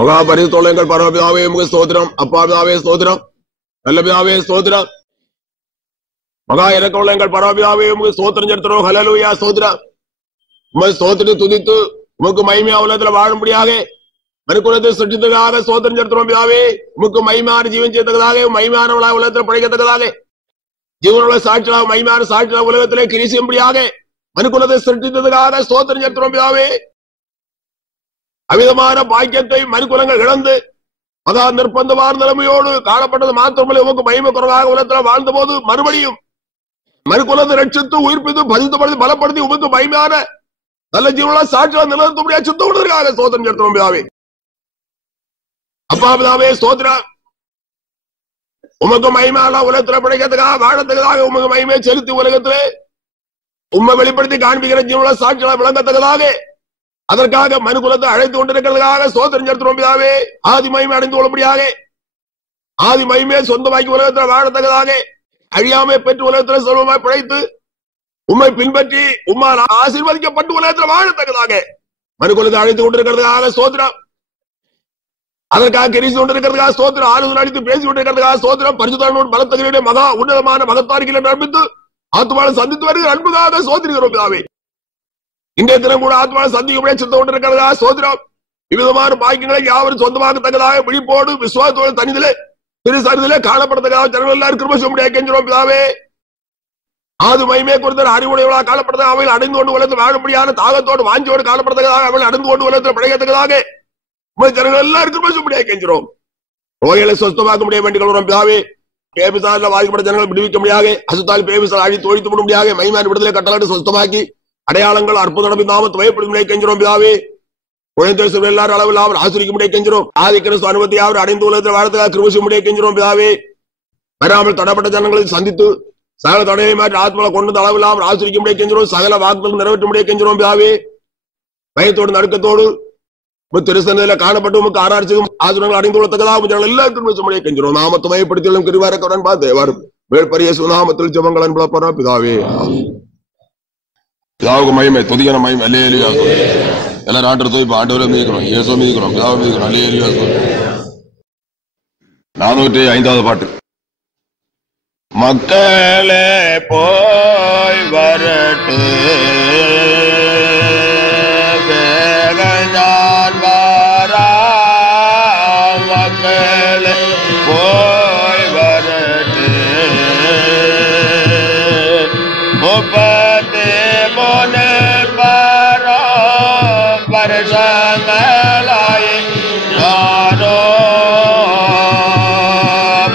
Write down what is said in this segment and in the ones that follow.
மகா பரிசுத்தமுள்ள எங்கள் பரமபிதாவே உமக்கு ஸ்தோத்திரம். அப்பா பிதாவே ஸ்தோத்திரம். நல்ல பிதாவே ஸ்தோத்திரம். மகா இரக்கமுள்ள எங்கள் பரமபிதாவே உமக்கு ஸ்தோத்திரம் செலுத்துறோம். ஹல்லேலூயா ஸ்தோத்திரம். உம்மை ஸ்தோத்திரத்தை துதித்து உமக்கு மகிமையா உலகத்துல வாழும்படியாக மனுக்குலத்தை சுற்றித்ததாக ஸ்தோத்திரம் செலுத்துறோம் பிதாவே. உமக்கு மகிமையான ஜீவன் செய்யத்தக்கதாக மகிமையானவளாக உலகத்தில் படைக்கத்தக்கதாக ஜீவனுள்ள சாட்சியாக மகிமையான சாட்சியாக உலகத்திலே கிரி செய்யும்படியாக மனுக்குலத்தை சுற்றித்ததாக ஸ்தோத்திரம் செலுத்துறோம் பிதாவே. அவிதமான பாக்கியத்தை மனுக்குலங்கள் இழந்து மகா நிர்பந்தமான நிலைமையோடு காணப்பட்டது மாத்திரமல்ல, உமக்கு மகிமை குறைவாக உலகத்தில் வாழ்ந்த போது மறுபடியும் மறுக்குலத்தை ரட்சித்து உயிர்ப்பித்து பதித்துப்படுத்தி பலப்படுத்தி உமக்கு மகிமையான நல்ல ஜீவன சாட்சியாக நிலநிறுத்தும்படியாக சுத்தப்படுவதற்காக ஸ்தோத்திரம் செலுத்துறோம் பிதாவே. அப்பா பிதாவே ஸ்தோத்திரம். உமக்கு மகிமையான உலகத்தில் படைக்கிறதுக்காக வாழத்தக்கதாக உமக்கு மகிமையை செலுத்தி உலகத்திலே உண்மை வெளிப்படுத்தி காண்பிக்கிற ஜீவன சாட்சியாக விளங்கத்தக்கதாக அதற்காக மனுக்குலத்தை அழைத்து கொண்டிருக்கிறதுக்காக ஸ்தோத்திரம் செலுத்துறோம் பிதாவே. ஆதி மகிமை அடைந்து கொள்ளும்படியாக ஆதி மகிமையை சொந்தமாக்கி உலகத்தில் வாழத்தக்கதாக அழியாமை பெற்று உலகத்தில் செல்வமாய் பிழைத்து உம்மை பின்பற்றி உம்மால் ஆசீர்வதிக்கப்பட்டு உலகத்தில் வாழத்தக்கதாக மனுக்குலத்தை அழைத்து கொண்டிருக்கிறதுக்காக ஸ்தோத்திரம். அதற்காக கிரிசி கொண்டிருக்கிறதுக்காக ஸ்தோத்திரம். ஆலோசனை அளித்து பேசி கொண்டிருக்கிறதுக்காக ஸ்தோத்திரம். பரிசுத்தவான்களோடு பலத்தவர்களுடைய மகா உன்னதமான மகத்தாரிகளை நம்பித்து ஆத்மாவை சந்தித்து வருகிற அன்புக்காக ஸ்தோத்திரிக்கிறோம் பிதாவே. இன்றைய தினம் கூட ஆத்மாவை சந்திக்க சித்த கொண்டிருக்கிறதுக்காக ஸ்தோத்திரம். விவிதமான பாக்கியங்களை யாவரும் சொந்தமாக்கத்தக்கதாக விழிப்போடு விசுவாசத்தோடு தனிதிலே திருசரிதிலே காணப்படத்தக்கதாக ஜனங்கள் எல்லாரும் கிருபை செய்யும்படியாக கெஞ்சுறோம் பிதாவே. ஆது மகிமை குறித்த அறிவுடையவளாக காணப்பட்டதாக அவைகள் அடைந்து கொண்டு உலகத்தில் வாழும்படியான தாகத்தோடு வாஞ்சியோடு காணப்படத்தக்கதாக அவள் அடைந்து கொண்டு உலகத்தில் படைக்கத்தக்கதாக ஜனங்கள் எல்லாரும் கிருபை செய்யும்படியாக கெஞ்சுறோம். நோய்களை சொஸ்தமாக்க முடிய வேண்டிக் கொள்கிறோம் பிதாவே. பேபிசால பாதிக்கப்பட்ட ஜனங்கள் விடுவிக்க முடியாக அசுத்தால் பேபிசால் அழித்து ஒழித்து விட முடியாக மகிமையான விடுதலை கட்டளாட்டு சொஸ்தமாக்கி அடையாளங்கள் அற்புத நாமத்தை வயப்படுத்த கெஞ்சுறோம் பிதாவே. குழந்தை எல்லாரும் அளவில் அவர் ஆசிரிக்க முடிய கெஞ்சுறோம். ஆதி கிறிஸ்து அனுமதி அவர் அடைந்து உலகத்தில் வாழத்துக்காக கிருபை செய்ய முடிய கெஞ்சுறோம் பிதாவே. வராமல் தடப்பட்ட ஜனங்களை சந்தித்து சகல தடையை மாற்றி ஆத்மாவை கொண்டு அளவில் அவர் ஆசிரிக்க முடிய கெஞ்சுறோம். சகல வாக்குகள் நிறைவேற்ற முடிய கெஞ்சுறோம் பிதாவே. பயத்தோடு நடுக்கத்தோடு திருசந்தையில காணப்பட்டு உமக்கு ஆராய்ச்சியும் ஆசிரியர்கள் அடைந்து கொள்ளத்தக்கதாக எல்லாருக்கும் முடிய கெஞ்சுறோம். நாமத்தை மயப்படுத்தியும் கிருவாரக்கடன் பார்த்து வரும் வேட்பரிய சுநாமத்தில் ஜெபங்கள் அன்பளப்பா பிதாவே. பிதாவுக்கு மகிமை துதியான மகிமை அல்லேலூயா. எல்லாரும் ஆண்டவர் தூய் ஆண்டவரை மீதிக்கிறோம், இயேசுவை மீதிக்கிறோம், பிதாவை மீதிக்கிறோம். அல்லேலூயா. 405வது பாட்டு. மக்களே போய் வரட்டு வேகஞான் வாரா, மக்களே போய் வரட்டு முப்பத்தி மூணு வருஷங்களாய் நானோ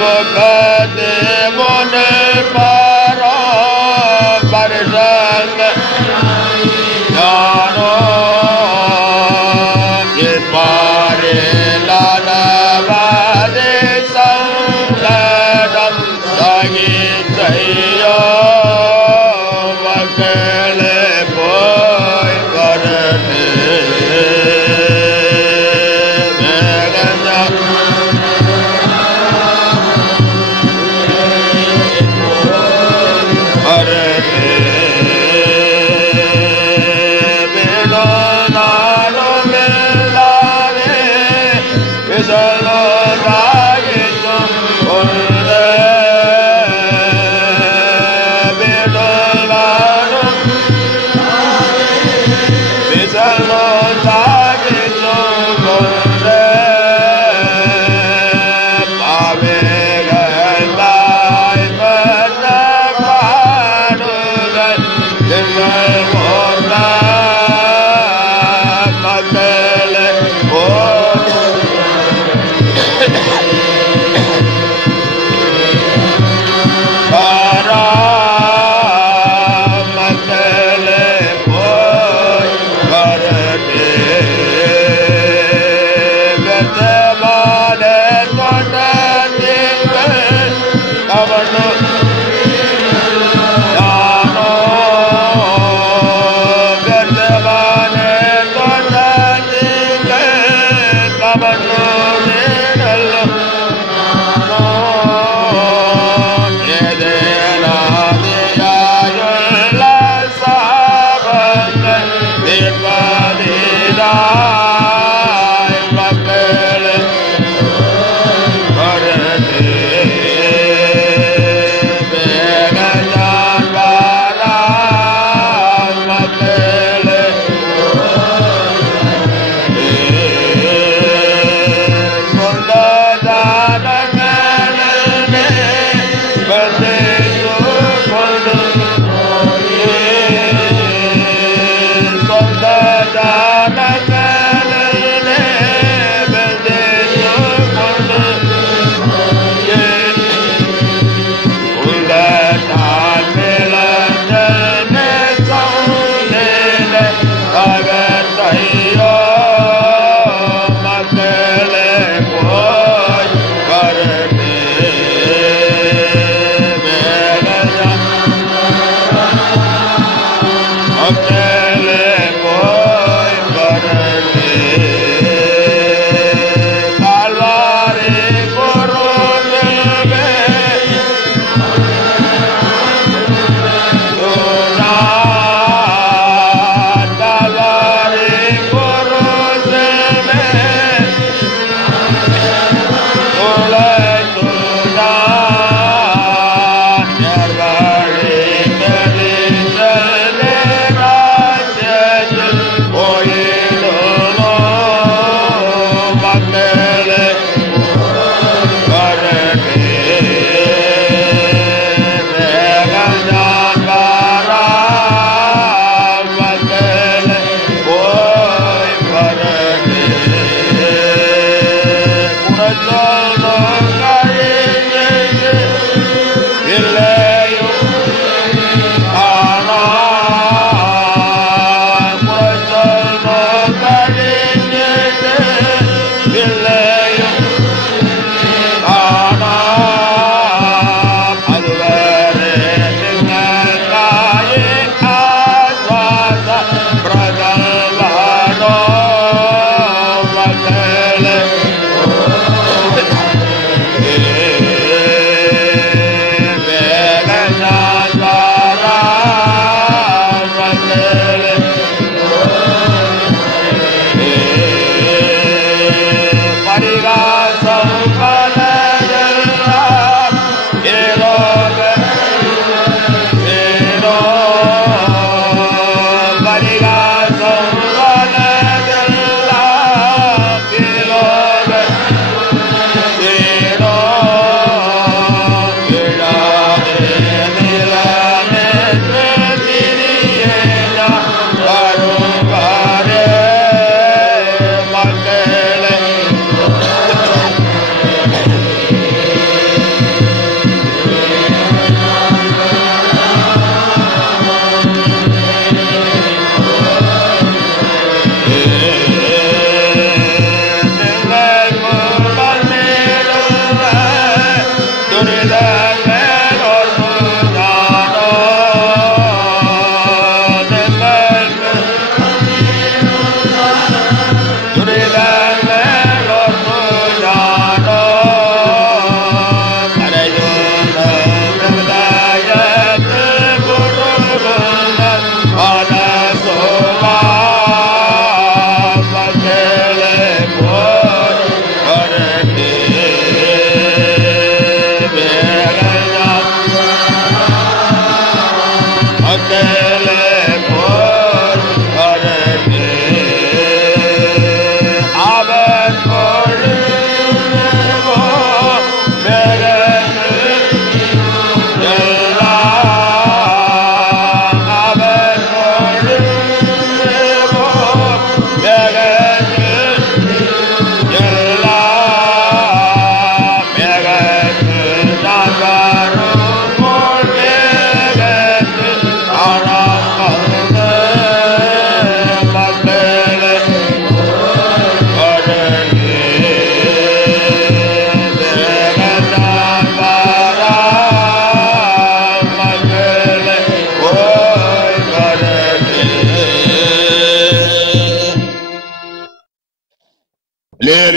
முப்பத்தி மூணு வருஷங்கள்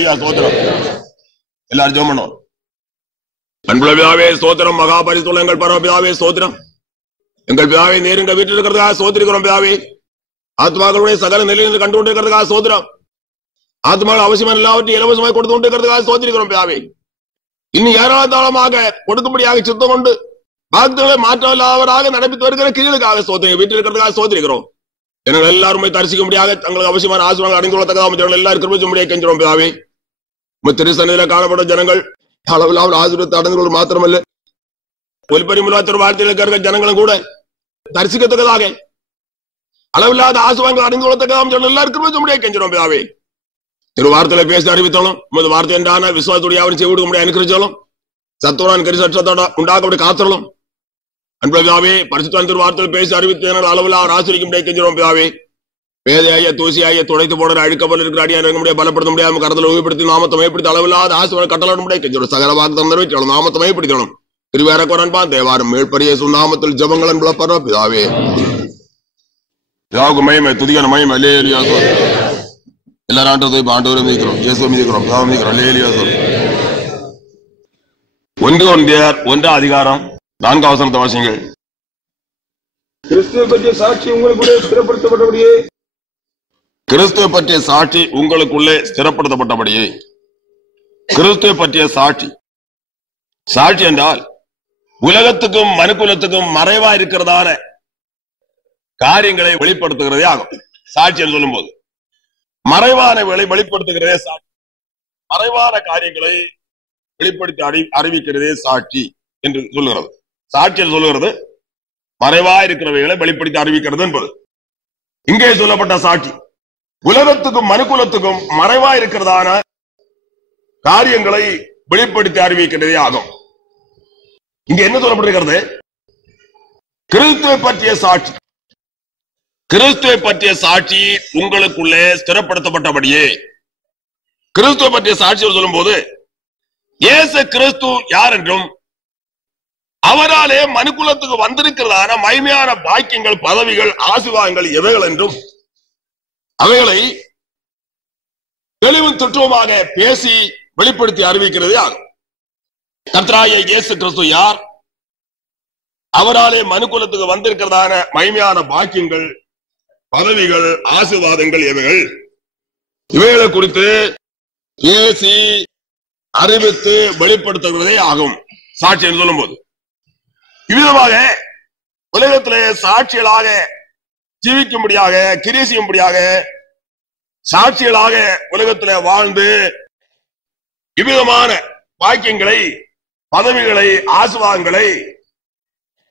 அல்லேலூயா ஸ்தோத்திரம். எல்லாரும் ஜெபம் பண்ணுவோம். அன்புள்ள பிதாவே ஸ்தோத்திரம். மகா பரிசுத்த எங்கள் பரமபிதாவே ஸ்தோத்திரம். எங்கள் பிதாவே நேர் எங்கள் வீட்டில் இருக்கிறதுக்காக ஸ்தோத்திரிக்கிறோம் பிதாவே. ஆத்மாக்களுடைய சகல நிலையில் கண்டு கொண்டிருக்கிறதுக்காக ஸ்தோத்திரம். ஆத்மாக்கள் அவசியமான எல்லாவற்றையும் இலவசமாக கொடுத்து கொண்டிருக்கிறதுக்காக ஸ்தோத்திரிக்கிறோம் பிதாவே. இன்னும் ஏராளமாக கொடுக்கும்படியாக சித்தம் கொண்டு பக்தர்களை மாற்றவராக நடப்பித்து வருகிற கீழுக்காக ஸ்தோத்திரம். வீட்டில் இருக்கிறதுக்காக ஸ்தோத்திரிக்கிறோம். எங்கள் எல்லாருமே தரிசிக்கும்படியாக தங்களுக்கு அவசியமான ஆசீர்வாதங்கள் அடைந்து கொள்ளத்தக்கதாக எல்லாரும் கிருபைக்கும்படியாக கெஞ்சுறோம் பிதாவே. திருசன்னிதியில காணப்பட்ட ஜனங்கள் அளவில்லாமல் ஆசீர்வாதத்தை அடைந்து கொள்வது மாத்திரமல்ல, ஒலிபரிமுலாத்திர வார்த்தையில் இருக்கிற ஜனங்களும் கூட தரிசிக்கத்தக்கதாக அளவில்லாத ஆசீர்வாதங்கள் அடைந்து கொள்ளத்தக்கதாக எல்லாரும் கிருபைக்கும்படியாக கெஞ்சுறோம் பிதாவே. திரு வார்த்தையில பேசி அறிவித்தாலும் உமது வார்த்தை என்றான விசுவாசத்துடைய அவன் செய்து கொடுக்க முடியாது அனுகரிச்சாலும் சத்தோடான் கரிசற்றத்தோட உண்டாக்கப்படி காத்தலும் அன்பு பிதாவே. பரிசுத்தவான் திரு வார்த்தையில் பேசி அறிவித்தனால் அளவில் அவர் ஆசிரிக்க முடியாது கெஞ்சுறோம் பிதாவே. பேதையாய தூசியாய துடைத்து போடுற அழுக்கப்பல் இருக்கிற அடியா இருக்க முடியாது பலப்படுத்த முடியாது கருத்தில் உபயோகப்படுத்தி நாமத்தை மயப்படுத்தி அளவில்லாத ஆசீர்வாதம் கட்டளாட முடியாது கெஞ்சுறோம். சகல வாக்கு நிறைவேற்றணும் நாமத்தை மயப்படுத்தணும். திருவேரக்கோரன்பா தேவாரம் மேல்பரிய சுநாமத்தில் ஜபங்கள் அன்புள்ள பரவ பிதாவே. பிதாவுக்கு மகிமை துதிக்கான மகிமை அல்லேலூயா. எல்லாரும் ஆண்டவரை மிதிக்கிறோம், இயேசுவை மிதிக்கிறோம், பிதாவை மிதிக்கிறோம். அல்லேலூயா. 1 Corinthians 1 வசனத்தை வாசிங்கள். கிறிஸ்துவை பற்றிய சாட்சி உங்களுக்குள்ளே ஸ்திரப்படுத்தப்பட்டபடியே. கிறிஸ்துவை பற்றிய சாட்சி உங்களுக்குள்ளே ஸ்திரப்படுத்தப்பட்டபடியே. கிறிஸ்துவை பற்றிய சாட்சி. சாட்சி என்றால் உலகத்துக்கும் மனுக்குலத்துக்கும் மறைவா இருக்கிறதான காரியங்களை வெளிப்படுத்துகிறதே ஆகும். சாட்சி என்று சொல்லும் போது மறைவான வெளிப்படுத்துகிறதே சாட்சி. மறைவான காரியங்களை வெளிப்படுத்தி அறிவிக்கிறதே சாட்சி என்று சொல்லுகிறது. சாட்சி என்று சொல்லுகிறது மறைவா இருக்கிறவைகளை வெளிப்படுத்தி அறிவிக்கிறது என்பது. இங்கே சொல்லப்பட்ட சாட்சி உலகத்துக்கும் மனுக்குலத்துக்கும் மறைவா இருக்கிறதான காரியங்களை வெளிப்படுத்தி அறிவிக்கிறதே ஆகும். இங்க என்ன சொல்லப்பட்டிருக்கிறது? கிறிஸ்துவை பற்றிய சாட்சி. கிறிஸ்துவை பற்றிய சாட்சி உங்களுக்குள்ளே ஸ்திரப்படுத்தப்பட்டபடியே. கிறிஸ்துவை பற்றிய சாட்சி சொல்லும் போது இயேசு கிறிஸ்து யார் என்றும் அவராலே மனுக்குலத்துக்கு வந்திருக்கிறதான மகிமையான பாக்கியங்கள் பதவிகள் ஆசீர்வாதங்கள் எவைகள் என்றும் அவைகளை தெளிவும் திட்டமாக பேசி வெளிப்படுத்தி அறிவிக்கிறது ஆகும். கர்த்தராகிய இயேசு கிறிஸ்து யார், அவராலே மனுக்குலத்துக்கு வந்திருக்கிறதான மகிமையான பாக்கியங்கள் பதவிகள் ஆசீர்வாதங்கள் எவைகள், இவைகளை குறித்து பேசி அறிவித்து வெளிப்படுத்துகிறதே ஆகும் சாட்சி என்று சொல்லும் போது. இவ்விதமாக உலகத்திலே சாட்சிகளாக ஜீவிக்கும்படியாக கிரியை செய்யும்படியாக சாட்சிகளாக உலகத்திலே வாழ்ந்து இவ்விதமான பாக்கியங்களை பதவிகளை ஆசீர்வாதங்களை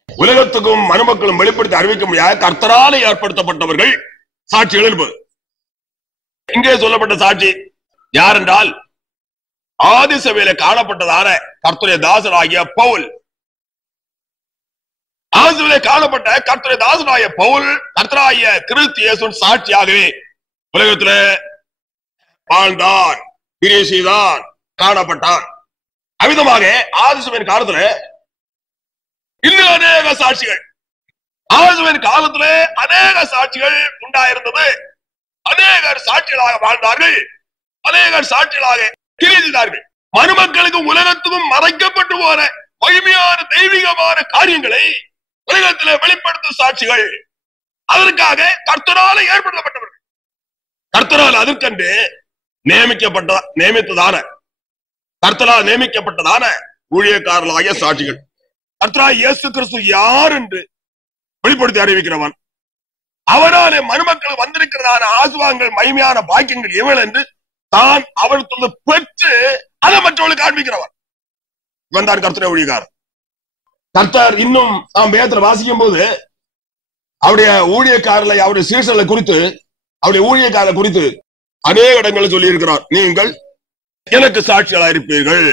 உலகத்துக்கும் மனுமக்களும் வெளிப்படுத்தி அறிவிக்க முடியாத கர்த்தராலே ஏற்படுத்தப்பட்டவர்கள் சாட்சிகள் என்பது. இங்கே சொல்லப்பட்ட சாட்சி யார் என்றால் ஆதி சபையில காணப்பட்டதான கர்த்தருடைய தாசனாகிய பவுல். ஆதியிலே காணப்பட்ட கர்த்தருடைய தாசனாகிய பவுல் கர்த்தராகிய கிறிஸ்து இயேசுவின் சாட்சியாகவே உலகத்துல வாழ்ந்தான், கிரியை செய்தான், காணப்பட்டான். அவ்விதமாக ஆதி சபையின் காலத்துல இன்னும் அநேக சாட்சிகள், ஆதி சபையின் காலத்திலே அநேக சாட்சிகள் உண்டாயிருந்தது. அநேகர் சாட்சிகளாக வாழ்ந்தார்கள், அநேகர் சாட்சிகளாக கிரியை செய்தார்கள். மனுமக்களுக்கு உலகத்துக்கும் மறைக்கப்பட்டு போன மகிமையான தெய்வீகமான காரியங்களை உலகத்திலே வெளிப்படுத்தும் சாட்சிகள். அதற்காக கர்த்தரால் ஏற்படுத்தப்பட்டவர்கள், கர்த்தரால் அதற்கென்று நியமித்ததான கர்த்தரால் நியமிக்கப்பட்டதான ஊழியக்காரர்களாகிய சாட்சிகள். கர்த்தராகிய இயேசு கிறிஸ்து யார் என்று வெளிப்படுத்தி அறிவிக்கிறவன், அவராலே மனுமக்கள் வந்திருக்கிறதான ஆசீர்வாதங்கள் மகிமையான பாக்கியங்கள் எவள் என்று தான் அவருக்கு பெற்று அதை மற்றவர்களுக்கு காண்பிக்கிறவர் வந்தார் கர்த்தருடைய ஊழியக்காரர். கர்த்தர் இன்னும் நாம் வேதத்தை வாசிக்கும் போது அவருடைய ஊழியக்காரர்களை அவருடைய சீசர்களை குறித்து அவருடைய ஊழியக்காரர்களை குறித்து அநேக இடங்களில் சொல்லி இருக்கிறார். நீங்கள் எனக்கு சாட்சிகளா இருப்பீர்கள்,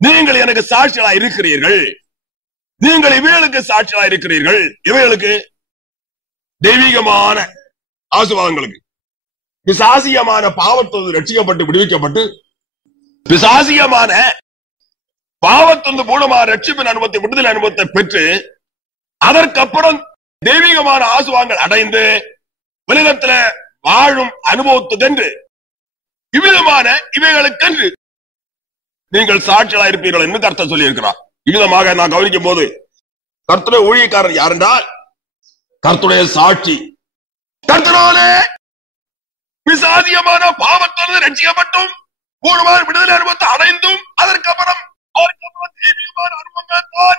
நீங்கள் எனக்கு சாட்சிகளா இருக்கிறீர்கள், நீங்கள் இவைகளுக்கு சாட்சிகளா இருக்கிறீர்கள். இவைகளுக்கு தெய்வீகமான ஆசீர்வாதங்களுக்கு, பிசாசியமான பாவத்தொன்று ரட்சிக்கப்பட்டு விடுவிக்கப்பட்டு பிசாசியமான பாவத்தொன்று மூலமான ரட்சிப்பின் அனுபவத்தை விடுதலை அனுபவத்தை பெற்று அதற்கப்புறம் தெய்வீகமான ஆசீர்வாதங்கள் அடைந்து உலகத்துல வாழும் அனுபவத்துக்கென்று இவ்விதமான இவைகளுக்கென்று நீங்கள் சாட்சிகளாக இருப்பீர்கள் என்று கர்த்தர் சொல்லி இருக்கிறார். இவ்விதமாக நான் கவனிக்கும் போது கர்த்தருடைய ஊழியக்காரர் யார் என்றால் கர்த்தருடைய சாட்சி. கர்த்தராலே விசாதியமான பாவத்திலிருந்து ரட்சிக்கப்பட்டும் பூர்வமான விடுதலை அனுபவத்தை அடைந்தும் அதற்கப்புறம் தெய்வீகமான அனுபவங்கள்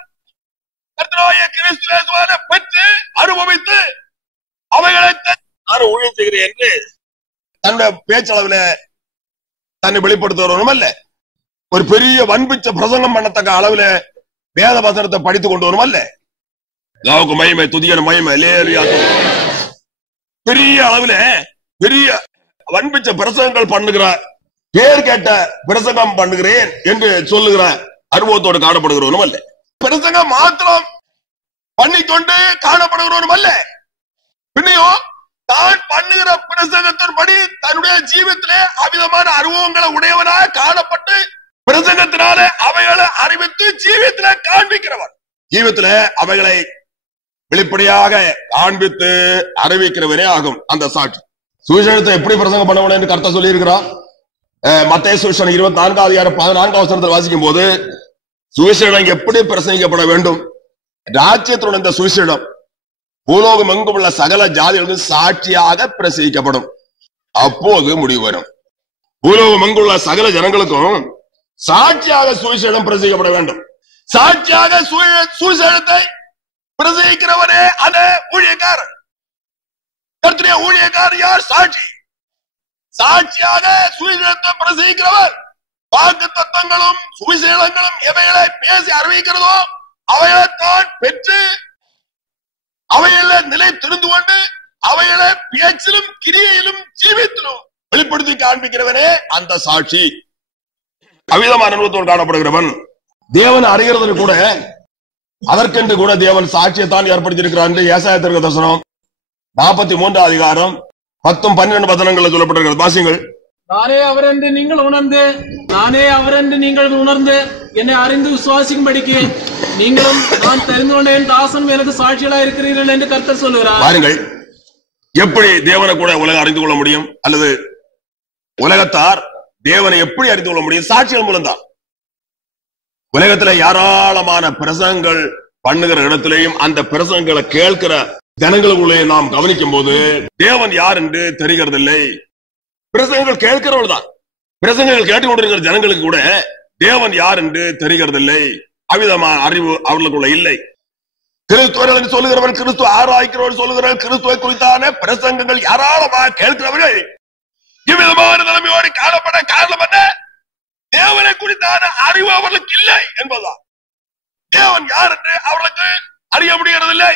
கர்த்தராகிய கிறிஸ்து இயேசுவை பெற்று அனுபவித்து அவைகளை நான் ஊழியம் செய்கிறேன் என்று தன்னுடைய பேச்சளவில் தன்னை வெளிப்படுத்துவரும் அல்ல, ஒரு பெரிய வன்பிச்ச பிரசங்கம் பண்ணத்தக்க அளவில் வேத வசனத்தை படித்துக் கொண்டு வரும் அல்ல. யாவுக்கு மகிமை, துதியான மகிமை, லேலியா பெரிய அளவில் பெரிய வன்பிச்ச பிரசங்கங்கள் பண்ணுகிற பேர் கேட்ட பிரசங்கம் பண்ணுகிறேன் என்று சொல்லுகிற அனுபவத்தோடு காணப்படுகிறவனும் அல்ல. பிரசங்கம் மாத்திரம் பண்ணிக்கொண்டு காணப்படுகிறவனும் அல்ல, பின்னையும் தான் பண்ணுகிற பிரசங்கத்தின்படி தன்னுடைய ஜீவித்திலே அவிதமான அனுபவங்களை உடையவனாக காணப்பட்டு பிரசங்கத்தினாலே அவைகளை அறிவித்து ஜீவித்திலே காண்பிக்கிறவன், ஜீவித்திலே அவைகளை வெளிப்படையாக காண்பித்து அறிவிக்கிறவனே ஆகும் அந்த சாட்சி. சுவிசேஷத்தை எப்படி பிரசங்கம் பண்ணவன என்று கர்த்தர் சொல்லி இருக்கிறார். மத்தேயு சுவிசேஷம் 24:14 வாசிக்கும் போது சுவிசேஷம் எப்படி பிரசங்கிக்கப்பட வேண்டும், ராஜ்யத்துடன் இந்த சுவிசேஷம் பூலோகம் எங்கும் உள்ள சகல ஜாதிகளுக்கு சாட்சியாக பிரசங்கிக்கப்படும். அப்போது முடிவு வரும். பூலோகம் எங்குள்ள சகல ஜனங்களுக்கும் சாட்சியாக சுவிசேஷம் பிரசங்கிக்கப்பட வேண்டும். சாட்சியாக சுவிசேஷத்தை பிரசங்கிக்கிறவனே அந்த ஊழியக்காரர். கர்த்தருடைய ஊழியக்காரர் யார்? சாட்சி. சாட்சியாக சுவிசேஷத்தை பிரசங்கிக்கிறவர் வாக்கு தத்தங்களும் சுவிசேஷங்களும் எவைகளை பேசி அறிவிக்கிறதோ அவைகளை தான் பெற்று அவைகளை நிலை தெரிந்து கொண்டு அவைகளை பேச்சிலும் கிரியையிலும் ஜீவித்திலும் வெளிப்படுத்தி காண்பிக்கிறவனே அந்த சாட்சி. அவிதமான அனுபவத்தோடு காணப்படுகிறவன் தேவன் அறிகிறது கூட அதற்கென்று கூட தேவன் சாட்சியத்தான் ஏற்படுத்தியிருக்கிறார். ஏசாயா தீர்க்கதரிசனம் 43:10-12 வசனங்களில் சொல்லப்பட்டிருக்கிறது. வாசிங்கள். நானே அவர் என்று நீங்கள் உணர்ந்து என்னை அறிந்து விசுவாசிக்கும்படிக்கு நீங்களும் நான் தெரிந்து கொண்ட என் தாசனும் எனக்கு சாட்சிகளாக இருக்கிறீர்கள் என்று கர்த்தர் சொல்லுகிறார். பாருங்கள், எப்படி தேவனை கூட உலகம் அறிந்து கொள்ள முடியும், அல்லது உலகத்தார் தேவனை எப்படி அறிந்து கொள்ள முடியும்? சாட்சிகள் மூலம்தான். உலகத்துல ஏராளமான பிரசங்கங்கள் பண்ணுகிற இடத்திலேயும் அந்த பிரசங்களை கேட்கிற ஜனங்களுக்குள்ளே நாம் கவனிக்கும் போது தேவன் யார் என்று தெரிகிறதில்லை. பிரசங்கங்கள் கேட்கிறவர்கள் தான். பிரசங்கங்கள் கேட்டுக்கொண்டிருக்கிற ஜனங்களுக்கு கூட தேவன் யார் என்று தெரிகிறதில்லை. அவிதமான அறிவு அவர்களுக்குள்ள இல்லை. கிறிஸ்துவர்கள் என்று சொல்லுகிறவர்கள், கிறிஸ்துவ ஆராய்க்கிறவர்கள் சொல்லுகிறவர்கள், கிறிஸ்துவை குறித்தான பிரசங்கங்கள் ஏராளமாக கேட்கிறவர்கள் இவ்விதமான நிலைமையோடு காணப்பட காரணம் என்ன? தேவனை குறித்தான அறிவு அவர்களுக்கு இல்லை என்பதுதான். தேவன் யார் என்று அவர்களுக்கு அறிய முடியறதில்லை.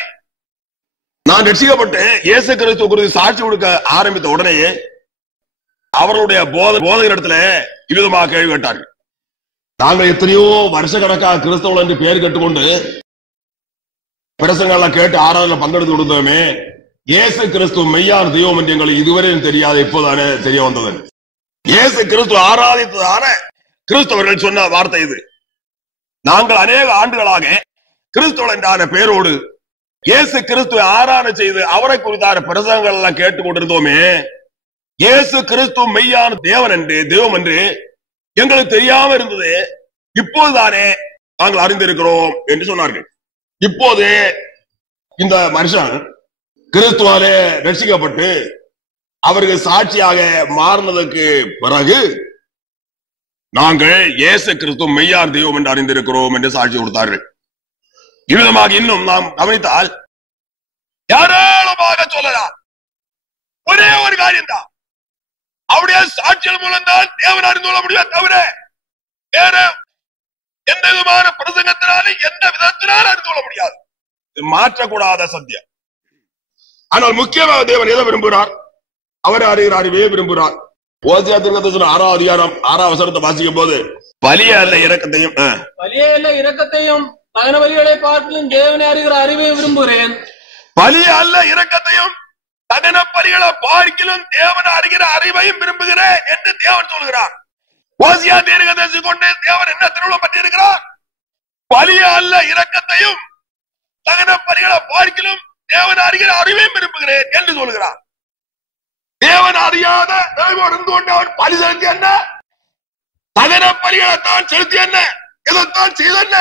நான் ரட்சிக்கப்பட்டு இயேசு கிறிஸ்துவ குறித்து சாட்சி கொடுக்க ஆரம்பித்த உடனே அவர்களுடைய போதகர் இடத்துல இவ்விதமாக கேள்வி கேட்டார்கள். நாங்கள் எத்தனையோ வருஷ கணக்காக கிறிஸ்தவர்கள் என்று பெயர் கேட்டுக்கொண்டு பிரசங்கெல்லாம் கேட்டு ஆராதனை பங்கெடுத்து கொடுத்தோமே, இயேசு கிறிஸ்துவ மெய்யான தெய்வம் என்று எங்களுக்கு இதுவரையும் தெரியாது, இப்போதானே தெரிய வந்தது. இயேசு கிறிஸ்துவ ஆராதித்ததான கிறிஸ்தவர்கள் சொன்ன வார்த்தை இது. நாங்கள் அநேக ஆண்டுகளாக கிறிஸ்தவர்கள் என்றான பெயரோடு இயேசு கிறிஸ்துவை ஆராதனை செய்து அவரை குறித்தான பிரசங்கங்கள் எல்லாம் கேட்டுக் கொண்டிருந்தோமே, இயேசு கிறிஸ்துவ மெய்யான தேவன் என்று தெய்வம் என்று எங்களுக்கு தெரியாம இருந்தது, இப்போதுதானே நாங்கள் அறிந்திருக்கிறோம் என்று சொன்னார்கள். இப்போது இந்த மனுஷன் கிறிஸ்துவாலே ரட்சிக்கப்பட்டு அவருக்கு சாட்சியாக மாறினதற்கு பிறகு நாங்கள் இயேசு கிறிஸ்துவ மெய்யார் தெய்வம் என்று அறிந்திருக்கிறோம் என்று சாட்சி கொடுத்தார்கள். இவ்விதமாக இன்னும் நாம் கவனித்தால் ஏராளமாக சொல்லலாம். ஒரே ஒரு காரியம் தான், அவருடைய சாட்சிகள் மூலம் தான் தேவன் அறிந்து கொள்ள முடியும், தவிர வேற எந்த விதமான பிரசங்கத்தினாலே எந்த விதத்தினாலும் அறிந்து கொள்ள முடியாது. இது மாற்றக்கூடாத சத்தியம். ஆனால் முக்கியமாக தேவன் எதை விரும்புகிறார்? அவர் அறிகிற அறிவே விரும்புகிறார். ஓசியா தீர்க்கதரிசனம் 6:6 வாசிக்கும் போது பலிய அல்ல இரக்கத்தையும் தகன பலிகளை பார்க்கலும் தேவனை அறிகிற அறிவை விரும்புகிறேன். பலிய அல்ல இரக்கத்தையும் தகன பலிகளை பார்க்கலும் தேவனை அறிகிற அறிவையும் விரும்புகிறேன் என்று தேவன் சொல்கிறார். ஓசியா தீர்க்கதரிசி கொண்டு தேவன் என்ன திருவிழம் பற்றியிருக்கிறார்? பலிய அல்ல இரக்கத்தையும் தகன பலிகளை பார்க்கலும் தேவனை அறிகிற அறிவையும் விரும்புகிறேன் என்று சொல்கிறார். தேவன் அறியாத இருந்து கொண்டு அவன் பலி செலுத்தி என்ன தகன பலிகளைத்தான் செலுத்தி என்ன எதைத்தான் செய்த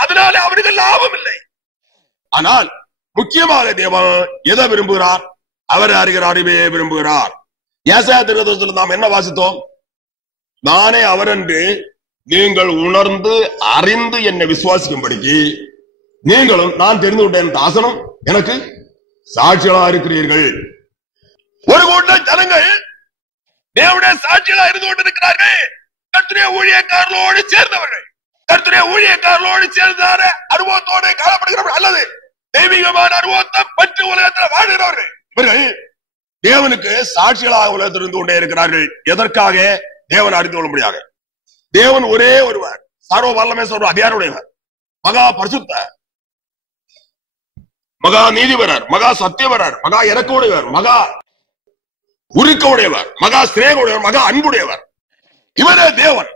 அதனால அவனுக்கு லாபம் இல்லை. ஆனால் முக்கியமாக தேவன் எதை விரும்புகிறார்? அவர் அறிகிறாரே விரும்புகிறார். ஏசாயா தீர்க்கதரிசனத்தில் நாம் என்ன வாசித்தோம்? நானே அவர் என்று நீங்கள் உணர்ந்து அறிந்து என்னை விசுவாசிக்கும்படிக்கு நீங்களும் நான் தெரிந்து கொண்டேன் தாசனும் எனக்கு சாட்சிகளா இருக்கிறீர்கள். ஒரு கூட்டம் ஜனங்கள் தேவனுடைய சாட்சிகளா இருந்து கொண்டிருக்கிறார்கள். கர்த்தருடைய ஊழியக்காரர்களோடு சேர்ந்தவர்கள், கர்த்தருடைய ஊழியக்காரர்களோடு சேர்ந்தார அனுபவத்தோடு காணப்படுகிறவர்கள் அல்லது தெய்வீகமான அனுபவத்தை பற்றி உலகத்தில் வாழ்கிறவர்கள் இவர்கள் தேவனுக்கு சாட்சிகளாக உலகத்தில் இருந்து கொண்டே இருக்கிறார்கள். எதற்காக? தேவன் அறிந்து கொள்ள முடியாது. தேவன் ஒரே ஒருவர், சர்வ வல்லமை சொல்ற அதிகாரமுடையவர், மகா பரிசுத்த, மகா நீதிபரர், மகா சத்தியவரர், மகா இறக்கமுடையவர், மகா உருக்கமுடையவர், மகா சிநேகமுடையவர், மகா அன்புடையவர். இவரே தேவன்.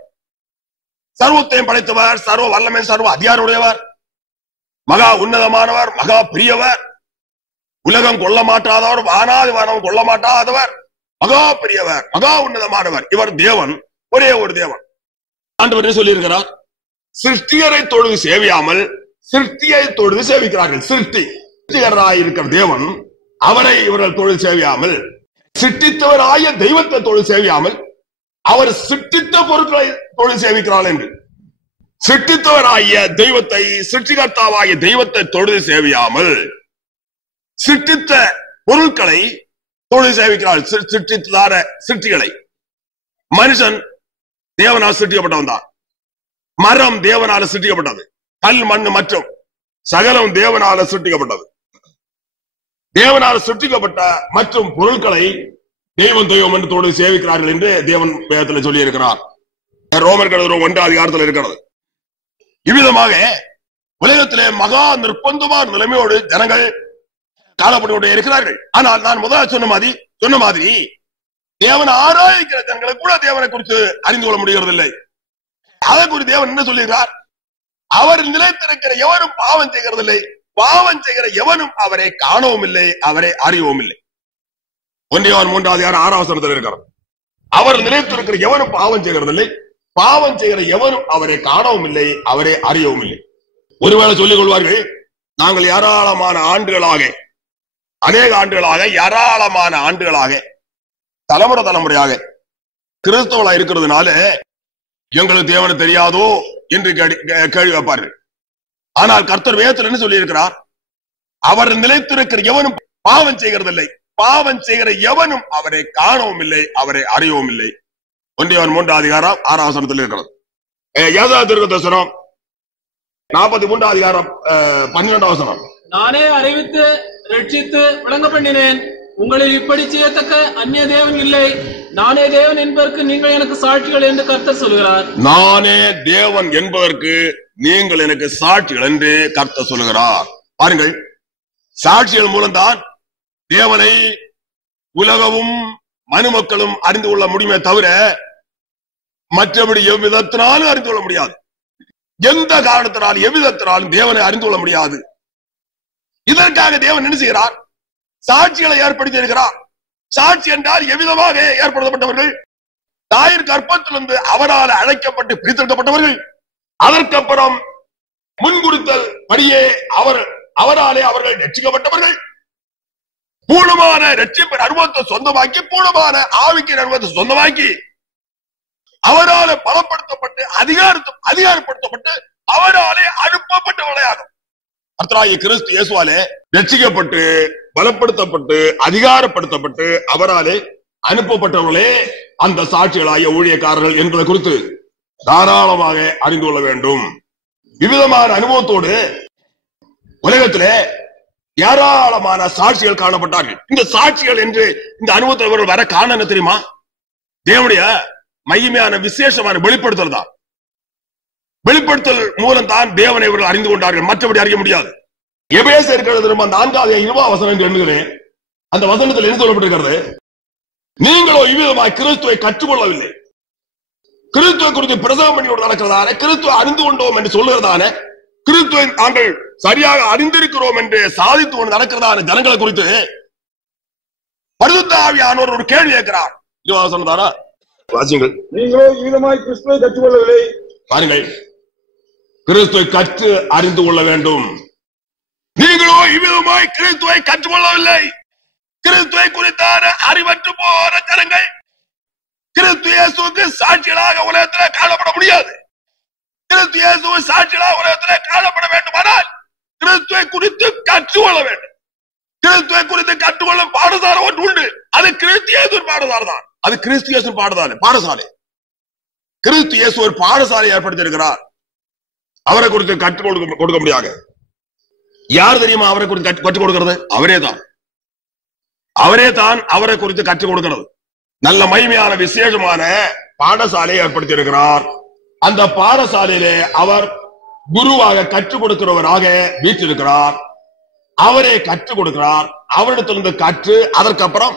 சர்வத்தையும் படைத்தவர், சர்வ வல்லமை, சர்வ அதிகாரமுடையவர், மகா உன்னதமானவர், மகா பிரியவர், உலகம் கொள்ள மாட்டாதவர், வானாதி வானம் கொள்ள மாட்டாதவர், மகா பெரியவர், மகா உன்னதமானவர். இவர் தேவன், ஒரே ஒரு தேவன். ஆண்டவர் சொல்லி இருக்கிறார், சிருஷ்டிகரை தொழுது சேவியாமல் சிருஷ்டியை தொழுது சேவிக்கிறார்கள். சிருஷ்டிகராய் இருக்கிற தேவன் அவரை இவர்கள் தொழில் சேவியாமல், சிருஷ்டித்தவராய தெய்வத்தை தொழில் சேவியாமல் அவர் சிருஷ்டித்த பொருட்களை தொழில் சேவிக்கிறார்கள் என்று. சிருஷ்டித்தவராகிய தெய்வத்தை, சிருஷ்டிகர்த்தாவாகிய தெய்வத்தை தொழுது சேவியாமல் சிருஷ்டித்த பொருட்களை தொழில் சேவிக்கிறார்கள். சிருஷ்டித்தார சிருஷ்டிகளை. மனுஷன் தேவனால் சிருஷ்டிக்கப்பட்டவன் தான். மரம் தேவனால சிருஷ்டிக்கப்பட்டது. கல், மண் மற்றும் சகலம் தேவனால சிருஷ்டிக்கப்பட்டது. தேவனால் சிருஷ்டிக்கப்பட்ட மற்றும் பொருட்களை தெய்வம் தெய்வம் என்று தொழில் சேவிக்கிறார்கள் என்று தேவன் வேதத்தில் சொல்லி இருக்கிறார். ரோமர் 1 இருக்கிறது. இவ்விதமாக உலகத்திலே மகா நிர்பந்தமான நிலைமையோடு ஜனங்கள் காணப்பட்டு கொண்டே இருக்கிறார்கள். ஆனால் நான் முதலாக சொன்ன மாதிரி தேவன் ஆராய்கிற ஜனங்களை கூட தேவனை குறித்து அறிந்து கொள்ள முடிகிறதில்லை. அதை குறித்து தேவன் என்ன சொல்லுகிறார்? அவர் நிலைத்திருக்கிற எவரும் பாவம் செய்கிறதில்லை, பாவம் செய்கிற எவனும் அவரை காணவும் இல்லை, அவரை அறியவும் இல்லை. 1 யோவான் 3:6 இருக்கிறார். அவர் நிலைத்திருக்கிற எவனும் பாவம் செய்கிறதில்லை, பாவம் செய்கிற எவரும் அவரை காணவும் இல்லை, அவரை அறியவும் இல்லை. ஒருவேளை சொல்லிக் கொள்வார்கள், நாங்கள் ஏராளமான ஆண்டுகளாக, அநேக ஆண்டுகளாக, ஏராளமான ஆண்டுகளாக, தலைமுறையாக கிறிஸ்தவர்களாக இருக்கிறதுனால எங்களுக்கு தேவனை தெரியாதோ என்று கேள்வி வைப்பார்கள். ஆனால் கர்த்தர் வேதத்தில் என்ன சொல்லி இருக்கிறார்? அவர் நிலைத்திருக்கிற எவனும் பாவம் செய்கிறதில்லை, பாவம் செய்கிற எவனும் அவரை காணவும் இல்லை, அவரை அறியவும் இல்லை. 1 யோவான் 3:6 இருக்கிறது. ஏசாயா தீர்க்கதரிசனம் 43:12. நானே அறிவித்து ரட்சித்து விளங்க பண்ணினேன், உங்களில் இப்படி செய்யத்தக்க அந்நிய தேவன் இல்லை, நானே தேவன் என்பதற்கு நீங்கள் எனக்கு சாட்சிகள் என்று கர்த்தர் சொல்கிறார். நானே தேவன் என்பதற்கு நீங்கள் எனக்கு சாட்சிகள் என்று கர்த்தர் சொல்கிறார். பாருங்கள், சாட்சிகள் மூலம்தான் தேவனை உலகமும் மனுமக்களும் அறிந்து கொள்ள முடியுமே தவிர மற்றபடி எவ்விதத்தினாலும் அறிந்து கொள்ள முடியாது. எந்த காரணத்தினாலும் எவ்விதத்தினாலும் தேவனை அறிந்து கொள்ள முடியாது. இதற்காக தேவன் என்ன செய்கிறார்? சாட்சிகளை ஏற்படுத்தி இருக்கிறார். சாட்சி என்றால் எவ்விதமாக ஏற்படுத்தப்பட்டவர்கள், தாயின் கர்ப்பத்திலிருந்து அவரால் அழைக்கப்பட்டு பிரித்தெடுக்கப்பட்டவர்கள், அதற்கப்புறம் முன்குறித்தல் படியே அவராலே அவர்கள் ரட்சிக்கப்பட்டவர்கள், பூர்ணமான ரட்சிப்பின் அனுபவத்தை சொந்தமாக்கி, பூர்ணமான ஆவிக்கின் அனுபவத்தை சொந்தமாக்கி, அவரால் பலப்படுத்தப்பட்டு அதிகாரப்படுத்தப்பட்டு அவராலே அனுப்பப்பட்டவர்களாகும். கர்த்தராகிய கிறிஸ்து இயேசுவாலே ரட்சிக்கப்பட்டு பலப்படுத்தப்பட்டு அதிகாரப்படுத்தப்பட்டு அவராலே அனுப்பப்பட்டவர்களே அந்த சாட்சிகளாகிய ஊழியக்காரர்கள் என்பதை குறித்து தாராளமாக அறிந்து கொள்ள வேண்டும். விவிதமான அனுபவத்தோடு உலகத்திலே ஏராளமான சாட்சிகள் காணப்பட்டார்கள். இந்த சாட்சிகள் என்று இந்த அனுபவத்தில் இவர்கள் வர காரணம் என்ன தெரியுமா? தேவனுடைய மகிமையான விசேஷமான வெளிப்படுத்தல் தான். வெளிப்படுத்தல் மூலம் தான் தேவனை இவர்கள் அறிந்து கொண்டார்கள், மற்றபடி அறிய முடியாது. எபேசியர் 4:20 எண்ணுகிறேன். அந்த வசனத்தில் என்ன சொல்லப்பட்டிருக்கிறது? நீங்களோ இவ்விதமாய் கிறிஸ்துவை கற்றுக்கொள்ளவில்லை, கிறிஸ்துவை குறித்து பிரசவம் பண்ணி நடக்கிறதான, கிறிஸ்துவை அறிந்து கொண்டோம் என்று சொல்லுகிறதான, கிறிஸ்துவை நாங்கள் சரியாக அறிந்திருக்கிறோம் என்று சாதித்து கொண்டு நடக்கிறதான ஜனங்களை குறித்து பரிசுத்த ஆவியானவர் ஒரு கேள்வி கேட்கிறார். சொன்னதாரா வாசிங்கள். நீங்களோ இவ்விதமாய் கிறிஸ்துவை கற்றுக்கொள்ளவில்லை. பாருங்கள், கிறிஸ்துவை கற்று அறிந்து கொள்ள வேண்டும். நீங்களோ இவ்விதமாய் கிறிஸ்துவை கற்றுக்கொள்ளவில்லை. கிறிஸ்துவை குறித்தான அறிவற்று போற ஜனங்கள் கிறிஸ்து இயேசுவுக்கு சாட்சிகளாக உலகத்தில் காணப்பட முடியாது. கிறிஸ்து இயேசுவை சாட்சிகளாக உலகத்தில் காணப்பட வேண்டுமானால் கிறிஸ்துவை குறித்து கற்றுக்கொள்ள வேண்டும். கிறிஸ்துவை குறித்து கற்றுக்கொள்ளும் பாடசாலை ஒன்று உண்டு. அது கிறிஸ்து இயேசு பாடசாலை தான். அது கிறிஸ்து இயேசு பாடசாலை. கிறிஸ்து இயேசு ஒரு பாடசாலை ஏற்படுத்தியிருக்கிறார். அவரை குறித்து கற்றுக் கொடுக்க முடியாது. யார் தெரியுமா அவரை குறித்து கற்றுக் கொடுக்கிறது? அவரே தான் அவரை குறித்து கற்றுக் கொடுக்கிறது. நல்ல மகிமையான விசேஷமான பாடசாலையை ஏற்படுத்தி இருக்கிறார். அந்த பாடசாலையிலே அவர் குருவாக கற்றுக் கொடுக்கிறவராக வீற்றிருக்கிறார். அவரே கற்றுக் கொடுக்கிறார். அவரிடத்திலிருந்து கற்று அதற்கப்புறம்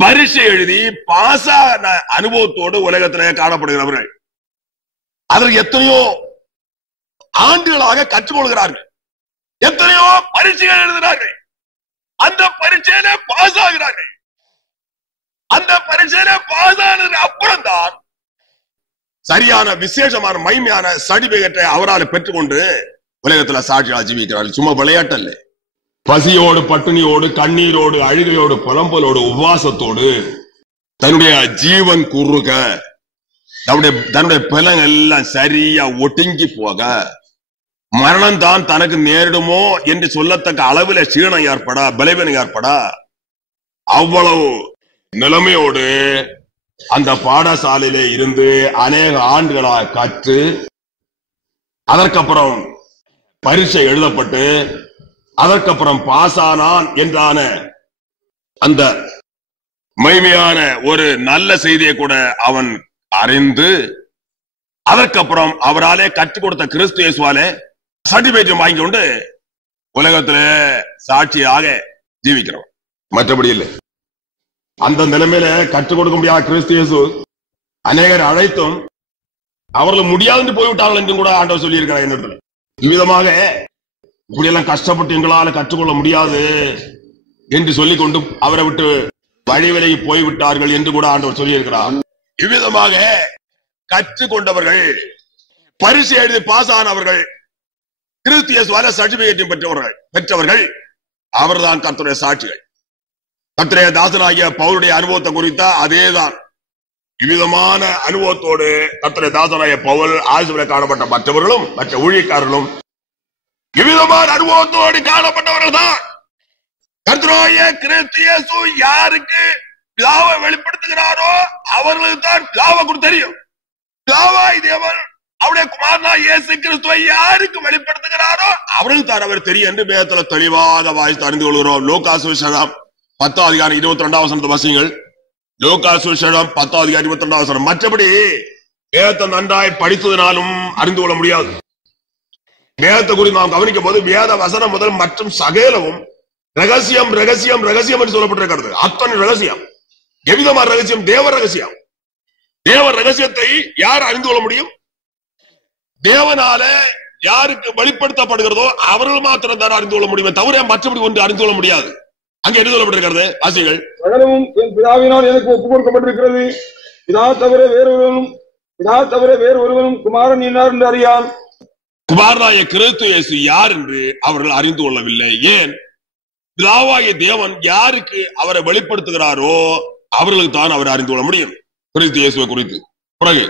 பரீட்சை எழுதி பாசான அனுபவத்தோடு உலகத்திலே காணப்படுகிறவர்கள் அதற்கு எத்தனையோ ஆண்டுகளாக கற்றுக் கொள்கிறார்கள். எத்தனையோ பரீட்சைகள் எழுதுகிறார்கள். அந்த பரீட்சையில பாஸ் ஆகிறார்கள். அந்த பரீட்சையில பாஸ் ஆனதுக்கு அப்புறம் தான் சரியான விசேஷமான மகிமையான சர்டிபிகேட்டை அவரால் பெற்றுக்கொண்டு உலகத்துல சாட்சியாக ஜீவிக்கிறார்கள். சும்மா விளையாட்டல்ல. பசியோடு, பட்டினியோடு, கண்ணீரோடு, அழுகையோடு, புலம்பலோடு, உபவாசத்தோடு தன்னுடைய ஜீவன் குறுக தன்னுடைய பலங்கள் எல்லாம் சரியா ஒடுங்கி போக மரணம் தான் தனக்கு நேரிடுமோ என்று சொல்லத்தக்க அளவில் சீனம் ஏற்பட, பலவீனம் ஏற்பட அவ்வளவு நிலைமையோடு அந்த பாடசாலையிலே இருந்து அநேக ஆண்டுகளாக கற்று அதற்கப்புறம் பரீட்சை எழுதப்பட்டு அதற்கப்புறம் பாசானான் என்றான அந்த மகிமையான ஒரு நல்ல செய்தியை கூட அவன் அறிந்து அதற்கப்புறம் அவராலே கற்றுக் கொடுத்த கிறிஸ்து இயேசுவாலே சர்டிபிகேட் வாங்கி கொண்டு உலகத்திலே சாட்சியாக ஜீவிக்கிறோம். மற்றபடி இல்லை. அந்த நிலைமையில கற்றுக் கொடுக்க முடியாத கிறிஸ்து இயேசு அநேகர் அழைத்தும் அவர்கள் முடியாது போய்விட்டார்கள் என்றும் கூட ஆண்டவர் சொல்லி இருக்கிறார். என்னிடத்துல இவ்விதமாக இப்படியெல்லாம் கஷ்டப்பட்டு எங்களால கற்றுக்கொள்ள முடியாது என்று சொல்லிக்கொண்டு அவரை விட்டு வழி விலகி போய்விட்டார்கள் என்று கூட ஆண்டவர் சொல்லி இருக்கிறார். இவ்விதமாக கற்றுக்கொண்டவர்கள், பரிசு எழுதி பாஸ் ஆனவர்கள், கிறிஸ்து இயேசுவால சர்டிபிகேட் பெற்றவர்கள் அவர்தான் கர்த்தருடைய சாட்சிகள். கர்த்தருடைய தாசனாகிய பவுலுடைய அனுபவத்தை குறித்த அதேதான் இவ்விதமான அனுபவத்தோடு கர்த்தருடைய தாசனாகிய பவுல் ஆசிரியர் காணப்பட்ட மற்றவர்களும் மற்ற ஊழியக்காரர்களும் இவ்விதமான அனுபவத்தோடு காணப்பட்டவர்கள் தான். கர்த்தராகிய கிறிஸ்து இயேசு யாருக்கு பிதாவை வெளிப்படுத்துகிறாரோ அவர்களுக்கு தான் பிதாவை குறித்து தெரியும். பிதாவாய் தேவன் அவருடைய குமாரனா இயேசு கிறிஸ்துவை யாருக்கு வெளிப்படுத்துகிறாரோ அவர்களுக்கு தான் அவர் தெரியும் என்று வேதத்துல தெளிவாக வாய்த்து அறிந்து கொள்கிறோம். லூக்கா சுவிசேஷம் 10:22 வாசியுங்கள். லூக்கா சுவிசேஷம் 10:22. மற்றபடி வேதத்தை நன்றாய் படித்ததினாலும் அறிந்து கொள்ள முடியாது. வேதத்தை குறித்து நாம் கவனிக்கும் போது வேத வசனம் முதல் மற்றும் சகலவும் ரகசியம் ரகசியம் ரகசியம் என்று சொல்லப்பட்டிருக்கிறது. அத்தனை ரகசியம். எவ்விதமான ரகசியம்? தேவ ரகசியம். தேவ ரகசியத்தை யார் அறிந்து கொள்ள முடியும்? தேவனால யாருக்கு வெளிப்படுத்தப்படுகிறதோ அவர்கள் மாத்திரம் தான் அறிந்து கொள்ள முடியும், தவிர மற்றபடி ஒன்று அறிந்து கொள்ள முடியாது. அங்கே என்ன சொல்லப்பட்டிருக்கிறது? ஆசிரியர்கள், சகலமும் என் பிதாவினால் எனக்கு ஒப்புக் கொடுக்கப்பட்டிருக்கிறது. பிதா தவிர வேறு ஒருவனும் குமாரன் இன்னார் என்று அறியான். குமாரனாகிய கிறிஸ்து இயேசு யார் என்று அவர்கள் அறிந்து கொள்ளவில்லை. ஏன்? பிதாவாகிய தேவன் யாருக்கு அவரை வெளிப்படுத்துகிறாரோ அவர்களுக்கு தான் அவர் அறிந்து கொள்ள முடியும் கிறிஸ்து இயேசுவை குறித்து. பிறகு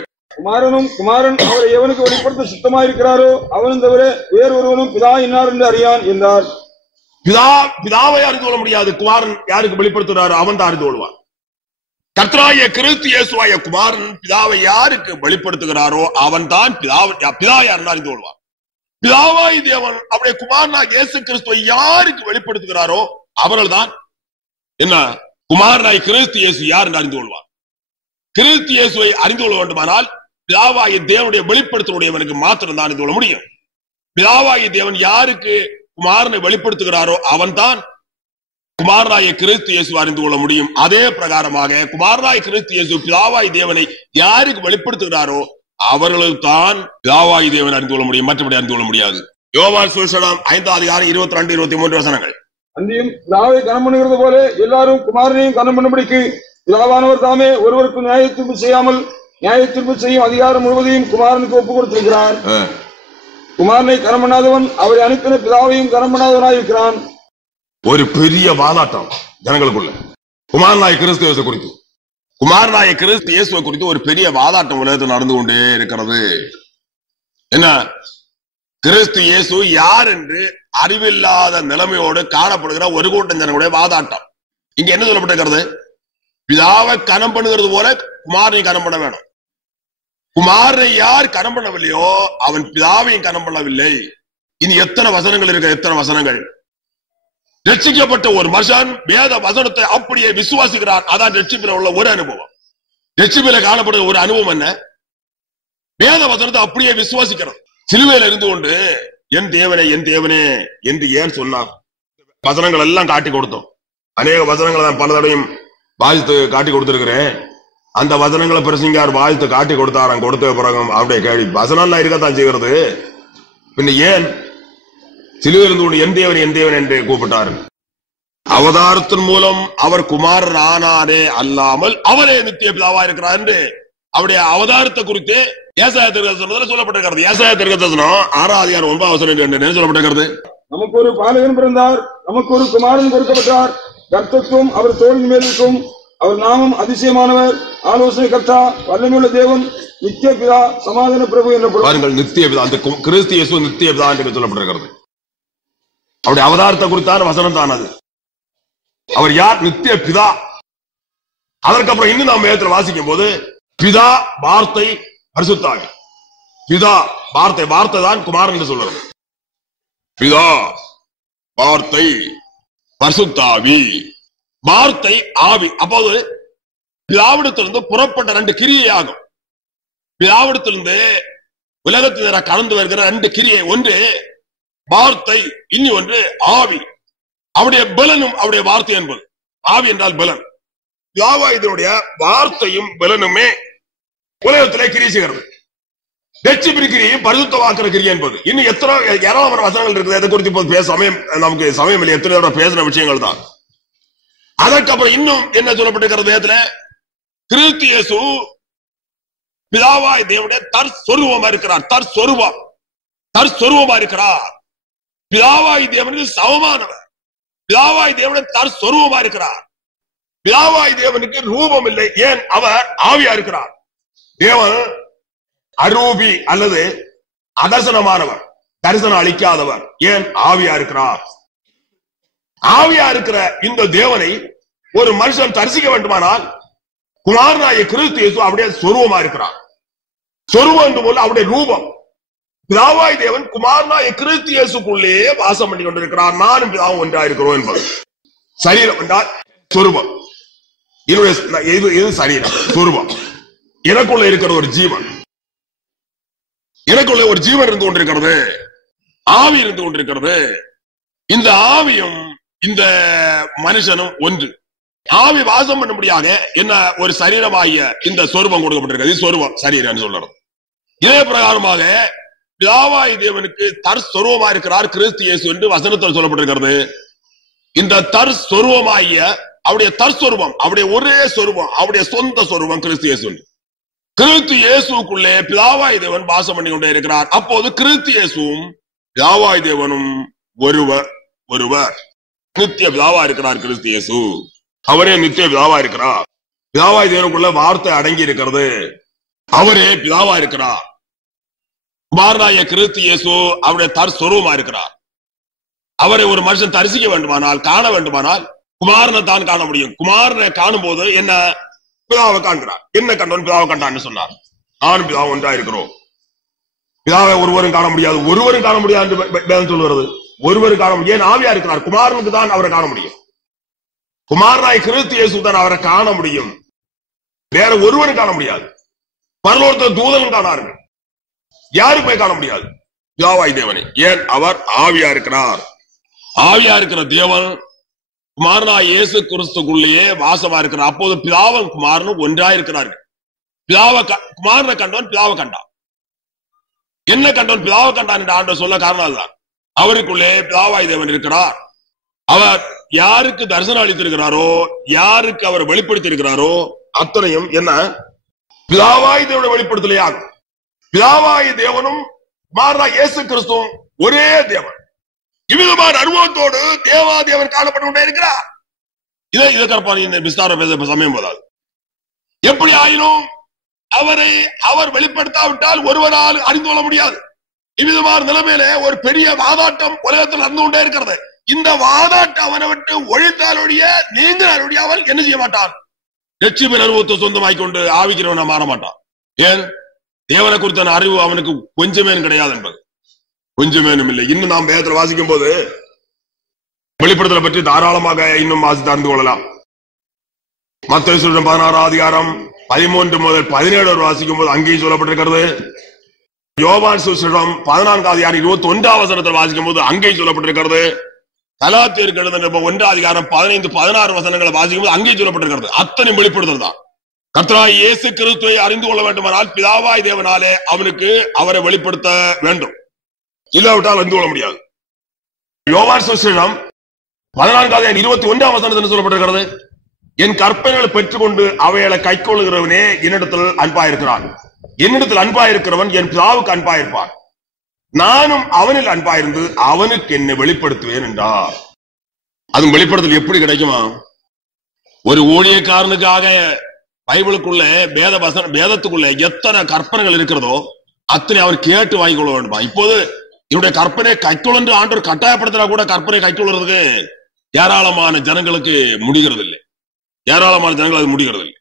குமாரன் அவரை எவனுக்கு வெளிப்படுத்த சித்தமாயிருக்கிறாரோ அவனும் தவிர வேறு ஒருவனும் பிதா இன்னார் என்று அறியான் என்றார். பிதாவை அறிந்து கொள்ள முடியாது. குமாரன் யாருக்கு வெளிப்படுத்துகிறாரோ அவன் தான் அறிந்து கொள்வான். கர்த்தராகிய கிறிஸ்து இயேசுவாகிய குமாரன் பிதாவை யாருக்கு வெளிப்படுத்துகிறாரோ அவன் தான் பிதா யாருன்னு அறிந்து கொள்வான். பிதாவாய் தேவன் அவருடைய குமாரனாக இயேசு கிறிஸ்துவை யாருக்கு வெளிப்படுத்துகிறாரோ அவர்கள் தான் என்ன குமாரனாய் கிறிஸ்து இயேசு யார் என்று அறிந்து கொள்வார். கிறிஸ்து இயேசுவை அறிந்து கொள்ள வேண்டுமானால் பிதாவாகிய தேவனுடைய வெளிப்படுத்தலுடையவனுக்கு மாத்திரம் தான் அறிந்து கொள்ள முடியும். பிதாவாகிய தேவன் யாருக்கு குமாரனை வெளிப்படுத்துகிறாரோ அவன் தான் குமாரனாய கிறிஸ்து இயேசு அறிந்து கொள்ள முடியும். அதே பிரகாரமாக குமாரனாய் கிறிஸ்து இயேசு பிதாவாய் தேவனை யாருக்கு வெளிப்படுத்துகிறாரோ அவர்களுக்கு தான் பிதாவாய் தேவனை அறிந்து கொள்ள முடியும், மற்றபடி அறிந்து கொள்ள முடியாது. யோவான் சுவிசேஷம் 5:22-23 வசனங்கள். அன்றியும் பிதாவை கனம் பண்ணுகிறது போல எல்லாரும் குமாரனையும் கனம் பண்ணும்படிக்கு பிதாவானவர் தாமே ஒருவருக்கு நியாய தீர்ப்பு செய்யாமல் நியாய தீர்ப்பு செய்யும் அதிகாரம் முழுவதையும் குமாரனுக்கு ஒப்புக் கொடுத்திருக்கிறார். குமாரனை கனம் பண்ணாதவன் அவரை அனுப்பின பிதாவையும் கனம் பண்ணாதவனாயிருக்கிறான். ஒரு பெரிய வாதாட்டம் ஜனங்களுக்குள்ள குமாரனாய கிறிஸ்து இயேசு குறித்து, குமாரனாய கிறிஸ்து இயேசுவை குறித்து ஒரு பெரிய வாதாட்டம் உலகத்தில் நடந்து கொண்டே இருக்கிறது. என்ன, கிறிஸ்து இயேசு யார் என்று அறிவில்லாத நிலைமையோடு காணப்படுகிற ஒரு கூட்டம் ஜனங்களுடைய வாதாட்டம். இங்க என்ன சொல்லப்பட்டிருக்கிறது? பிதாவை கனம் பண்ணுகிறது போல குமாரனை கனம் பண்ண வேணும். குமாரனை யார் கனம் பண்ணவில்லையோ அவன் பிதாவையும் கனம் பண்ணவில்லை. இனி எத்தனை வசனங்கள் இருக்க, எத்தனை வசனங்கள். ரட்சிக்கப்பட்ட ஒரு மனுஷன் வேத வசனத்தை அப்படியே விசுவாசிக்கிறான். அதான் ரட்சிப்பில உள்ள ஒரு அனுபவம். ரட்சிப்பில காணப்படுற ஒரு அனுபவம் என்ன? வேத வசனத்தை அப்படியே விசுவாசிக்கிறது. சிலுவையில இருந்து கொண்டு என் தேவனே என் தேவனே என்று ஏன் சொன்னார்? வசனங்கள் எல்லாம் காட்டி கொடுத்தோம். அநேக வசனங்களை நான் பல தடையும் வாழ்த்து காட்டி கொடுத்திருக்கிறேன். அந்த வசனங்களை பிரசிங்கார் வாழ்த்து காட்டி கொடுத்தாராம். கொடுத்த பிறகு அப்படியே கேள்வி வசனம் எல்லாம் இருக்கத்தான் செய்கிறது. பின்ன ஏன் சிலுவையில் இருந்து கொண்டு என் தேவன் என்று கூப்பிட்டாரு? அவதாரத்தின் மூலம் அவர் குமாரன் ஆனாரே அல்லாமல் அவரே நித்திய பிதாவா இருக்கிறார் என்று அவருடைய அவதாரத்தை குறித்து ஏசாயா தீர்க்கதரிசனத்தில் சொல்லப்பட்டிருக்கிறது. ஏசாயா தீர்க்கதரிசனம் 6ஆம் அதிகாரம் 9ஆம் வசனம் என்ன சொல்லப்பட்டிருக்கிறது? நமக்கு ஒரு பாலகன் பிறந்தார், நமக்கு ஒரு குமாரன் கொடுக்கப்பட்டார், கர்த்தத்துவம் அவர் தோளின் மேல் இருக்கும், அவர் நாமம் அதிசயமானவர், ஆலோசனை கர்த்தா, வல்லமையுள்ள தேவன், நித்திய பிதா, சமாதான பிரபு என்று நித்திய பிதா. அந்த கிறிஸ்து இயேசு நித்திய பிதா என்று சொல்லப்பட்டிருக்கிறது. அவருடைய அவதாரத்தை குறித்தான வசனம் தான் அது. அவர் யார்? நித்திய பிதா. அதற்கப்புறம் இன்னும் நாம் வேதத்தில் வாசிக்கும் போது பிதா வார்த்தை பரிசுத்தாவி. பிதா வார்த்தை, வார்த்தை தான் குமாரன் என்று சொல்றது. பிதா வார்த்தை பரிசுத்தாவி, வார்த்தை ஆவி. அப்போது பிதாவிடத்திலிருந்து புறப்பட்ட 2 கிரியை ஆகும். பிதாவிடத்திலிருந்து உலகத்தில் கலந்து வருகிற 2 கிரியை, ஒன்று வார்த்தை, இன்னி ஒன்று ஆவி. அவருடைய பலனும் அவருடைய வார்த்தை என்பது. ஆவி என்றால் பலன். இதனுடைய வார்த்தையும் பலனுமே உலகத்திலே கிரியை செய்கிறது. ரட்சிப்பின் கிரியை பரிசுத்தமாக்குற கிரியை என்பது. இன்னும் ஏராளமான வசனங்கள் இருக்குது. அதை குறித்து இப்போது நமக்கு சமயம் இல்லை. எத்தனை பேசின விஷயங்கள் தான். அதற்கப்புறம் இன்னும் என்ன சொல்லப்பட்டிருக்கிறது வேதத்துல? கிறிஸ்து இயேசு பிதாவாய் தேவனுடைய தற்சொரூபமா இருக்கிறார். தற்சொரூபமா இருக்கிறார். பிதாவாய் தேவனுக்கு சமமானவர். பிதாவாய் தேவனுடைய தற்சொரூபமா இருக்கிறார். பிதாவாய் தேவனுக்கு ரூபம் இல்லை. ஏன்? அவர் ஆவியா இருக்கிறார். தேவன் அரூபி அல்லது அதர்சனமானவர், தரிசனம் அளிக்காதவர். ஏன்? ஆவியா இருக்கிறார். ஆவியா இருக்கிற இந்த தேவனை ஒரு மனுஷன் தரிசிக்க வேண்டுமானால் குமாரனாய கிறிஸ்து இயேசு அப்படியே சொரூபமா இருக்கிறார். சொரூபம் என்று போல அவருடைய ரூபம். பிதாவாய் தேவன் குமாரனாய கிறிஸ்து இயேசுக்குள்ளே வாசம் பண்ணி கொண்டிருக்கிறார். நானும் பிதாவும் ஒன்றாயிருக்கிறோம் என்பது. சரீரம் என்றால் சொரூபம். இது சரீரம், சொரூபம். எனக்குள்ள இருக்கிற ஒரு ஜீவன், எனக்குள்ள ஒரு ஜீவன் இருந்து கொண்டிருக்கிறது, ஆவி இருந்து கொண்டிருக்கிறது. இந்த ஆவியும் இந்த மனுஷனும் ஒன்று. ஆவி வாசம் பண்ணும்படியாக என்ன ஒரு சரீரமாகிய இந்த சொரூபம் கொடுக்கப்பட்டிருக்கிறது. சொரூபம், சரீரம் சொல்றது. இதே பிரகாரமாக பிதாவாய் தேவனுக்கு தற்சொரூபமா இருக்கிறார் கிறிஸ்து இயேசு என்று வசனத்தில் சொல்லப்பட்டிருக்கிறது. இந்த தற்சொரூபமாகிய அவருடைய தற்சொரூபம், அவருடைய ஒரே சொரூபம், அவருடைய சொந்த சொரூபம் கிறிஸ்து இயேசு. கிறிஸ்து இயேசுக்குள்ளே பிதாவாய் தேவன் வாசம் பண்ணி கொண்டே இருக்கிறார். அப்போது கிறிஸ்து இயேசுவும் பிதாவாய் தேவனும் ஒருவர். நித்திய பிதாவா இருக்கிறார் கிறிஸ்து இயேசு. அவரே நித்திய பிதாவா இருக்கிறார். பிதாவாய் தேவனுக்குள்ள வார்த்தை அடங்கி இருக்கிறது. அவரே பிதாவா இருக்கிறார். குமாரனாய கிறிஸ்து இயேசு அவருடைய தற்சொரூபமா இருக்கிறார். அவரை ஒரு மனுஷன் தரிசிக்க வேண்டுமானால், காண வேண்டுமானால் குமாரனை தான் காண முடியும். குமாரனை காணும் போது என்ன? பிதாவை காண்கிறார். என்ன கண்டவன் பிதாவை கண்டான்னு சொன்னார். நானும் பிதாவும் ஒன்றா இருக்கிறோம். பிதாவை ஒருவரும் காண முடியாது, ஒருவரும் காண முடியாது சொல்லுகிறது. ஒருவரும் காண முடியும். ஏன்? ஆவியா இருக்கிறார். குமாரனுக்கு தான் அவரை காண முடியும். குமாரனாய் கிறிஸ்து இயேசு தான் அவரை காண முடியும். வேற ஒருவரும் காண முடியாது. பரலோகத்தில் தூதனும் காணார்கள். யாரும் போய் காண முடியாது பிதாவாய் தேவனை. ஏன்? அவர் ஆவியா இருக்கிறார். ஆவியா இருக்கிற தேவன் குமாரனாய் இயேசு கிறிஸ்துக்குள்ளேயே வாசமா இருக்கிறார். அப்போது பிதாவும் குமாரனும் ஒன்றா இருக்கிறார்கள். குமாரனை கண்டவன் பிதாவை கண்டான். என்ன கண்டவன் பிதாவை கண்டான் என்று ஆண்டவர் சொல்ல காரணம் அதுதான். அவருக்குள்ளே பிதாவாய் தேவன் இருக்கிறார். அவர் யாருக்கு தரிசனம் அளித்திருக்கிறாரோ, யாருக்கு அவர் வெளிப்படுத்தி இருக்கிறாரோ அத்தனையும் என்ன பிதாவாய் தேவனை வெளிப்படுத்தலே ஆகும். பிதாவாய் தேவனும் குமாரனாகிய இயேசு கிறிஸ்துவும் ஒரே தேவன். இவ்விதமான அனுபவத்தோடு தேவாதேவன் காணப்பட்டு கொண்டே இருக்கிறார். இதை கற்பான் இந்த விஸ்தாரம் பேச சமயம் போதாது. எப்படி ஆயினும் அவரை அவர் வெளிப்படுத்தாவிட்டால் ஒருவரால் அறிந்து கொள்ள முடியாது. இவ்விதமான நிலைமையில ஒரு பெரிய வாதாட்டம் உலகத்தில் நடந்து கொண்டே இருக்கிறது. இந்த வாதாட்டம் அவனை விட்டு ஒழித்தாலுடைய நீங்கிறாலுடைய அவன் என்ன செய்ய மாட்டான்? லட்சுமி அனுபவத்தை சொந்தமாய் கொண்டு ஆவிக்கிறவனை மாற மாட்டான். ஏன்? தேவனை குறித்தான அறிவு அவனுக்கு கொஞ்சமேனும் கிடையாது என்பது. கொஞ்சமேனும் இல்லை. இன்னும் நாம் வேதத்தில் வாசிக்கும் போது வெளிப்படுத்தலை பற்றி தாராளமாக இன்னும் வாசித்து அறிந்து கொள்ளலாம். மத்தேயு 16 அதிகாரம் 13 முதல் 17 வாசிக்கும் போது அங்கேயும் சொல்லப்பட்டிருக்கிறது. யோவான் சுவிசேஷம் 14 அதிகாரம் 21 வசனத்தில் வாசிக்கும் போது அங்கேயும் சொல்லப்பட்டிருக்கிறது. கலாத்தியருக்கு எழுதின 1 அதிகாரம் 15, 16 வசனங்களை வாசிக்கும் போது அங்கேயும் சொல்லப்பட்டிருக்கிறது. அத்தனை வெளிப்படுத்தல் தான். கர்த்தராகிய இயேசு கிறிஸ்துவை அறிந்து கொள்ள வேண்டுமானால் பிதாவாய் தேவனாலே அவனுக்கு அவரை வெளிப்படுத்த வேண்டும். இல்லாவிட்டால் அறிந்து கொள்ள முடியாது. யோவான் சுவிசேஷம் 14 அதிகாரம் 21 வசனத்தில் சொல்லப்பட்டிருக்கிறது. என் கற்பனைகளை பெற்றுக்கொண்டு அவைகளை கைக்கொள்ளுகிறவனே என்னிடத்தில் அன்பாயிருக்கிறான். என்னிடத்தில் அன்பாயிருக்கிறவன் என் பிதாவுக்கு அன்பாயிருப்பான். நானும் அவனில் அன்பாயிருந்து அவனுக்கு என்னை வெளிப்படுத்துவேன் என்றார். அது வெளிப்படுத்தல் எப்படி கிடைக்குமா? ஒரு ஊழியக்காரனுக்காக பைபிளுக்குள்ள வேதத்துக்குள்ள எத்தனை கற்பனைகள் இருக்கிறதோ அத்தனை அவர் கேட்டு வாங்கிக் கொள்ள வேண்டுமா? இப்போது இவருடைய கற்பனை கைக்கொள் என்று ஆண்டவர் கட்டாயப்படுத்தினா கூட கற்பனை கைக்கொள்றதுக்கு ஏராளமான ஜனங்களுக்கு முடிகிறது இல்லை. ஏராளமான ஜனங்கள் அது முடிகிறது இல்லை.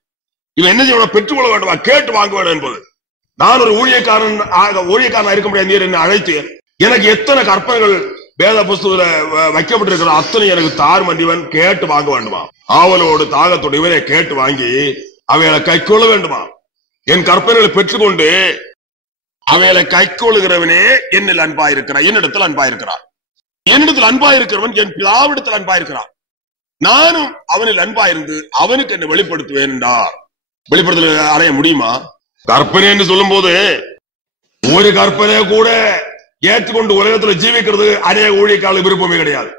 இவன் என்ன செய்ய பெற்றுக்கொள்ள வேண்டுமா? கேட்டு வாங்க வேண்டும் என்பது. நான் ஒரு ஊழியக்காரன் இருக்க முடியாது. நீர் என்னை அழைத்து எனக்கு எத்தனை கற்பனைகள் வேத புஸ்தகத்துல வைக்கப்பட்டிருக்கிற அத்தனை எனக்கு தார் மன்னிவன் கேட்டு வாங்க வேண்டுமா? ஆவலோடு தாகத்தோடு இவரை கேட்டு வாங்கி அவைகளை கைக்கொள்ள வேண்டுமா? என் கற்பனைகளை பெற்றுக்கொண்டு அவைகளை கைக்கொள்ளுகிறவனே என்னில் அன்பாயிருக்கிறார். என்னிடத்தில் அன்பாயிருக்கிறார். என்னிடத்தில் அன்பாயிருக்கிறவன் என் பிதாவிடத்தில் அன்பாயிருக்கிறான். நானும் அவனில் அன்பாயிருந்து அவனுக்கு என்னை வெளிப்படுத்துவேன் என்றார். வெளிப்படுத்தல் அடைய முடியுமா? கற்பனை என்று சொல்லும் போது ஒரு கற்பனை கூட ஏற்றுக்கொண்டு உலகத்தில் ஜீவிக்கிறது அநேக ஊழியக்கால விருப்பமே கிடையாது.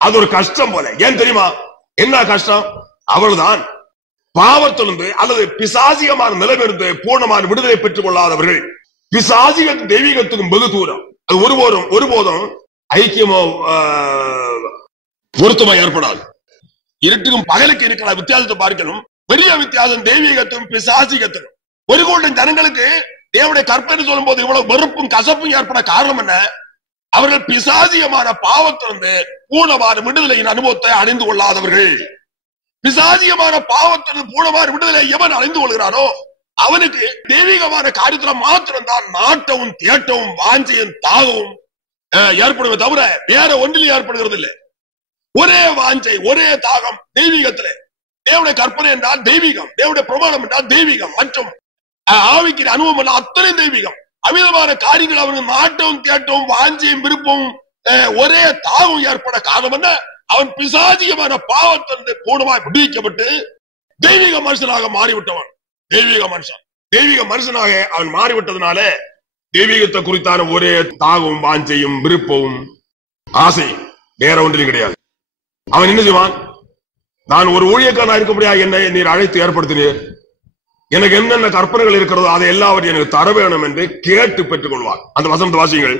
அது ஒரு கஷ்டம் போல. ஏன் தெரியுமா? என்ன கஷ்டம்? அவள்தான் பாவத்திலிருந்து அல்லது பிசாசிகமான நிலையிலிருந்து பூர்ணமான விடுதலை பெற்றுக் கொள்ளாதவர்கள். பிசாசிக தெய்வீகத்துக்கும் வெகு தூரம். அது ஒருபோதும் ஐக்கியமோ பொருத்தமா ஏற்படாது. இருட்டுக்கும் பகலுக்கு இருக்கிற வித்தியாசத்தை பார்க்கணும். பெரிய வித்தியாசம் தெய்வீகத்துக்கும் பிசாசிகத்துக்கும். ஒரு கூட்டம் ஜனங்களுக்கு தேவனுடைய கற்பனை சொல்லும் போது இவ்வளவு வெறுப்பும் கசப்பும் ஏற்பட காரணம் என்ன? அவர்கள் பிசாசியமான பாவத்திலிருந்து பூர்ணமான விடுதலையின் அனுபவத்தை அடைந்து கொள்ளாதவர்கள். பிசாசியமான பாவத்திலிருந்து பூர்ணமான விடுதலை எவன் அடைந்து கொள்கிறானோ அவனுக்கு தெய்வீகமான காரியத்துல மாத்திரம்தான் நாட்டவும் தேட்டவும் வாஞ்சையும் தாகவும் ஏற்படுமே தவிர வேற ஒன்றிலும் ஏற்படுகிறது இல்லை. ஒரே வாஞ்சை, ஒரே தாகம் தெய்வீகத்திலே. தேவனுடைய கற்பனை என்றால் தெய்வீகம், தேவனுடைய பிரமாணம் என்றால் தெய்வீகம், மற்றும் ஆவிக்கிற அனுபவம் எல்லாம் அத்தனை தெய்வீகம். அமிதமான காரியங்கள் அவனுக்கு நாட்டவும் தேட்டவும் வாஞ்சையும் விருப்பமும் ஒரே தாகம் ஏற்பட காரணம் என்ன? அவன் பிசாசியமான பாவத்திலிருந்து பூர்ணமாய் விடுவிக்கப்பட்டு தெய்வீக மனுஷனாக மாறிவிட்டவன். தெய்வீக மனுஷனாக அவன் மாறிவிட்டதுனால தெய்வீகத்தை குறித்தான ஒரே தாகவும் வாஞ்சையும் விருப்பமும் ஆசையும் வேற ஒன்றிலும் கிடையாது. அவன் என்ன செய்வான்? நான் ஒரு ஊழியக்காரனா இருக்க முடியாது, என்னை நீர் அழைத்து ஏற்படுத்தினீர், எனக்கு என்னென்ன கற்பனைகள் இருக்கிறதோ அதை எல்லாவற்றையும் எனக்கு தர வேணும் என்று கேட்டு பெற்றுக் கொள்வார். அந்த வசனத்தை வாசியுங்கள்.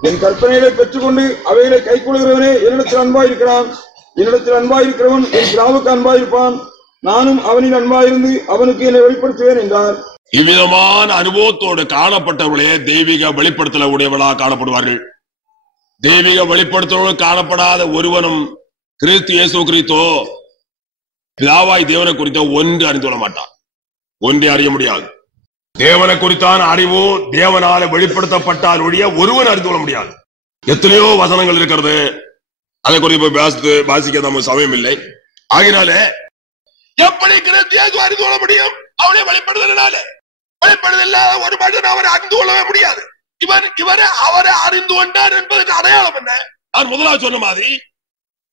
என் கற்பனைகளை பெற்றுக்கொண்டு அவைகளை கைக்கொள்கிறவனே என்னிடத்தில் அன்பாயிருக்கிறான். என்னிடத்தில் அன்பாயிருக்கிறவன் என் பிதாவுக்கு அன்பாயிருப்பான். நானும் அவனின் அன்பாயிருந்து அவனுக்கு என்னை வெளிப்படுத்துவேன் என்றார். இவ்விதமான அனுபவத்தோடு காணப்பட்டவர்களே தெய்வீக வெளிப்படுத்தல உடையவர்களாக காணப்படுவார்கள். தெய்வீக வெளிப்படுத்தலோடு காணப்படாத ஒருவனும் கிறிஸ்து இயேசு கிறிஸ்தோ பிதாவாய் தேவனை குறித்த ஒன்று அறிந்து கொள்ள மாட்டான். ஒன்றை அறிய முடியாது. தேவனை குறித்தான அறிவோ தேவனால வெளிப்படுத்தப்பட்டால் ஒழிய ஒருவன் அறிந்து கொள்ள முடியாது. எத்தனையோ வசனங்கள் இருக்கிறது. அதை குறித்து வாசிக்க நமக்கு சமயம் இல்லை. ஆகினாலே எப்படி கிறிஸ்து இயேசு அறிந்து கொள்ள முடியும்? அவனை வெளிப்படுதலினாலே. வெளிப்படுதல் ஒரு மனிதன் அவரை அறிந்து கொள்ளவே முடியாது. இவரை அவரை அறிந்து கொண்டார் என்பதற்கு அடையாளம் என்ன? நான் முதலாவது சொன்ன மாதிரி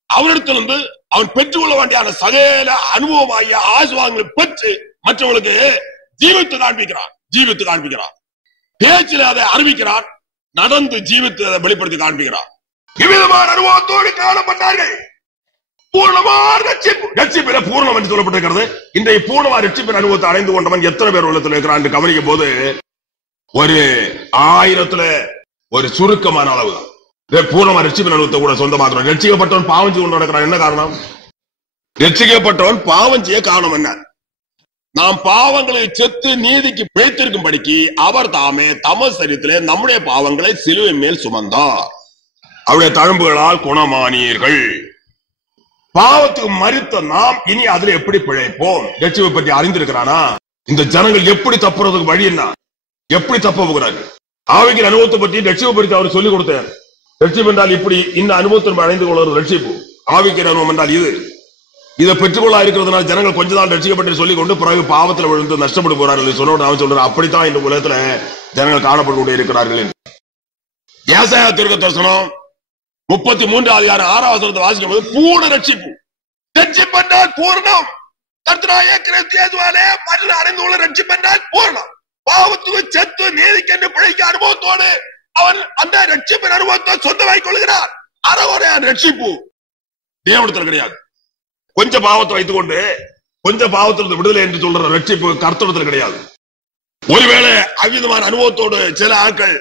அவரிடத்திலிருந்து அவன் பெற்றுக்கொள்ள வேண்டிய சகல அனுபவமாகிய ஆசீர்வாதங்களை பெற்று மற்றவர்களுக்கு ஜீவித்து காண்பிக்கிறான். பேச்சில் அதை அறிவிக்கிறான், நடந்து ஜீவித்து அதை வெளிப்படுத்தி காண்பிக்கிறான். இவ்விதமான அனுபவத்தோடு காணப்பட்டார்கள். பூர்ணமான ரட்சிப்பில பூர்ணம் என்று சொல்லப்பட்டிருக்கிறது. இன்றைய பூர்ணமான ரட்சிப்பின் அனுபவத்தை அடைந்து கொண்டவன் எத்தனை பேர் உள்ளத்தில் இருக்கிறான் என்று கவனிக்கும் போது ஒரு 1000 ஒரு சுருக்கமான அளவுதான் பூர்ணமான ரட்சிப்பின் அனுபவத்தை கூட சொந்தமாக்குறான். ரட்சிக்கப்பட்டவன் பாவம் செய்து கொண்டு நடக்கிறான். என்ன காரணம்? ரட்சிக்கப்பட்டவன் பாவம் செய்ய காரணம் என்ன? நாம் பாவங்களை செத்து நீதிக்கு பிழைத்திருக்கும்படிக்கு அவர் தாமே தமது சரீரத்திலே நம்முடைய பாவங்களை சிலுவை மேல் சுமந்தார். அவருடைய தழும்புகளால் குணமானீர்கள். பாவத்துக்கு மறித்த நாம் இனி அதுல எப்படி பிழைப்போம்? ரட்சிப்பை பற்றி அறிந்திருக்கிறானா? இந்த ஜனங்கள் எப்படி தப்புறதுக்கு வழி என்ன? எப்படி தப்ப போகிறார்கள்? ஆவிக்கிற அனுபவத்தை பற்றி ரட்சிப்பை பற்றி அவர் சொல்லிக் கொடுத்தார். ரட்சிப்பு என்றால் இப்படி இந்த அனுபவத்தை அடைந்து கொள்வது ரட்சிப்பு. ஆவிக்கிற அனுபவம் என்றால் இதை பெற்றுக்கொள்ள இருக்கிறதுனால ஜனங்கள் கொஞ்ச நாள் ரட்சிக்கப்பட்டு சொல்லிக் கொண்டு பிறகு பாவத்தில் விழுந்து நஷ்டப்பட்டு போறார்கள். சொன்னோடு அவன் சொல்றான், அப்படித்தான் இந்த உலகத்துல ஜனங்கள் காணப்பட்டு கொண்டே இருக்கிறார்கள். ஏசாயா தீர்க்கதரிசனம் 33:6 வாசிக்கும் போது பூர்ண ரட்சிப்பு. ரட்சிப்பு என்றால் பூர்ணம். கர்த்தராகிய கிறிஸ்து இயேசுவாலே மரண அடைந்து கொள்ள ரட்சிப்பு என்றால் பூர்ணம். பாவத்துக்கு செத்து நீதிக்கென்று பிழைக்க அனுபவத்தோடு அவன் அந்த ரட்சிப்பின் அனுபவத்தை சொந்தமாக்கிக் கொள்கிறார். அறகுறையான ரட்சிப்பு தேவனிடத்தில் கிடையாது. கொஞ்சம் பாவத்தை வைத்துக் கொண்டு கொஞ்சம் பாவத்திலிருந்து விடுதலை என்று சொல்ற ரட்சிப்பு கர்த்தரிடத்தில் கிடையாது. ஒருவேளை அவ்விதமான அனுபவத்தோடு சில ஆட்கள்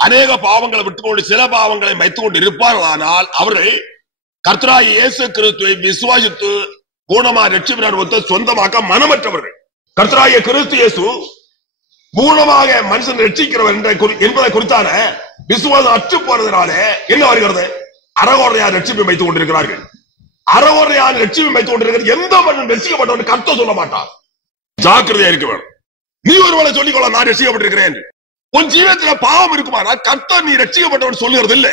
அநேக பாவங்களை விட்டுக்கொண்டு சில பாவங்களை வைத்துக் கொண்டு இருப்பார்களானால் அவர்கள் கர்த்தராகிய இயேசு கிறிஸ்துவை விசுவாசித்து பூர்ணமான ரட்சிப்பின் அனுபவத்தை சொந்தமாக்க மனமற்றவர்கள். கர்த்தராகிய கிறிஸ்து இயேசு பூர்ணமாக மனுஷன் ரட்சிக்கிறவர் என்பதை குறித்தான விசுவாசம் அற்று போறதுனாலே என்ன வருகிறது? அறகுறையான ரட்சிப்பை வைத்துக் கொண்டிருக்கிறார்கள். அறகுறையான ரட்சிப்பை வைத்துக் கொண்டிருக்கிறது. எந்த மனுஷன் ரட்சிக்கப்பட்டவன் கர்த்தர் சொல்ல மாட்டான். ஜாக்கிரதையா இருக்க வேண்டும். நீ ஒருவேளை சொல்லிக்கொள்ள நான் ரட்சிக்கப்பட்டிருக்கிறேன். உன் ஜீவத்துல பாவம் இருக்குமானால் கர்த்தர் நீ ரட்சிக்கப்பட்டவன் சொல்லுகிறது இல்லை.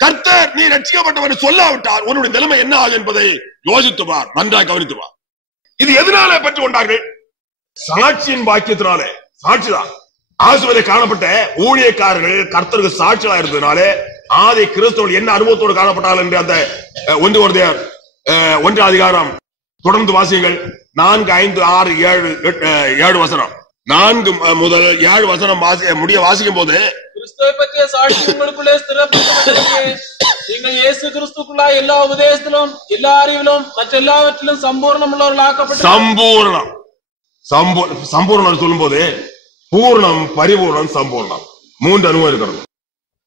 கர்த்தர் நீ ரட்சிக்கப்பட்டவன் சொல்லாவிட்டால் உன்னுடைய நிலைமை என்ன ஆகும் என்பதை யோசித்துவார், நன்றாக கவனித்துவார். இது எதனால பெற்றுக் கொண்டார்கள்? சாட்சியின் பாக்கியத்தினாலே. சாட்சிதான். ஆசுவதை காணப்பட்ட ஊழியக்காரர்கள் கர்த்தருக்கு சாட்சியா இருந்ததுனாலே ஆதி கிறிஸ்தவர்கள் என்ன அனுபவத்தோடு காணப்பட்டார்கள் என்று அந்த 1 கொரிந்தியர் 1 அதிகாரம் தொடர்ந்து வாசியுங்கள். 4, 5, 6, 7 வசனம். 4 முதல் 7 வசனம் முடிய வாசிக்கும் போது கிறிஸ்துவை பற்றிய சாட்சி உங்களுக்குள்ளே ஸ்திரப்படுத்தப்பட்டிருக்கிறது. நீங்கள் இயேசு கிறிஸ்துக்குள்ளாய் எல்லா உபதேசத்திலும் எல்லா அறிவிலும் மற்ற எல்லாவற்றிலும் சம்பூர்ணம் உள்ளவர்களாக்கப்பட்டு சம்பூர்ணம் சொல்லும் போது பூர்ணம், பரிபூர்ணம், சம்பூர்ணம் 3 அனுபவம் இருக்கிறது.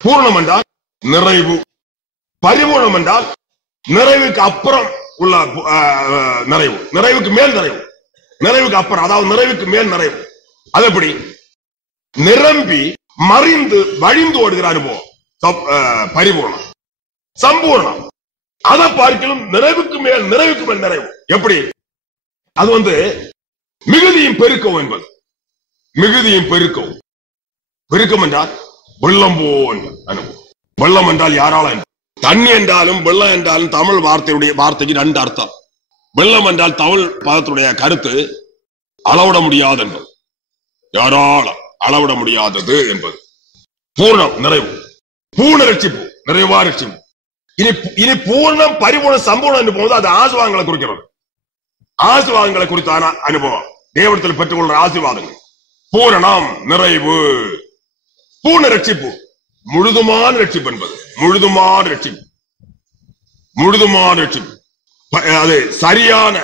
பூர்ணம் என்றால் நிறைவு, பரிபூர்ணம் என்றால் நிறைவுக்கு அப்புறம் உள்ள நிறைவு, நிறைவுக்கு மேல் நிறைவு, நிறைவுக்கு அப்புறம், அதாவது நிறைவுக்கு மேல் நிறைவு. அது எப்படி? நிரம்பி மறிந்து வழிந்து ஓடுகிற அனுபவம் பரிபூர்ணம். சம்பூர்ணம் அதை பார்க்கலும் நிறைவுக்கு மேல் நிறைவு. எப்படி? அது மிகுதியும் பெருக்கவும் என்பது. மிகுதியும் பெருக்கவும். பெருக்கம் என்றால் வெள்ளம் போன்ற அனுபவம். வெள்ளம் என்றால் யாரால? தண்ணி என்றாலும் வெள்ளம் என்றாலும் தமிழ் வார்த்தைக்கு 2 அர்த்தம். வெள்ளம் என்றால் தமிழ் பதத்துடைய கருத்து அளவிட முடியாது என்பது. யாரால அளவிட முடியாதது என்பது. பூர்ணம், நிறைவு. பூர்ண ரட்சிப்பு, நிறைவா ரட்சிப்பு. இனி பூர்ணம், பரிபூர்ணம், சம்பூர்ணம் என்று போது அது ஆசீர்வாதங்களை குறிக்கிறது. ஆசீர்வாதங்களை குறித்தான அனுபவம், தேவனிடத்தில் பெற்றுக்கொள்ற ஆசீர்வாதங்கள். பூரணம், நிறைவு. பூர்ண ரட்சிப்பு, முழுதுமான ரட்சிப்பு என்பது. முழுதுமான ரட்சிப்பு, முழுதுமான ரட்சிப்பு. அது சரியான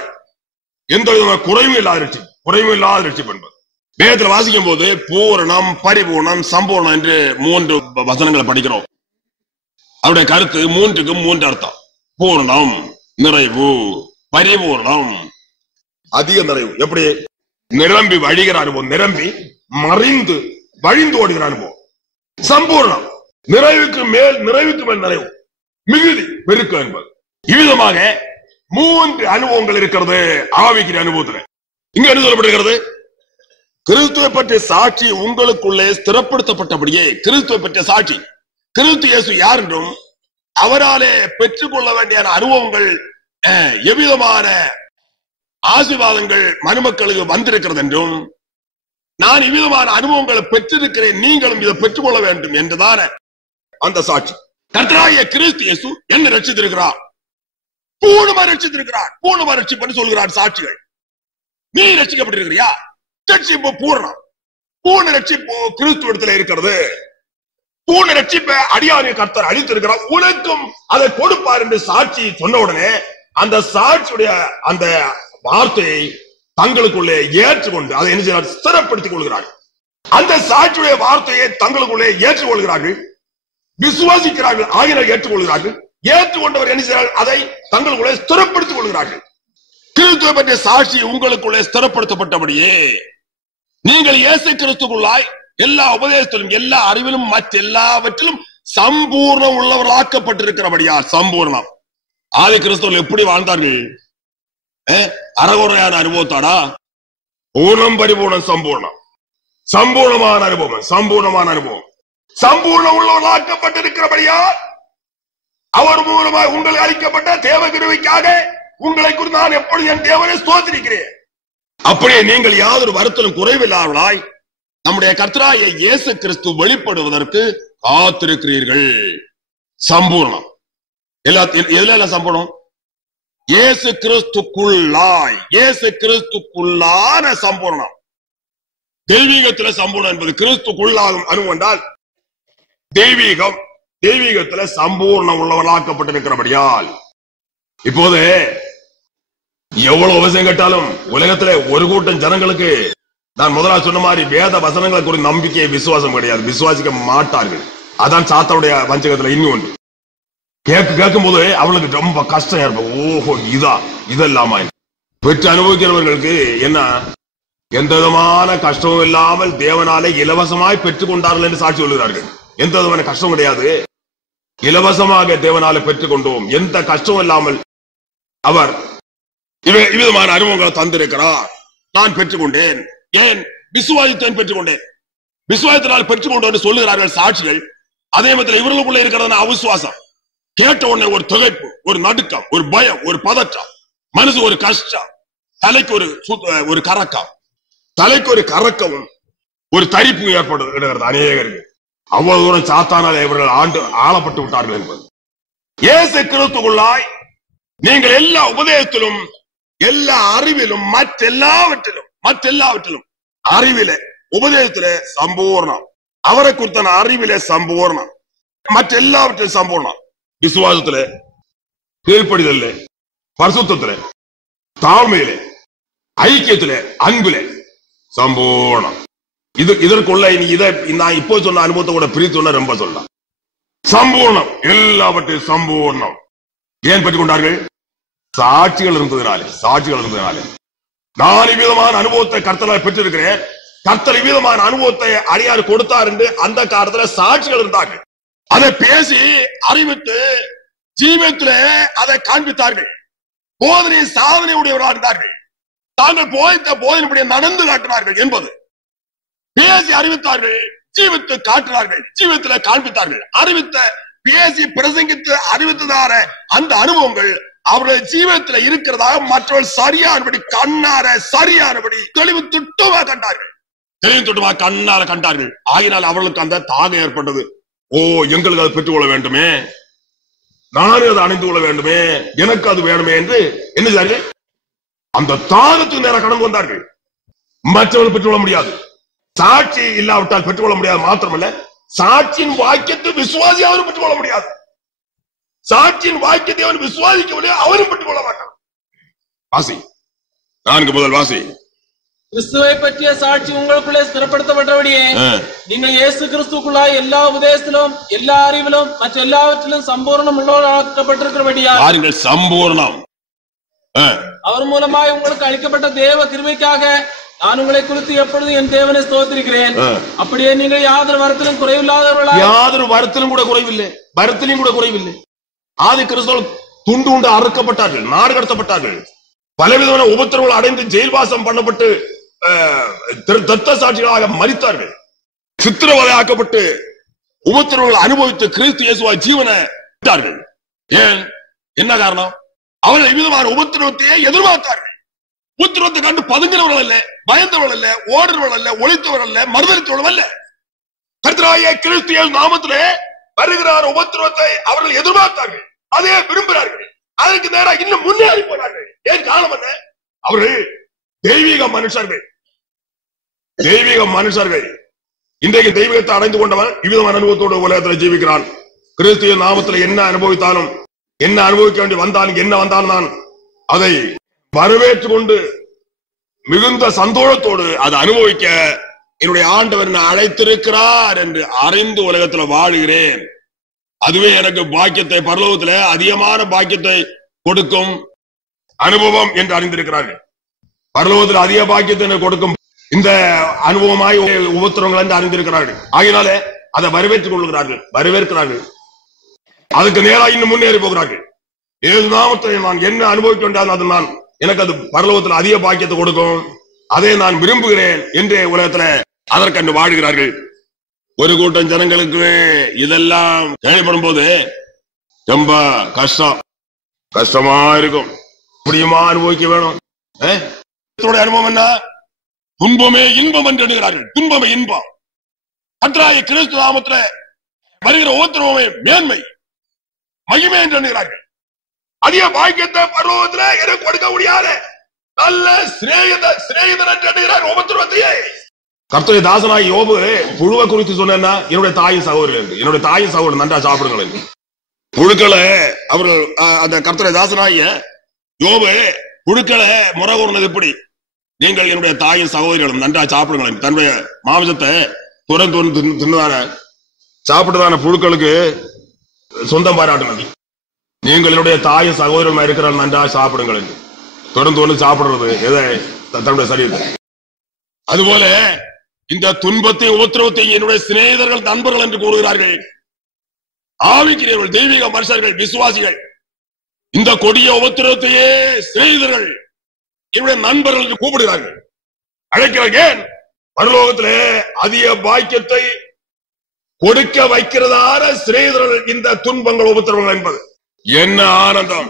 எந்த விதமான குறைவும் இல்லாத ரட்சிப்பு, குறைவும் இல்லாத ரட்சிப்பு என்பது. வேதத்தில் வாசிக்கும் போது பூரணம், பரிபூர்ணம், சம்பூர்ணம் என்று 3 வசனங்களை படிக்கிறோம். அவருடைய கருத்து 3க்கும் 3 அர்த்தம். பூர்ணம், நிறைவு, பரிபூர்ணம், அதிக நிறைவு. எப்படி? நிரம்பி வழிகிற அனுபவம், நிரம்பி மறிந்து வழிந்து ஓடுகிற அனுபவம். சம்பூர்ணம், நிறைவுக்கு மேல் நிறைவு, மிகுதி, பெருக்கம் என்பது. இவ்விதமாக 3 அனுபவங்கள் இருக்கிறது ஆவிக்கிற அனுபவத்தில். இங்க என்ன சொல்லப்படுகிறது? கிறிஸ்துவை பற்றிய சாட்சி உங்களுக்குள்ளே ஸ்திரப்படுத்தப்பட்டபடியே. கிறிஸ்துவை பற்றிய சாட்சி, கிறிஸ்து இயேசு யார் என்றும் அவராலே பெற்றுக்கொள்ள வேண்டிய அனுபவங்கள், எவ்விதமான ஆசீர்வாதங்கள் மனுமக்களுக்கு வந்திருக்கிறது என்றும், நான் இவ்விதமான அனுபவங்களை பெற்றிருக்கிறேன், நீங்களும் இதை பெற்றுக்கொள்ள வேண்டும் என்றுதான அந்த சாட்சி. கர்த்தராகிய கிறிஸ்து இயேசு என்ன ரட்சித்திருக்கிறார்? பூர்ணமா ரட்சித்திருக்கிறார். பூர்ணமா ரட்சிப்புன்னு சொல்கிறார் சாட்சிகள். நீ ரட்சிக்கப்பட்டிருக்கிறியா? ரட்சிப்பு பூர்ணம். பூர்ண ரட்சிப்பு கிறிஸ்துவ இடத்துல இருக்கிறது. பூர்ண ரட்சிப்பை அடியானை கர்த்தர் அளித்திருக்கிறார், உனக்கும் அதை கொடுப்பார் என்று சாட்சி சொன்ன உடனே அந்த சாட்சியுடைய அந்த வார்த்தையை தங்களுக்குள்ளே ஏற்றுக்கொண்டு அதை என்ன செய்யறார்? ஸ்திரப்படுத்திக் கொள்கிறார்கள். அந்த சாட்சியுடைய வார்த்தையை தங்களுக்குள்ளே ஏற்றுக்கொள்கிறார்கள், விசுவாசிக்கிறார்கள், ஆகினால் ஏற்றுக்கொள்கிறார்கள். ஏற்றுக்கொண்டவர் என்ன செய்கிறார்கள்? அதை தங்களுக்குள்ளே ஸ்திரப்படுத்திக் கொள்கிறார்கள். கிறிஸ்துவை பற்றிய சாட்சி உங்களுக்குள்ளே ஸ்திரப்படுத்தப்பட்டபடியே நீங்கள் இயேசு கிறிஸ்துக்குள்ளாய் எல்லா உபதேசத்திலும் எல்லா அறிவிலும் மற்றெல்லாவற்றிலும் சம்பூர்ணம் உள்ளவர்களாக்கப்பட்டிருக்கிறபடியா. சம்பூர்ணம். ஆதி கிறிஸ்தவர்கள் எப்படி வாழ்ந்தார்கள்? அறகுறையான அனுபவத்தாடா? பூர்ணம், பரிபூர்ணம், சம்பூர்ணம். சம்பூர்ணமான அனுபவம், சம்பூர்ணமான அனுபவம். சம்பூர்ணம் உள்ளவர்களாக்கப்பட்டிருக்கிறபடியா அவர் மூலமாக உங்களுக்கு அளிக்கப்பட்ட தேவ கிருபைக்காக உங்களை குறித்து நான் எப்பொழுது என் தேவனை ஸ்தோத்திரிக்கிறேன். அப்படியே நீங்கள் யாதொரு வருத்தலும் குறைவில்லாதவர்களாய் நம்முடைய கர்த்தராகிய இயேசு கிறிஸ்து வெளிப்படுவதற்கு காத்திருக்கிறீர்கள். சம்பூர்ணம். எதுல சம்பூர்ணம்? இயேசு கிறிஸ்துக்குள்ளாய், இயேசு கிறிஸ்துக்குள்ளான சம்பூர்ணம். தெய்வீகத்துல சம்பூர்ணம் என்பது கிறிஸ்துக்குள்ளாகும் அனுபவம் என்றால் தெய்வீகம். தெய்வீகத்துல சம்பூர்ணம் உள்ளவர்களாக்கப்பட்டிருக்கிறபடியால் இப்போது எவ்வளவு அவசியம் கேட்டாலும் உலகத்துல ஒரு கூட்டம் ஜனங்களுக்கு நான் முதலாக சொன்ன மாதிரி வேத வசனங்களை குறித்து நம்பிக்கை விசுவாசம் கிடையாது, விசுவாசிக்க மாட்டார்கள். அதான் சாத்தாவுடைய வஞ்சகத்துல இன்னும் ஒன்று. கேட்கும் போது அவளுக்கு ரொம்ப கஷ்டம் ஏற்படும். ஓஹோ, இதெல்லாமா பெற்று அனுபவிக்கிறவர்களுக்கு என்ன எந்த விதமான கஷ்டமும் இல்லாமல் தேவனாலே இலவசமாய் பெற்றுக் கொண்டார்கள் என்று சாட்சி சொல்கிறார்கள். எந்த விதமான கஷ்டம் கிடையாது, இலவசமாக தேவனாலே பெற்றுக் கொண்டோம், எந்த கஷ்டமும் இல்லாமல் அவர் இவ்விதமான அனுபவங்களை தந்திருக்கிறார். நான் பெற்றுக்கொண்டேன், ஏன் விசுவாசத்தேன் பெற்றுக்கொண்டேன், விசுவாசத்தினால் பெற்றுக்கொண்டோம் சொல்லுகிறார்கள் சாட்சிகள். அதே மாதிரி இவர்களுக்குள்ள இருக்கிறது அவிசுவாசம். கேட்ட உடனே ஒரு திகைப்பு, ஒரு நடுக்கம், ஒரு பயம், ஒரு பதற்றம், மனசு ஒரு கஷ்டம், தலைக்கு ஒரு கரக்கம், தலைக்கு ஒரு கரக்கமும் ஒரு தரிப்பும் ஏற்படுகிறது அநேகருக்கு. அவ்வளவு தூரம் சாத்தானால் இவர்கள் ஆளப்பட்டு விட்டார்கள் என்பது. இயேசு கிறிஸ்துக்குள்ளாய் நீங்கள் எல்லா உபதேசத்திலும் எல்லா அறிவிலும் மற்றெல்லாவற்றிலும் அறிவிலே உபதேசத்திலே சம்பூர்ணம், அவரை குறித்த அறிவிலே சம்பூர்ணம், மற்ற எல்லாவற்றிலும் சம்பூர்ணம். விசுவாசத்திலே, கீழ்ப்படிதலே, பரிசுத்தத்திலே, தாழ்மையிலே, ஐக்கியத்திலே, அன்பிலே சம்பூர்ணம். இதற்குள்ள இதை நான் இப்போ சொன்ன அனுபவத்தை கூட பிரித்து சொன்ன ரொம்ப சொல்லலாம். சம்பூர்ணம், எல்லாவற்றையும் சம்பூர்ணம். ஏன் பெற்றுக் கொண்டார்கள்? சாட்சிகள் இருந்ததுனாலே. நான் இவ்விதமான அனுபவத்தை கர்த்தரால் பெற்றிருக்கிறேன், கர்த்தர் இவ்விதமான அனுபவத்தை அடியார் கொடுத்தார் என்று அந்த காலத்துல சாட்சிகள் இருந்தார்கள். அதை பேசி அறிவித்து ஜீவத்திலே அதை காண்பித்தார்கள். போதனை சாதனை உடையவர்களாக இருந்தார்கள். தாங்கள் போதித்த போதனைப்படி நடந்து காட்டினார்கள் என்பது. பேசி அறிவித்தார்கள், ஜீவித்து காட்டினார்கள், ஜீவத்திலே காண்பித்தார்கள். அறிவித்த, பேசி பிரசங்கித்து அறிவித்ததான அந்த அனுபவங்கள் அவருடைய ஜீவத்தில் இருக்கிறதாக மற்றவர்கள் சரியானபடி சரியானபடி தெளிவு துட்டுமாக கண்டார்கள். கண்ணார கண்டார்கள். ஆகினால் அவர்களுக்கு அந்த தாகம் ஏற்பட்டது. ஓ, எங்களுக்கு அதை பெற்றுக்கொள்ள வேண்டுமே, நானும் அதை அணிந்து கொள்ள வேண்டுமே, எனக்கு அது வேண்டுமே என்று என்ன செய்தார்கள்? அந்த தாகத்துக்கு நேரம் கடந்து வந்தார்கள். மற்றவர்கள் பெற்றுக்கொள்ள முடியாது, சாட்சி இல்லாவிட்டால் பெற்றுக்கொள்ள முடியாது. மாத்திரமல்ல, சாட்சியின் வாக்கியத்தை விசுவாசி அவரும் பெற்றுக்கொள்ள முடியாது. சாட்சியின் வாக்கியத்தை அவன் விசுவாசிக்கவில்லை, அவரும் பெற்றுக்கொள்ள மாட்டான். வாசி 4 முதல் வாசி. கிறிஸ்துவை பற்றிய சாட்சி உங்களுக்குள்ளே ஸ்திரப்படுத்தப்பட்டபடியே நீங்கள் இயேசு கிறிஸ்துக்குள்ளாய் எல்லா உபதேசத்திலும் எல்லா அறிவிலும் மற்ற எல்லாவற்றிலும் சம்பூர்ணம் உள்ளவர்களாக்கப்பட்டிருக்கிறபடியா. பாருங்கள், சம்பூர்ணம். அவர் மூலமாய் உங்களுக்கு அளிக்கப்பட்ட தேவ கிருபைக்காக நான் உங்களை குறித்து எப்பொழுது என் தேவனை ஸ்தோத்திரிக்கிறேன். அப்படியே நீங்கள் யாதொரு வரத்திலும் குறைவில்லாதவர்களா. யாதொரு வரத்திலும் கூட குறைவில்லை, வரத்திலும் கூட குறைவில்லை. ஆதி கிறிஸ்தவர்கள் துண்டு உண்டு அறுக்கப்பட்டார்கள், நாடு கடத்தப்பட்டார்கள், பலவிதமான உபத்திரவங்கள் அடைந்து ஜெயில்வாசம் பண்ணப்பட்டு தத்த சாட்சிகளாக மரித்தார்கள், சித்திரவதையாக்கப்பட்டு உபத்திரவங்களை அனுபவித்து கிறிஸ்து இயேசுவாய் ஜீவனை விட்டார்கள். ஏன்? என்ன காரணம்? அவர்கள் இவ்விதமான உபத்திரவத்தையே எதிர்பார்த்தார்கள். உபத்திரவத்தை கண்டு பதுங்கினவர்கள் அல்ல, பயந்தவர்கள் அல்ல, ஓடுறவர்கள் அல்ல, ஒழித்தவர்கள் அல்ல, மறுதளித்தவர்கள் அல்ல. கர்த்தராகிய கிறிஸ்து இயேசு நாமத்திலே வருகிறார் உபத்திரவத்தை அவர்கள் எதிர்பார்த்தார்கள், அதே விரும்புகிறார்கள். அதற்கு நேராக இன்னும் முன்னேறி போனார்கள். ஏன் காரணம் என்ன? அவர்கள் தெய்வீக மனுஷர்கள். இன்றைக்கு தெய்வத்தை அடைந்து கொண்டவன் இவ்விதமான அனுபவத்தோடு உலகத்தில் ஜீவிக்கிறான். கிறிஸ்துவ நாமத்தில் என்ன அனுபவித்தாலும், என்ன அனுபவிக்க வேண்டி வந்தாலும், என்ன வந்தாலும் நான் அதை வரவேற்று கொண்டு மிகுந்த சந்தோஷத்தோடு அதை அனுபவிக்க என்னுடைய ஆண்டவர் அழைத்திருக்கிறார் என்று அறிந்து உலகத்தில் வாழுகிறேன். அதுவே எனக்கு பாக்கியத்தை, பரலோகத்தில் அதிகமான பாக்கியத்தை கொடுக்கும் அனுபவம் என்று அறிந்திருக்கிறார்கள். பரலோகத்தில் அதிக பாக்கியத்தை கொடுக்கும் இந்த அனுபவமாய் உபத்திரங்கள் என்று அறிந்திருக்கிறார்கள். ஆகினாலே அதை வரவேற்கிறார்கள். அதுக்கு நேராக இன்னும் முன்னேறி போகிறார்கள். ஏது நாமத்தை நான் என்ன அனுபவிக்க வேண்டாம், அது நான் எனக்கு அது பரலோகத்தில் அதிக பாக்கியத்தை கொடுக்கும், அதை நான் விரும்புகிறேன் என்றே உலகத்துல அதற்கண்டு வாழுகிறார்கள். ஒரு கூட்டம் ஜனங்களுக்கு இதெல்லாம் கேள்விப்படும் போது ரொம்ப கஷ்டமா இருக்கும். முடியுமா அனுபவிக்க வேணும். அனுபவம் என்ன? துன்பமே இன்பம் என்று எண்ணுகிறார்கள். துன்பமே இன்பம். கர்த்தராகிய கிறிஸ்து நாமத்திலே வருகிற உபத்திரவமே மேன்மை, மகிமை என்று எண்ணுகிறார்கள். அதிக பாக்கியத்தை பரலோகத்திலே எனக்கு கொடுக்க முடியாது, நல்ல சிநேகிதன் என்று எண்ணுகிறார் உபத்திரவத்தையே. கர்த்தருடைய தாசனாய் யோபு புழுவை குறித்து சொன்னா, என்னுடைய தாயின் சகோதரர் நன்றா சாப்பிடுங்கள் என்று புழுக்களை அவர்கள் அந்த கர்த்தருடைய தாசனாய யோபு புழுக்களை முறை கூறினது எப்படி? நீங்கள் என்னுடைய தாயின் சகோதரிகளும் நன்றா சாப்பிடுங்கள். தன்னுடைய மாமிசத்தை துறந்து தின்னுதான சாப்பிட்டுதான புழுக்களுக்கு சொந்தம் பாராட்டினது. நீங்கள் என்னுடைய தாயின் சகோதரமா இருக்கிற நன்றா சாப்பிடுங்கள் என்று தொடர்ந்து சாப்பிடுறது எதை? தன்னுடைய சரீரத்தை. அதுபோல இந்த துன்பத்தை உபத்திரவத்தை என்னுடைய சிநேகிதர்கள், நண்பர்கள் என்று கூறுகிறார்கள். ஆவிக்கிறவர்கள், தெய்வீக மனுஷர்கள், விசுவாசிகள் இந்த கொடிய உபத்திரவத்தையே சிநேகிதர்கள், என்னுடைய நண்பர்கள் என்று கூப்பிடுகிறார்கள், அழைக்கிறார்கள். ஏன்? பரலோகத்திலே அதிக பாக்கியத்தை கொடுக்க வைக்கிறதான சிநேகிதர்கள் இந்த துன்பங்கள், உபத்திரவங்கள் என்பது. என்ன ஆனந்தம்,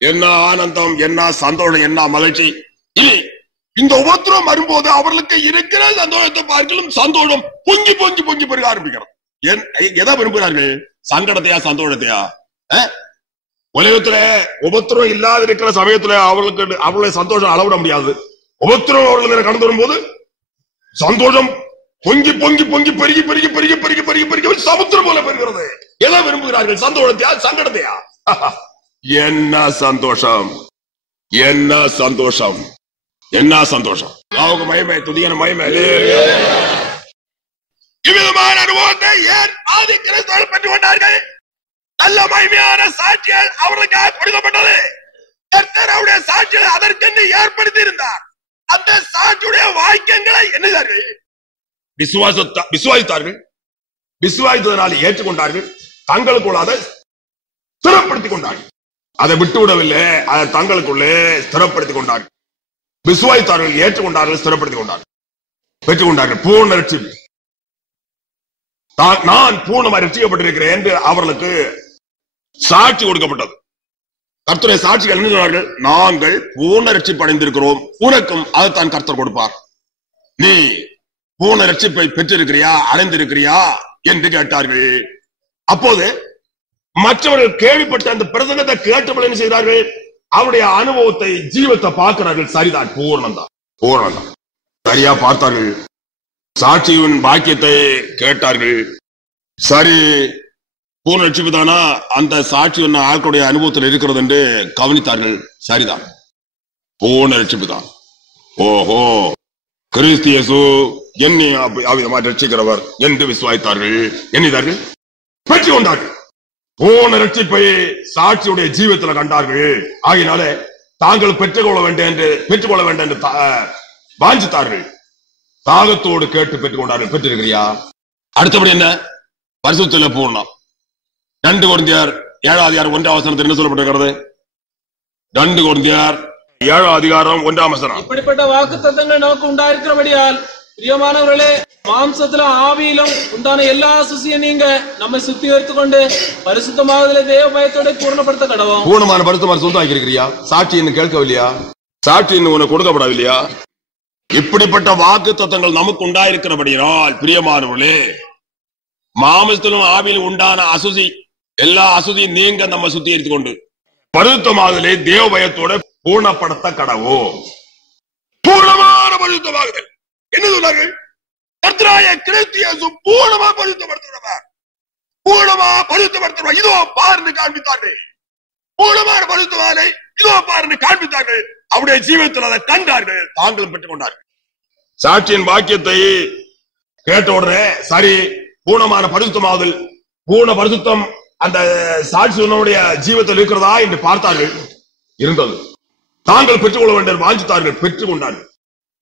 என்ன ஆனந்தம், என்ன சந்தோஷம், என்ன மகிழ்ச்சி. இனி இந்த உபத்திரம் வரும்போது அவர்களுக்கு இருக்கிற சந்தோஷத்தை பார்க்கலும் சந்தோஷம் பொங்கி பொங்கி பொங்கி பெருக ஆரம்பிக்கிறது. எதை விரும்புகிறார்கள்? சங்கடத்தையா சந்தோஷத்தையா? உலகத்துல உபத்திரம் இல்லாத இருக்கிற சமயத்துல அவர்களுடைய சந்தோஷம் அளவிட முடியாது. உபத்திரம் அவர்கள் கடந்து வரும்போது சந்தோஷம் பொங்கி பொங்கி பொங்கி பெருகி பெருகி பெருகி பெருகி பெருகி பெருகி சமுத்திரம் போல பெறுகிறது. எதை விரும்புகிறார்கள்? சந்தோஷத்தையா சங்கடத்தையா? என்ன சந்தோஷம், என்ன சந்தோஷம், என்ன சந்தோஷம். அவங்க மகிமை, துதியான மகிமை. இவ்விதமான அனுபவத்தை ஏன் ஆதி கிறிஸ்தவர்கள் பெற்றுக் கொண்டார்கள்? நல்ல மகிமையான சாட்சிகள் அவர்களுக்காக கொடுக்கப்பட்டது. கர்த்தர் அவருடைய சாட்சிகளை அதற்கென்று ஏற்படுத்தி இருந்தார். அந்த சாட்சியுடைய வாக்கியங்களை என்னதார்கள்? விசுவாசித்தார்கள். விசுவாசித்ததனால் ஏற்றுக்கொண்டார்கள். தங்களுக்குள்ள அதை ஸ்திரப்படுத்திக் கொண்டார்கள். அதை விட்டுவிடவில்லை, அதை தங்களுக்குள்ளே ஸ்திரப்படுத்திக் கொண்டார்கள். விசுவாசித்தார்கள், ஏற்றுக்கொண்டார்கள், ஸ்திரப்படுத்திக் கொண்டார்கள், பெற்றுக் கொண்டார்கள். பூர்ண ரட்சிப்பு. நான் பூர்ணமாக ரட்சிக்கப்பட்டிருக்கிறேன் என்று அவர்களுக்கு சாட்சி கொடுக்கப்பட்டது. கர்த்தருடைய சாட்சிகள் என்ன சொன்னார்கள்? நாங்கள் பூர்ண ரட்சிப்பு அடைந்திருக்கிறோம், உனக்கும் அதைத்தான் கர்த்தர் கொடுப்பார். நீ பூர்ண ரட்சிப்பை பெற்றிருக்கிறியா, அடைந்திருக்கிறியா என்று கேட்டார்கள். அப்போது மற்றவர்கள் கேள்விப்பட்ட அந்த பிரசங்கத்தை கேட்டவர்கள் என்ன செய்கிறார்கள்? அவருடைய அனுபவத்தை, ஜீவத்தை பார்க்கிறார்கள். சரிதான், பூர்ணம்தான், பூர்ணம்தான். சரியா பார்த்தார்கள். சாட்சியின் பாக்கியத்தை கேட்டார்கள். சரி, பூர்ண ரட்சிப்பு தானா? அந்த சாட்சி ஆட்களுடைய அனுபவத்தில் இருக்கிறது என்று கவனித்தார்கள். சரிதான், பூர்ண ரட்சிப்பு தான். ஓஹோ, கிறிஸ்து இயேசு என்னை அவ்விதமாக ரட்சிக்கிறவர் என்று விசுவாசித்தார்கள், எண்ணினார்கள், பெற்றுக் கொண்டார்கள். பூர்ண ரட்சிப்பை சாட்சியுடைய ஜீவத்தில் கண்டார்கள். ஆகினாலே தாங்கள் பெற்றுக்கொள்ள வேண்டும் என்று வாஞ்சித்தார்கள். தாகத்தோடு கேட்டு பெற்றுக் கொண்டார்கள். பெற்றிருக்கிறியா? அடுத்தபடி என்ன? பரிசுத்தத்திலே பூர்ணம். 2 கொரிந்தியர் 7:1 என்ன சொல்லப்பட்டிருக்கிறது? 2 கொரிந்தியர் 7:1 இப்படிப்பட்ட வாக்குத்தத்தங்கள் நமக்கு உண்டாயிருக்கிறபடியால் பிரியமானவர்களே, மாம்சத்துல ஆவியிலும் உண்டான எல்லா சுசியும் நீங்க நம்மை சுத்திகரித்துக் கொண்டு பரிசுத்தமாவதிலே தேவ பயத்தோட பூர்ணப்படுத்த கடவோம். பூர்ணமான பரிசுத்தமான சொந்தம் இருக்கிறியா? சாட்சி இன்னும் கேட்கவில்லையா? சாட்சி இன்னும் உனக்கு கொடுக்கப்படவில்லையா? இப்படிப்பட்ட வாக்கு தத்தங்கள் நமக்கு உண்டாயிருக்கிறபடியால் பிரியமானவர்களே, மாம்சத்திலும் ஆவியிலும் உண்டான அசுசி, எல்லா அசுசியும் நீங்க நம்ம சுத்திகரித்துக் கொண்டு பரிசுத்தமாவதிலே தேவ பயத்தோட பூர்ணப்படுத்த கடவோம். பூர்ணமான பரிசுத்தமாகுதல் என்ன சொன்னார்கள்? கர்த்தராகிய கிறிஸ்து இயேசு பூரணமா பரிசுத்தப்படுத்துகிறவர், பூரணமா பரிசுத்தப்படுத்துகிறவர். இதோ பாருன்னு காண்பித்தார்கள். பூரணமான பரிசுத்தவானை இதோ பாருன்னு காண்பித்தார்கள். அவருடைய ஜீவிதத்தில் அதை கண்டார்கள், தாங்களும் பெற்றுக் கொண்டார்கள். சாட்சியின் வாக்கியத்தை கேட்ட உடனே சரி, பூர்ணமான பரிசுத்தமாவதில் பூர்ண பரிசுத்தம் அந்த சாட்சியினுடைய ஜீவத்தில் இருக்கிறதா என்று பார்த்தார்கள். இருந்தது. தாங்கள் பெற்றுக்கொள்ள வேண்டும் வாஞ்சித்தார்கள், பெற்றுக் கொண்டார்கள்.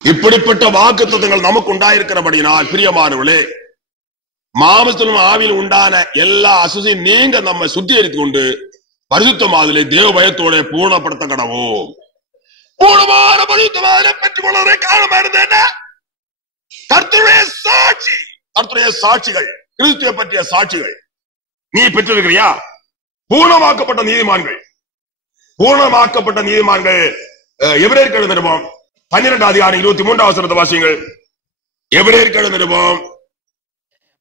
இப்படிப்பட்ட வாக்குத்தத்தங்கள் நமக்கு உண்டாயிருக்கிறபடினால் பிரியமானவர்களே, மாம்சத்திலும் ஆவியில் உண்டான எல்லா அசுசையும் நீங்க நம்ம சுத்திகரித்துக் கொண்டு பரிசுத்தமாதலை தேவ பயத்தோட பூர்ணப்படுத்த கடவோம். பூர்ணமான பரிசுத்தமாதலை பெற்றுக் கொள்வதை காரணமா இருந்த என்ன? கர்த்தருடைய சாட்சி, கர்த்தருடைய சாட்சிகள், கிறிஸ்துவை பற்றிய சாட்சிகள் நீ பெற்றிருக்கிறியா? பூர்ணமாக்கப்பட்ட நீதிமான்கள், பூர்ணமாக்கப்பட்ட நீதிமான்கள். எபிரேயருக்கு எழுதின நிருபம் 12 அதிகாரம் 23 வசனத்தை வாசியுங்கள். எபிரேயருக்கு எழுதின நிருபம்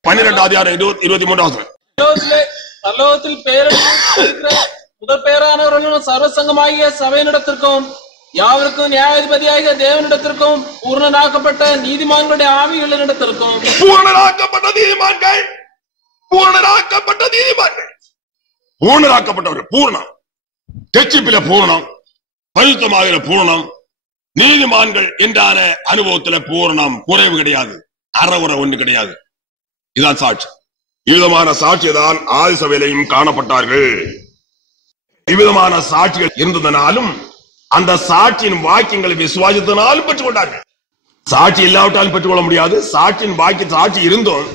12 அதிகாரம் 23 வசனம். பரலோகத்தில் பெயரெடுக்கிற முதல் பெயரானவர்களும் சர்வசங்கமாகிய சபையினிடத்திற்கும் யாவருக்கும் நியாயாதிபதியாகிய தேவனிடத்திற்கும் பூர்ணனாக்கப்பட்ட நீதிமான்களுடைய ஆவிகளிடத்திற்கும். பூர்ணனாக்கப்பட்ட நீதிமான்கள், பூர்ணனாக்கப்பட்ட நீதிமான்கள், பூர்ணனாக்கப்பட்டவர்கள். பூர்ணம் தெச்சிப்பில பூர்ணம், பரிசுத்தமாகிற பூர்ணம், நீதிமான்கள் என்றான அனுபவத்துல பூர்ணம், குறைவு கிடையாது, அறகுறை ஒன்று கிடையாது. இதான் சாட்சி. இவ்விதமான சாட்சிதான் ஆதி சபையிலையும் காணப்பட்டார்கள். இவ்விதமான சாட்சிகள் இருந்ததனாலும் அந்த சாட்சியின் வாக்கியங்களை விசுவாசித்தனாலும் பெற்றுக் கொண்டார்கள். சாட்சி இல்லாவிட்டாலும் பெற்றுக்கொள்ள முடியாது. சாட்சியின் வாக்கிய சாட்சி இருந்தும்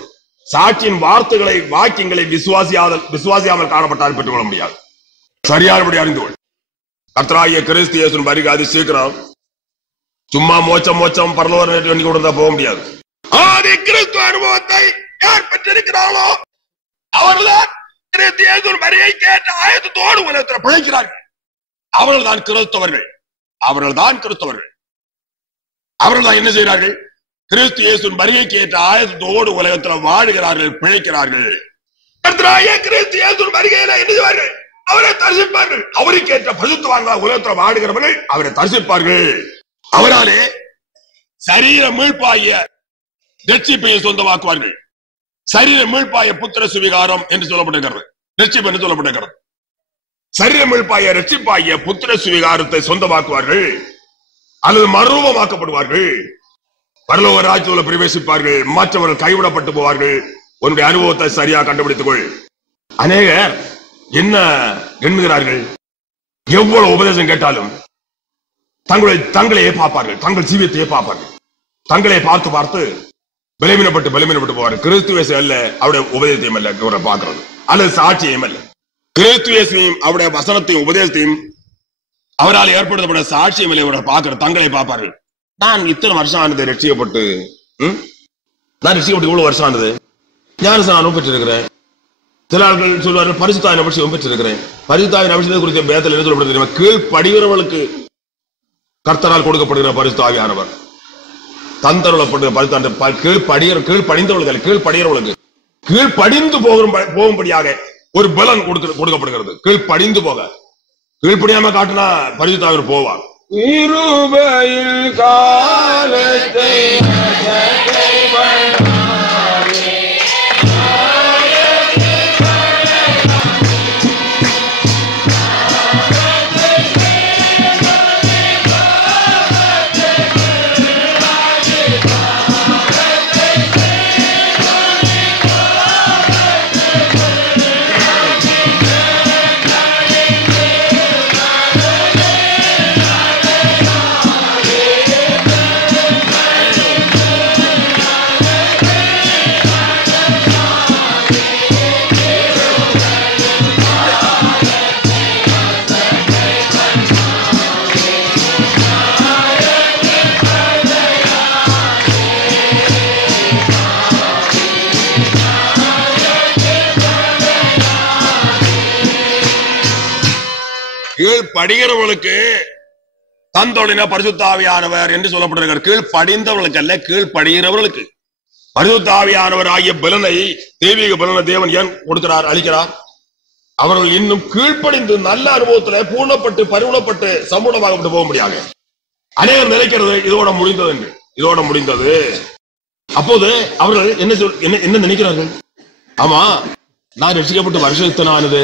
சாட்சியின் வார்த்தைகளை வாக்கியங்களை விசுவாசியாமல் காணப்பட்டால் பெற்றுக்கொள்ள முடியாது. சரியானபடி அறிந்து கொள். கர்த்தராகிய கிறிஸ்து இயேசுவின் வருகை அது சீக்கிரம். சும்மா மோச்சம் பரலோகம் கொடுத்தா போக முடியாது. ஆதி கிறிஸ்து அனுபவத்தை யார் பெற்றிருக்கிறார்களோ அவர்தான் கிறிஸ்து இயேசுவின் வருகை கேட்ட ஆயத்தத்தோடு உலகத்தில் பிழைக்கிறார்கள். அவர்கள் தான் கிறிஸ்தவர்கள். அவர்கள் தான் கிறிஸ்தவர்கள். அவர்கள் தான் என்ன செய்கிறார்கள்? கிறிஸ்து இயேசுவின் வருகைக்கு ஏற்ற ஆயத்தத்தோடு உலகத்தில் வாழுகிறார்கள், பிழைக்கிறார்கள். கர்த்தராகிய கிறிஸ்து இயேசுவின் வருகையில என்ன செய்வார்கள்? அவரை தரிசிப்பார்கள். அவருக்கு ஏற்ற பரிசுத்தவான்களாக உலகத்தில் வாழுகிறவர்கள் அவரை தரிசிப்பார்கள். அவராலே சரீர மீட்பாகிய ரட்சிப்பையை சொந்தமாக்குவார்கள். சரீர மீட்பாய புத்திர சுவிகாரம் என்று சொல்லப்பட்டிருக்கிறது. ரட்சிப்பு என்று சொல்லப்பட்டிருக்கிறது. சரீர மீட்பாய ரட்சிப்பாகிய புத்திர சுவிகாரத்தை சொந்தமாக்குவார்கள் அல்லது மறுரூபமாக்கப்படுவார்கள். பரலோக ராஜ்யத்தில் பிரவேசிப்பார்கள். மற்றவர்கள் கைவிடப்பட்டு போவார்கள். உன்னுடைய அனுபவத்தை சரியா கண்டுபிடித்துக் கொள். அநேகர் என்ன எண்ணுகிறார்கள்? எவ்வளவு உபதேசம் கேட்டாலும் தங்களையே பார்ப்பார்கள், தங்கள் ஜீவியத்தையே பார்ப்பார்கள். தங்களை பார்த்து பலவீனப்பட்டு போவார்கள். கிறிஸ்துவே அல்ல, அவருடைய உபதேசத்தையும் அல்ல இவரை பார்க்கிறது, அல்லது சாட்சியையும் அல்ல. கிறிஸ்துவையும் அவருடைய வசனத்தையும் உபதேசத்தையும் அவரால் ஏற்படுத்தப்பட்ட சாட்சியம் இல்லை இவரை பார்க்கிற தங்களை பார்ப்பார்கள். நான் இத்தனை வருஷம் ஆனது ரட்சிக்கப்பட்டு, நான் ரட்சிக்கப்பட்டு இவ்வளவு வருஷம் ஆனது, ஞானஸ்நானம் பெற்றிருக்கிறேன். சில ஆட்கள் சொல்வார்கள் பரிசுத்தாவின் அபிஷேகம் பெற்றிருக்கிறேன். பரிசுத்தாவின் அபிஷேகம் குறித்த பேதத்தில் என்ன சொல்லப்படுகிறது? கீழ்படிகிறவர்களுக்கு கர்த்தரால் கொடுக்கப்படுகிற பரிசுத்த ஆவியானவர் தந்தருளப்படுகிற கீழ்படிந்தவர்களுக்கு கீழ்படிந்து போகும்படியாக ஒரு பலன் கொடுக்கப்படுகிறது. கீழ்படிந்து போக, கீழ்படியாம காட்டினா பரிசுத்தாவியர் போவார். இருபையில் காலத்தை கீழ்படிகிறவர்களுக்கு தந்தொழின பரிசுத்த ஆவியானவர் என்று சொல்லப்படுகிறார். கீழ்படிந்தவர்களுக்கு அல்ல, கீழ்படுகிறவர்களுக்கு பரிசுத்த ஆவியானவர் ஆகிய பலனை, தெய்வீக பலனை தேவன் ஏன் கொடுக்கிறார், அளிக்கிறார்? அவர்கள் இன்னும் கீழ்ப்படிந்து நல்ல அனுபவத்தில் பூர்ணப்பட்டு பரிவுணப்பட்டு சம்பூர்ணமாகப்பட்டு போக முடியாது. அநேகர் நினைக்கிறது இதோட முடிந்தது என்று. இதோட முடிந்தது, அப்போது அவர்கள் என்ன நினைக்கிறார்கள்? ஆமா, நான் ரட்சிக்கப்பட்டு வருஷத்தினானது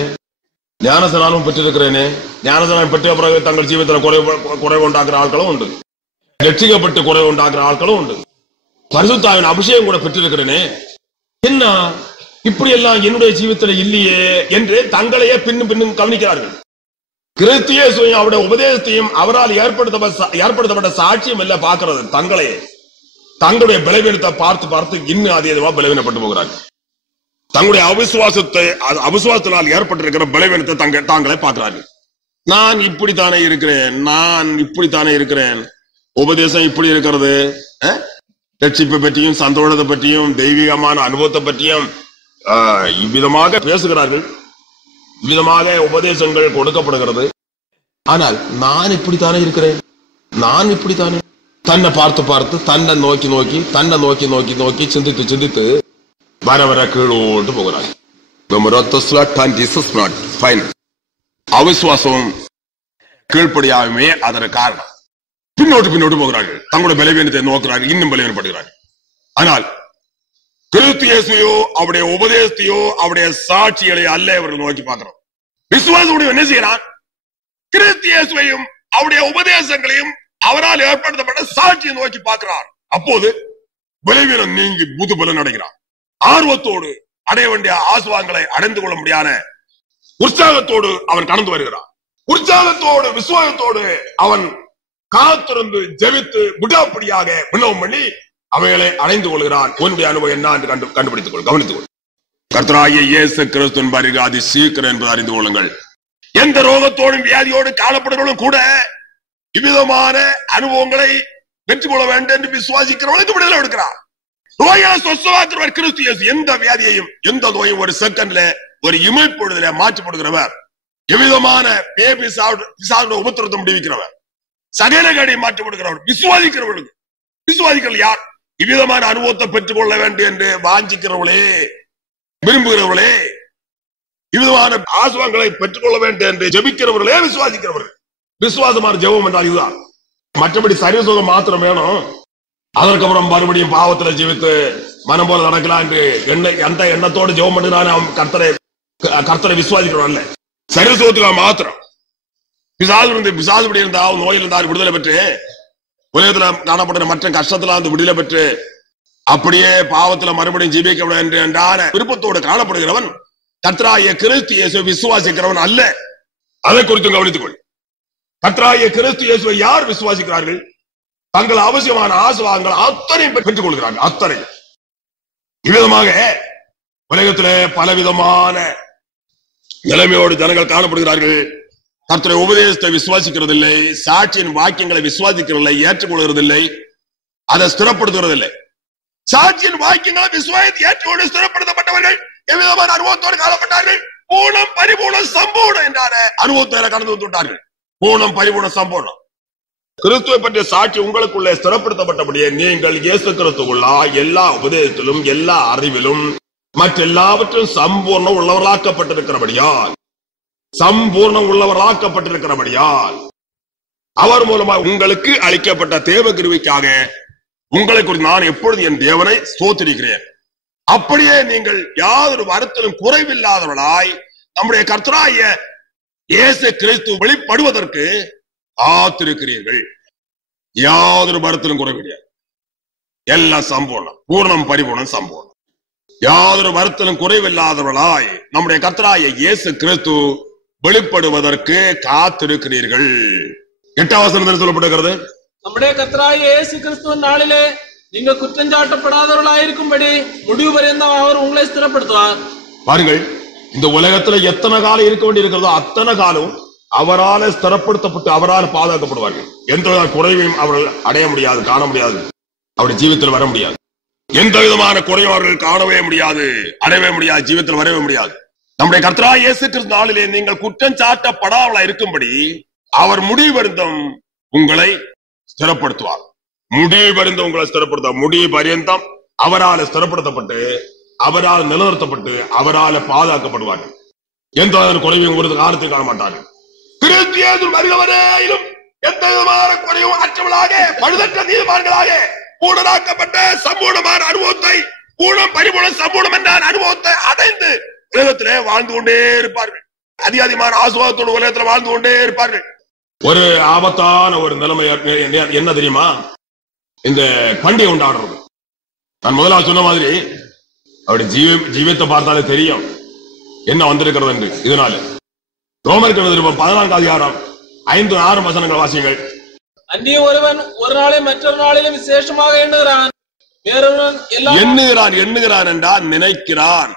ஞானஸ்நானம் பெற்றிருக்கிறேனே, ஞானஸ்நானம் பெற்ற பிறகு தங்கள் ஜீவிதத்தில் குறைவு உண்டாக்குற ஆட்களும் உண்டு, ரட்சிக்கப்பட்டு குறைவு உண்டாக்குற ஆட்களும் உண்டு, பரிசுத்தாவின் அபிஷேகம் கூட பெற்றிருக்கிறேனே, என்ன இப்படி எல்லாம் என்னுடைய ஜீவிதத்தில் இல்லையே என்று தங்களையே பின்னும் கவனிக்கிறார்கள். கிறிஸ்து இயேசுவையும் அவருடைய உபதேசத்தையும் அவரால் ஏற்படுத்தப்பட்ட சாட்சியம் எல்லாம் பார்க்கிறது. தங்களுடைய பலவீனத்தை பார்த்து இன்னும் அதிகமா பலவீனப்பட்டு போகிறார்கள். தங்களுடைய அவிசுவாசத்தினால் ஏற்பட்டிருக்கிற பலவீனத்தை தாங்களே பார்க்கிறார்கள். நான் இப்படித்தானே இருக்கிறேன், உபதேசம் இப்படி இருக்கிறது, ரட்சிப்பை பற்றியும் சந்தோஷத்தை பற்றியும் தெய்வீகமான அனுபவத்தை பற்றியும் இவ்விதமாக பேசுகிறார்கள், இவ்விதமாக உபதேசங்கள் கொடுக்கப்படுகிறது. ஆனால் நான் இப்படித்தானே இருக்கிறேன், தன்னை பார்த்து தன்னை நோக்கி சிந்தித்து வர கீழோட்டு போகிறார்கள். அவிசுவாசம் கீழ்ப்படியாமே அதற்கு காரணம். பின்னோட்டு போகிறார்கள், தங்களுடைய பலவீனத்தை நோக்கிறார்கள், இன்னும் பலவீனப்படுகிறார்கள். ஆனால் கிறிஸ்து இயேசுவையோ அவருடைய உபதேசத்தையோ அவருடைய சாட்சிகளை அல்ல அவர்கள் நோக்கி பார்க்கிறோம். விசுவாசம் என்ன செய்யறான்? கிறிஸ்து இயேசுவையும் அவருடைய உபதேசங்களையும் அவரால் ஏற்படுத்தப்பட்ட சாட்சியை நோக்கி பார்க்கிறார். அப்போது பலவீனம் நீங்கி புது பலன் அடைகிறார். ஆர்வத்தோடு அடைய வேண்டிய ஆசுவாங்களை அடைந்து கொள்ள முடியாத உற்சாகத்தோடு அவன் கடந்து வருகிறான். உற்சாகத்தோடு விசுவாசத்தோடு அவன் காத்திருந்து ஜெபித்து விடாப்படியாக விண்ணப்பம் பண்ணி அவைகளை அடைந்து கொள்கிறான். உன்னுடைய அனுபவம் என்ன என்று கண்டுபிடித்துக் கொள், கவனித்துக் கொள். கர்த்தராகிய இயேசு கிறிஸ்துவின் வருகை அதி சீக்கிரம் என்பதை அறிந்து கொள்ளுங்கள். எந்த ரோகத்தோடும் வியாதியோடு காணப்படுகிறவர்களும் கூட இவ்விதமான அனுபவங்களை வெற்றி கொள்ள வேண்டும் என்று விசுவாசிக்கிறவர்களுக்கு விடுதலை எடுக்கிறார். நோயை சொஸ்தமாக்குறவர் கிறிஸ்து இயேசு. எந்த வியாதியையும் எந்த நோயும் ஒரு செகண்ட்ல ஒரு இமைப்பொழுதுல மாற்றப்படுகிறவர். எவ்விதமான உபத்திரத்தை முடிவிக்கிறவர், சகலகடி மாற்றப்படுகிறவர். விசுவாசிக்கிறவர்கள் யார்? இவ்விதமான அனுபவத்தை பெற்றுக் கொள்ள வேண்டும் என்று வாஞ்சிக்கிறவர்களே, விரும்புகிறவர்களே, இவ்விதமான ஆசுவங்களை பெற்றுக் கொள்ள வேண்டும் என்று ஜெபிக்கிறவர்களே விசுவாசிக்கிறவர்கள். விசுவாசமான ஜெபம் என்றால் இதுதான். மற்றபடி சரீரசுகம் மாத்திரம் வேணும், அதற்கப்புறம் மறுபடியும் பாவத்தில் ஜீவித்து மனம் போல நடக்கலாம் என்று எந்த எண்ணத்தோடு ஜெபம் பண்ணுறான் அவன் கர்த்தரை விசுவாசிக்கிறவன் அல்ல. சரீரசுகத்துக்காக மாத்திரம் பிசாசுபடி இருந்தால் நோயில் இருந்தால் விடுதலை பெற்று உலகத்தில் காணப்பட்ட மற்ற கஷ்டத்துல அந்த விடுதலை பெற்று அப்படியே பாவத்துல மறுபடியும் ஜீவிக்க என்றான விருப்பத்தோடு காணப்படுகிறவன் கர்த்தராகிய கிறிஸ்து இயேசுவை விசுவாசிக்கிறவன் அல்ல. அதை குறித்து கவனித்துக் கொள். கர்த்தராகிய கிறிஸ்து இயேசுவை யார் விசுவாசிக்கிறார்கள்? தங்கள் அவசியமான ஆசீர்வாதங்கள் அத்தனை பெற்றுக் கொள்கிறார்கள். அத்தனை இவ்விதமாக உலகத்திலே பலவிதமான நிலைமையோடு ஜனங்கள் காணப்படுகிறார்கள். கர்த்தருடைய உபதேசத்தை விசுவாசிக்கிறதில்லை, சாட்சியின் வாக்கியங்களை விசுவாசிக்கிறதில்லை, ஏற்றுக்கொள்கிறதில்லை, அதை ஸ்திரப்படுத்துகிறதில்லை. சாட்சியின் வாக்கியங்களை விசுவாசி ஏற்றுக்கொண்டு ஸ்திரப்படுத்தப்பட்டவர்கள் எவ்விதமான அனுபவத்தோடு காணப்பட்டார்கள். பூர்ணம் பரிபூர்ணம் சம்பூர்ணம் என்றான அனுபவத்தை கடந்து வந்துவிட்டார்கள். பூர்ணம் பரிபூர்ணம் சம்பூர்ணம். கிறிஸ்துவை பற்றிய சாட்சி உங்களுக்குள்ளே ஸ்திரப்படுத்தப்பட்டபடியே நீங்கள் இயேசு கிறிஸ்துவுள்ளா எல்லா உபதேசத்திலும் எல்லா அறிவிலும் மற்றெல்லாவற்றும் சம்பூர்ணம் உள்ளவர்களாக்கப்பட்டிருக்கிறபடியால் அவர் மூலமாக உங்களுக்கு அளிக்கப்பட்ட தேவ கிருபைக்காக உங்களை குறித்து நான் எப்பொழுது என் தேவனை ஸ்தோத்திரிக்கிறேன். அப்படியே நீங்கள் யாதொரு வருத்தலும் குறைவில்லாதவர்களாய் நம்முடைய கர்த்தராகிய இயேசு கிறிஸ்து வெளிப்படுவதற்கு காத்திருக்கிறீர்கள். யாதொரு வருத்தலும் குறைவில்லை, எல்லாம் சம்பூர்ணம், பூர்ணம் பரிபூர்ணம் சம்பூர்ணம். யாதொரு வருத்தலும் குறைவில்லாதவர்களாய் நம்முடைய கர்த்தராகிய இயேசு கிறிஸ்து வெளிப்படுவதற்கு காத்திருக்கிறீர்கள். 8ஆம் வசனத்தில் சொல்லப்படுகிறது, நம்முடைய கர்த்தராகிய இயேசு கிறிஸ்துவின் நாளிலே நீங்கள் குற்றஞ்சாட்டப்படாதவர்களாயிருக்கும்படி முடிவு பரியந்தம் அவர் உங்களை ஸ்திரப்படுத்துவார். பாருங்கள், இந்த உலகத்துல எத்தனை காலம் இருக்க வேண்டி இருக்கிறதோ அத்தனை காலம் அவரால் ஸ்திரப்படுத்தப்பட்டு அவரால் பாதுகாக்கப்படுவார்கள். எந்த குறைவையும் அவர்கள் அடைய முடியாது, காண முடியாது, அவருடைய ஜீவித்தில் வர முடியாது. எந்த விதமான குறையும் அவர்கள் காணவே முடியாது, அடையவே முடியாது, ஜீவித்தில் வரவே முடியாது. நம்முடைய கர்த்தராகிய இயேசு கிறிஸ்து நாளிலே நீங்கள் குற்றம் சாட்டப்படாமலா இருக்கும்படி அவர் முடிவு பரியந்தம் உங்களை ஸ்திரப்படுத்துவார். முடிவு பரியந்தம் உங்களை ஸ்திரப்படுத்துவார். முடிவு பரியந்தம் அவரால் ஸ்திரப்படுத்தப்பட்டு அவரால் நிலநிறுத்தப்பட்டு அவரால் பாதுகாக்கப்படுவார்கள். எந்த குறைவையும் ஒரு காலத்தில் காண மாட்டார்கள். கிறிஸ்து வருகவரையிலும் எந்த விதமான குறையும் அற்றவர்களாக பழுதற்ற நீதிமான்களாக பூரணாக்கப்பட்ட சம்பூர்ணமான அனுபவத்தை, பூர்ணம் பரிபூர்ண சம்பூர்ணம் என்ற அனுபவத்தை அடைந்து உலகத்திலே வாழ்ந்து கொண்டே இருப்பார்கள். அதிகமான ஆசுவாதத்தோடு உலகத்தில் வாழ்ந்து கொண்டே இருப்பார்கள். ஒரு ஆபத்தான ஒரு நிலைமை என்ன தெரியுமா? இந்த பண்டிகை கொண்டாடுறது. நான் முதலாவது சொன்ன மாதிரி அவருடைய ஜீவியத்தை பார்த்தாலே தெரியும் என்ன வந்திருக்கிறது என்று. இதனால ரோமர் 14 அதிகாரம் 5-6 வசனங்கள் வாசியுங்கள். அன்றியும் ஒருவன் ஒரு நாளை மற்றொரு நாளிலும் விசேஷமாக எண்ணுகிறான், வேறொருவன் எண்ணுகிறான் என்றால் நினைக்கிறான்,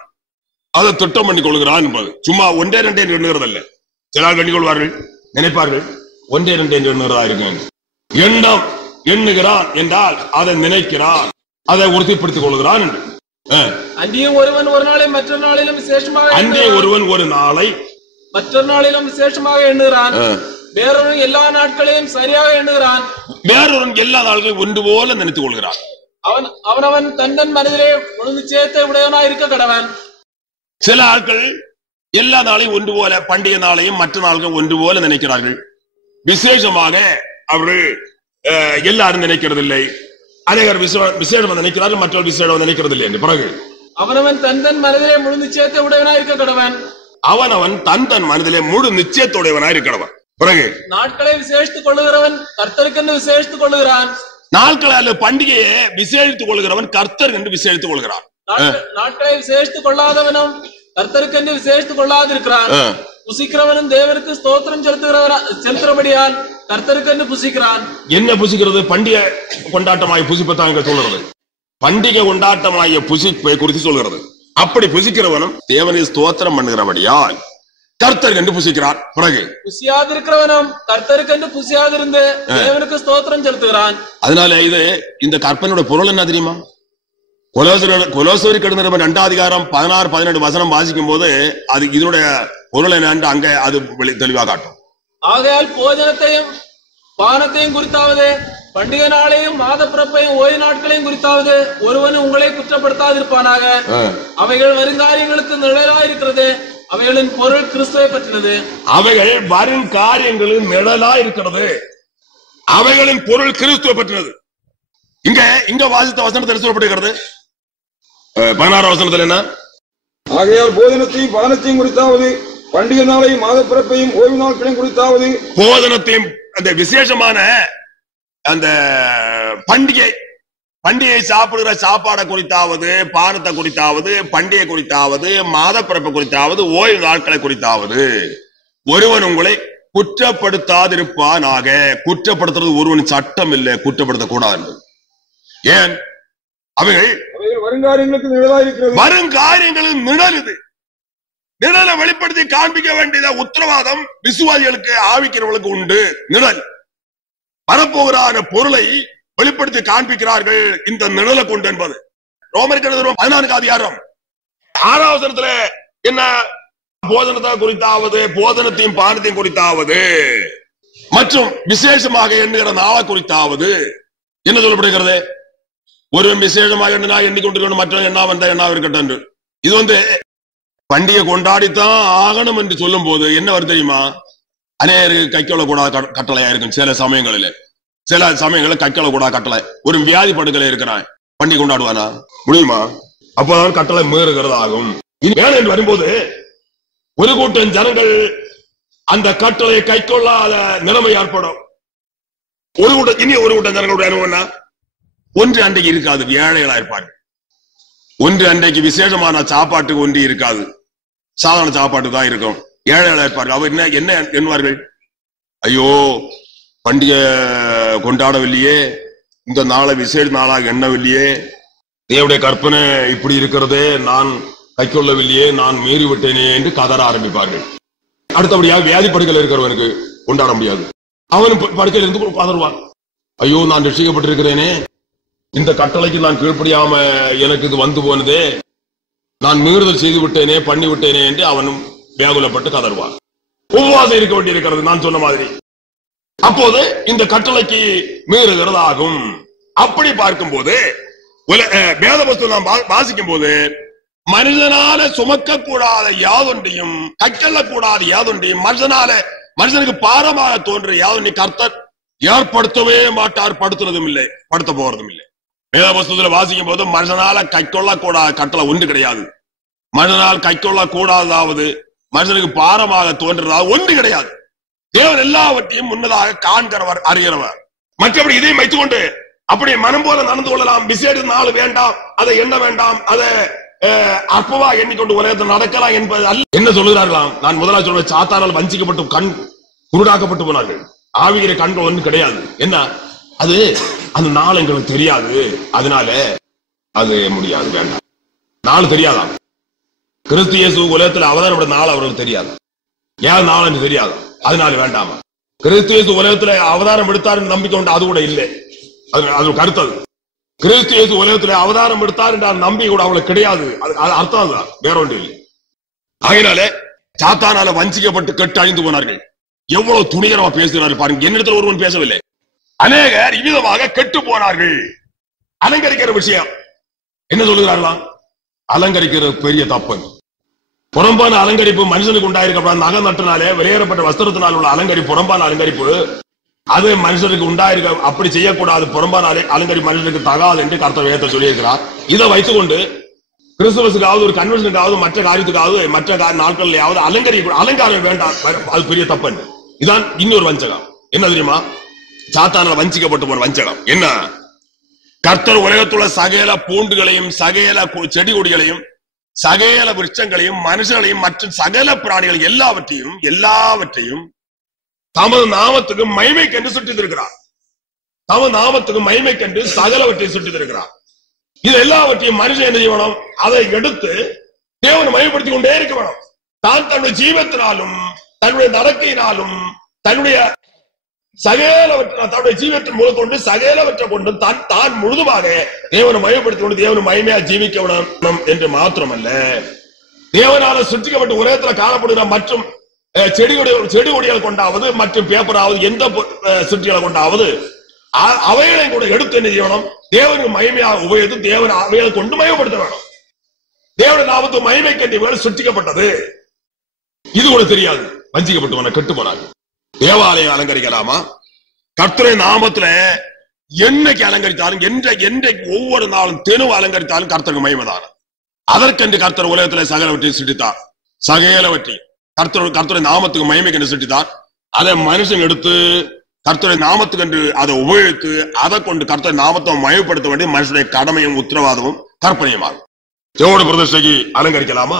அதை திட்டம் பண்ணி கொள்கிறான் என்பது. சும்மா ஒன்றே ரெண்டே எண்ணுகிறது அல்ல. சிலர் எண்ணிக்கொள்வார்கள், நினைப்பார்கள், ஒன்றே ரெண்டே எண்ணுகிறதா இருக்கு. எண்ணம் எண்ணுகிறான் என்றால் அதை நினைக்கிறான், அதை உறுதிப்படுத்திக் கொள்கிறான் என்று. அன்றியும் ஒருவன் ஒரு நாளை மற்றொரு நாளிலும் விசேஷமாக, அன்றியும் ஒருவன் ஒரு நாளை மற்றொரு நாளிலும் விசேஷமாக எண்ணுகிறான், வேறொருவன் எல்லா நாட்களையும் சரியாக எண்ணுகிறான், வேறொருவன் எல்லா நாட்களையும் ஒன்று போல நினைத்துக் கொள்கிறான். அவன் தன் மனதிலே முழு நிச்சயத்தை உடையவனாய் இருக்க கடவன். சில ஆட்கள் எல்லா நாளையும் ஒன்று போல, பண்டிகை நாளையும் மற்ற நாள்கள் ஒன்று போல நினைக்கிறார்கள். விசேஷமாக அவர்கள் எல்லாரும் நினைக்கிறதில்லை. அநேகர் விசேஷம் நினைக்கிறார்கள், மற்றொரு விசேஷம் நினைக்கிறதில்லை என்று. பிறகு அவனவன் தன் மனதிலே முழு நிச்சயத்தை உடையவனாய் இருக்க கடவன். அவனவன் தன் மனதிலே முழு நிச்சயத்துடையவனாய் இருக்கிறவன். பிறகு நாட்களை விசேஷித்துக் கொள்ளுகிறவன் கர்த்தருக்கு விசேஷித்துக் கொள்ளுகிறான். நாட்களை அல்ல பண்டிகையை விசேஷித்துக் கொள்கிறவன் கர்த்தர் என்று விசேஷித்துக் கொள்கிறான். நாட்களை விசேஷித்துக் கொள்ளாதவனும் கர்த்தருக்கு விசேஷித்துக் கொள்ளாதிருக்கிறான். புசிக்கிறவனும் தேவனுக்கு ஸ்தோத்திரம் செலுத்துறபடியால் கர்த்தருக்கு புசிக்கிறான். என்ன புசிக்கிறது? பண்டிகை கொண்டாட்டமாய் புசிப்பத்தான் சொல்றது. பண்டிகை கொண்டாட்டமாய புசிப்பை குறித்து சொல்கிறது. அப்படி புசிக்கிறவனும் தேவனை ஸ்தோத்திரம் பண்ணுகிறபடியால் கர்த்தர் என்று புசிக்கிறான். பிறகு புசியாதிருக்கிறவனும் கர்த்தருக்கு புசியாதிருந்து தேவனுக்கு ஸ்தோத்திரம் செலுத்துகிறான். அதனால இந்த கற்பனையோட பொருள் என்ன தெரியுமா? கொலோசருக்கு 2 அதிகாரம் 16-17 வசனம் வாசிக்கும் போது அது இதனுடைய பொருள் என்ன அங்க அது தெளிவாக காட்டும். ஆகையால் போஜனத்தையும் பானத்தையும் குறித்தாவது, பண்டிகை நாளையும் மாத பிறப்பையும் ஓய்வு நாட்களையும் குறித்தாவது ஒருவன் உங்களை குற்றப்படுத்தாதிருப்பானாக. அவைகள் வருங்காரியங்களுக்கு நிழலாயிருக்கிறது, அவைகளின் பொருள் கிறிஸ்துவை பற்றினது. அவைகள் வரும் காரியங்களின் நிழலா இருக்கிறது, அவைகளின் பொருள் கிறிஸ்துவை பற்றினது. இங்க வாசித்த வசனத்தில் சொல்லப்படுகிறது 16 வசனத்தில் என்ன? ஆகையால் போஜனத்தையும் பானத்தையும் குறித்தாவது, பண்டிகை நாளையும் மாத பிறப்பையும் ஓய்வு நாட்களையும் குறித்தாவது, போஜனத்தையும் அந்த விசேஷமான அந்த பண்டிகை சாப்பிடுகிற சாப்பாடை குறித்தாவது, பானத்தை குறித்தாவது, பண்டிகை குறித்தாவது, மாத பிறப்பை குறித்தாவது, ஓய்வு நாட்களை குறித்தாவது ஒருவன் உங்களை குற்றப்படுத்தாதிருப்பானாக. குற்றப்படுத்துறது ஒருவன் சட்டம் இல்லை, குற்றப்படுத்தக்கூடாது. ஏன்? அவைகள் வருங்காரியங்களுக்கு நிழலாயிருக்கிறது. வருங்காரியங்களின் நிழல் இது. நிழலை வெளிப்படுத்தி காண்பிக்க வேண்டியத உத்தரவாதம் விசுவாசிகளுக்கு, ஆவிக்கிறவர்களுக்கு உண்டு. நிழல் வரப்போகிறான பொருளை வெளிப்படுத்தி காண்பிக்கிறார்கள் இந்த நிழலை கொண்டு என்பது. ரோமர் 14 அதிகாரம் 6 வசனத்துல என்ன? போதனத்தை குறித்தாவது, போதனத்தையும் பானத்தையும் குறித்தாவது, மற்றும் விசேஷமாக எண்ணுகிற நாளை குறித்தாவது என்ன சொல்லப்படுகிறது? ஒருவன் விசேஷமாக எண்ணினா எண்ணிக்கொண்டிருக்கணும், மற்றவன் என்ன வந்தா என்ன இருக்கட்டும் என்று. இது பண்டிகை கொண்டாடித்தான் ஆகணும் என்று சொல்லும் போது என்ன வருது தெரியுமா? அநேகருக்கு கைக்கொள்ள கூடாத கட்டளையா இருக்கும். சில சமயங்களில் கைக்கொள்ள கூடாத கட்டளை. ஒரு வியாதி படுக்கலை இருக்கிறான், பண்டிகை கொண்டாடுவானா? முடியுமா? அப்பதான் கட்டளை மீறுகிறது ஆகும். இனி வேலை என்று வரும்போது ஒரு கூட்டம் ஜனங்கள் அந்த கட்டளையை கைக்கொள்ளாத நிலைமை ஏற்படும். ஒரு கூட்டம் ஜனங்களுடைய அனுபவம்னா, ஒன்று அன்றைக்கு இருக்காது, ஏழைகளா இருப்பார்கள். ஒன்று அன்றைக்கு விசேஷமான சாப்பாட்டுக்கு ஒன்று இருக்காது, சாதாரண சாப்பாட்டு தான் இருக்கும். ஏழைகளா இருப்பார்கள். அவர் என்ன எண்ணுவார்கள்? ஐயோ, பண்டிகை கொண்டாடவில்லையே, இந்த நாளை விசேஷ நாளாக எண்ணவில்லையே, தேவனுடைய கற்பனை இப்படி இருக்கிறதே, நான் கைக்கொள்ளவில்லையே, நான் மீறி விட்டேனே என்று கதற ஆரம்பிப்பார்கள். அடுத்தபடியாக வியாதி படுக்கையில் இருக்கிறவனுக்கு கொண்டாட முடியாது. அவன் படுக்கையில் இருந்து கதறுவான், ஐயோ நான் ரட்சிக்கப்பட்டிருக்கிறேனே, இந்த கட்டளைக்கு நான் கீழ்ப்படியாம எனக்கு இது வந்து போனதே, நான் மீறுதல் செய்து விட்டேனே, பண்ணி விட்டேனே என்று அவனும் வியாகுலப்பட்டு கதறுவான். உபவாசம் இருக்க வேண்டி இருக்கிறது நான் சொன்ன மாதிரி. அப்போது இந்த கட்டளைக்கு மீறுகிறது ஆகும். அப்படி பார்க்கும் போது வேத புஸ்தகம் நாம் வாசிக்கும் போது மனிதனால சுமக்க கூடாத யாதொன்றையும், கைக்கொள்ள கூடாத யாதொன்றையும், மனுஷனுக்கு பாரமாக தோன்ற யாதொன்றை கர்த்தர் ஏற்படுத்தவே மாட்டார், படுத்துறதும் இல்லை, படுத்த போறதும் இல்லை. வேதபுஸ்தகத்துல வாசிக்கும் போது மனுஷனால கைக்கொள்ள கூடாத கட்டளை ஒன்று கிடையாது. மனுஷனால் கைக்கொள்ள கூடாததாவது மனுஷனுக்கு பாரமாக தோன்றதாவது ஒன்று கிடையாது. தேவன் எல்லாவற்றையும் முன்னதாக காண்கிறவர், அறிகிறவர். மற்றபடி இதையும் வைத்துக் கொண்டு அப்படி மனம் போல நடந்து கொள்ளலாம், விசேட நாள் வேண்டாம், அதை எண்ண வேண்டாம், அதை அற்பமா எண்ணிக்கொண்டு உலகத்தில் நடக்கலாம் என்பது அல்ல. என்ன சொல்லுகிறார்களாம்? நான் முதலாக சொல்ற சாத்தானால் வஞ்சிக்கப்பட்டு கண் குருடாக்கப்பட்டு போனார்கள். ஆவிகிற கண்கள் ஒன்று கிடையாது. என்ன அது? அந்த நாள் எங்களுக்கு தெரியாது, அதனால அது முடியாது, வேண்டாம். நாள் தெரியாதாம். கிறிஸ்து இயேசு உலகத்தில் அவதாரப்பட்ட நாள் அவர்களுக்கு தெரியாது. ஏன் நாள் என்று தெரியாது, அதனால வேண்டாமா. கிறிஸ்து இயேசு உலகத்தில் அவதாரம் எடுத்தார் நம்பிக்கை உண்டு, அது கூட இல்லை. அது கருத்தது. கிறிஸ்து இயேசு உலகத்தில் அவதாரம் எடுத்தார் என்ற நம்பிக்கை கூட அவங்களுக்கு கிடையாது. அது அர்த்தம் தான், வேற ஒன்று இல்லை. ஆகையினாலே சாத்தானால வஞ்சிக்கப்பட்டு கெட்டு அழிந்து போனார்கள். எவ்வளவு துணிகரமா பேசுகிறார்கள் பாருங்க. என்னிடத்தில் ஒருவன் பேசவில்லை. அநேகர் இவ்விதமாக கெட்டு போனார்கள். அலங்கரிக்கிற விஷயம் என்ன சொல்லுகிறார்களாம்? அலங்கரிக்கிறது பெரிய தப்பு. புறம்பான அலங்கரிப்பு மனுஷனுக்கு உண்டாயிருக்க நகை நட்டினாலே வெளியேறப்பட்ட வஸ்திரத்தினால் உள்ள அலங்கரிப்பு, புறம்பான அலங்கரிப்பு அது மனுஷனுக்கு உண்டாயிருக்க. அப்படி செய்யக்கூடாது. புறம்பான அலங்கரிப்பு மனுஷனுக்கு தகாது என்று கர்த்தர் வேதத்தை சொல்லியிருக்கிறார். இதை வைத்துக் கொண்டு கிறிஸ்துமஸுக்காவது ஒரு கன்வென்ஷனுக்காவது மற்ற காரியத்துக்காவது மற்ற நாட்கள்லயாவது அலங்காரம் வேண்டாம், அது பெரிய தப்பு. இதான் இன்னொரு வஞ்சகம். என்ன தெரியுமா? சாத்தானால் வஞ்சிக்கப்பட்டு போன வஞ்சகம் என்ன? கர்த்தர் உலகத்துள்ள சகல பூண்டுகளையும் சகல செடி கொடிகளையும் சகல விருட்சங்களையும் மனுஷர்களையும் மற்றும் சகல பிராணிகள் எல்லாவற்றையும் தமது நாமத்துக்கு மகிமைக்கென்று சுட்டித்திருக்கிறார். தமது நாமத்துக்கு மகிமைக்கென்று சகலவற்றையும் சுட்டித்திருக்கிறார். இது எல்லாவற்றையும் மனுஷன் என்ன செய்யணும்? அதை எடுத்து தேவனை மகிமைப்படுத்திக் கொண்டே இருக்க வேணும். தான் தன்னுடைய ஜீவத்தினாலும் தன்னுடைய நடக்கையினாலும் தன்னுடைய தன்னுடைய ஜீவத்தின் மூலம் கொண்டு சகலவற்றை கொண்டு தான் முழுதுமாக தேவனை மகிமைப்படுத்திக் கொண்டு தேவனை மகிமையா ஜீவிக்க விடணும் என்று மாத்திரமல்ல, தேவனால சுற்றிக்கப்பட்ட உலகத்தில் காணப்படுகிற மற்றும் செடி கொடிகள் கொண்டாவது மற்றும் பேப்பராவது எந்த சுற்றிகளை கொண்டாவது அவைகளை கூட எடுத்து என்ன செய்யணும்? தேவனுக்கு மகிமையாக உபயோகித்து தேவன் அவைகளை கொண்டு மகிமைப்படுத்த வேணும். தேவனுடைய நாமத்து மகிமைக்கு சுற்றிக்கப்பட்டது இது கூட தெரியாது. வஞ்சிக்கப்பட்டு கெட்டு போனாங்க. தேவாலயம் அலங்கரிக்கலாமா? கர்த்தருடைய நாமத்துல என்னைக்கு அலங்கரித்தாலும் என்றைக்கு ஒவ்வொரு நாளும் தெனுவு அலங்கரித்தாலும் கர்த்தருக்கு மகிமைதான். அதற்கென்று கர்த்தர் உலகத்துல சகலவற்றை சுட்டித்தார். சகலவற்றை கர்த்தருடைய நாமத்துக்கு மகிமைக்கு சுட்டித்தார். அதை மனுஷன் எடுத்து கர்த்தருடைய நாமத்துக்கு என்று அதை உபயோகித்து அதை கொண்டு கர்த்தருடைய நாமத்தை மகிமைப்படுத்த வேண்டிய மனுஷனுடைய கடமையும் உத்தரவாதமும் கற்பனையுமாகும். தேவோட பிரதிஷ்டைக்கு அலங்கரிக்கலாமா?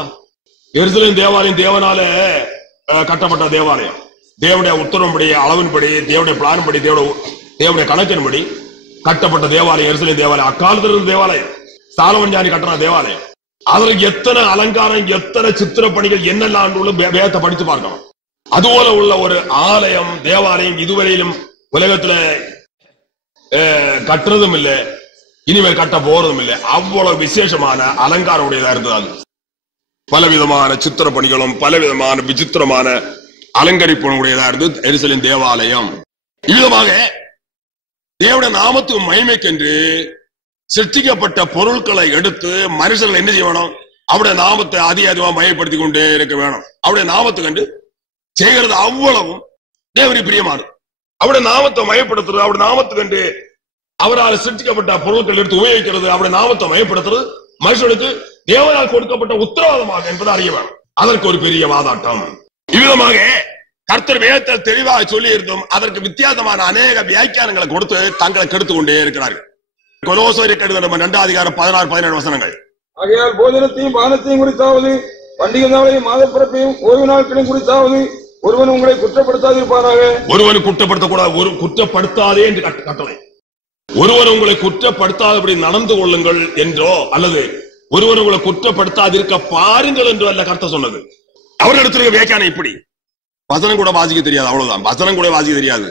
எருசலேம் தேவாலயம் தேவனால கட்டப்பட்ட தேவாலயம். தேவனுடைய உத்தரவுப்படி, அளவின்படி, தேவனுடைய பிளான் படி, தேவனுடைய கணக்கின்படி கட்டப்பட்ட தேவாலயம் எருசலேம் தேவாலயம். அக்காலத்தில் இருந்த தேவாலயம். சாலமன் ஞானி கட்டின தேவாலயம். அதற்கு எத்தனை அலங்காரம், எத்தனை சித்திர பணிகள் என்னெல்லாம் வேதத்தை படித்து பார்க்கணும். அதுபோல உள்ள ஒரு ஆலயம், தேவாலயம் இதுவரையிலும் உலகத்துல கட்டுறதும் இல்லை, இனிமேல் கட்ட போறதும் இல்லை. அவ்வளவு விசேஷமான அலங்காரம் உடையதா இருந்தது. பலவிதமான சித்திர பணிகளும் பலவிதமான விசித்திரமான அலங்கரிப்பு உடையதா இருந்தது எருசலேம் தேவாலயம். இவ்விதமாக தேவனுடைய நாமத்துக்கு மகிமைக்கென்று சிருஷ்டிக்கப்பட்ட பொருட்களை எடுத்து மனுஷர்கள் என்ன செய்யணும்? அவருடைய நாமத்தை அதிகமா மகிமைப்படுத்தி கொண்டே இருக்க வேணும். அவருடைய நாமத்துக்கு செய்கிறது அவ்வளவும் தேவனுக்கு பிரியமானது. அவருடைய நாமத்தை மயப்படுத்துறது, அவருடைய நாமத்துக்கு அவரால் சிருஷ்டிக்கப்பட்ட பொருட்கள் எடுத்து உபயோகிக்கிறது, அவருடைய நாமத்தை மயப்படுத்துறது மனுஷனுக்கு தேவனால் கொடுக்கப்பட்ட உத்தரவாதமாக என்பதை அறிய வேணும். அதற்கு ஒரு பெரிய வாதாட்டம். இவ்விதமாக கர்த்தர் வேதத்தில் தெளிவாக சொல்லி இருந்தும் அதற்கு வித்தியாசமான அநேக வியாக்கியானங்களை கொடுத்து தங்களை கெடுத்துக் கொண்டே இருக்கிறார்கள். கொலோசையருக்கு எழுதின 2 அதிகாரம் 16-17 வசனங்கள். ஆகையால் போஜனத்தையும் பானத்தையும் குறித்தாவது பண்டிகை நாளையும் மாதப்பிறப்பையும் ஓய்வு நாட்களையும் குறித்தாவது ஒருவன் உங்களை குற்றப்படுத்தாதிருப்பாராக. ஒருவன் குற்றப்படுத்தக்கூடாது, ஒரு குற்றப்படுத்தாதே என்று கட்டளை. ஒருவர் உங்களை குற்றப்படுத்தாதபடி நடந்து கொள்ளுங்கள் என்றோ அல்லது ஒருவர் உங்களை குற்றப்படுத்தாதிருக்க பாருங்கள் என்றோ அல்ல கர்த்தர் சொன்னது. அவரிடத்துல வியாக்கியானம் இப்படி. வசனம் கூட வாசிக்க தெரியாது, அவ்வளவுதான். வசனம் கூட வாசிக்க தெரியாது.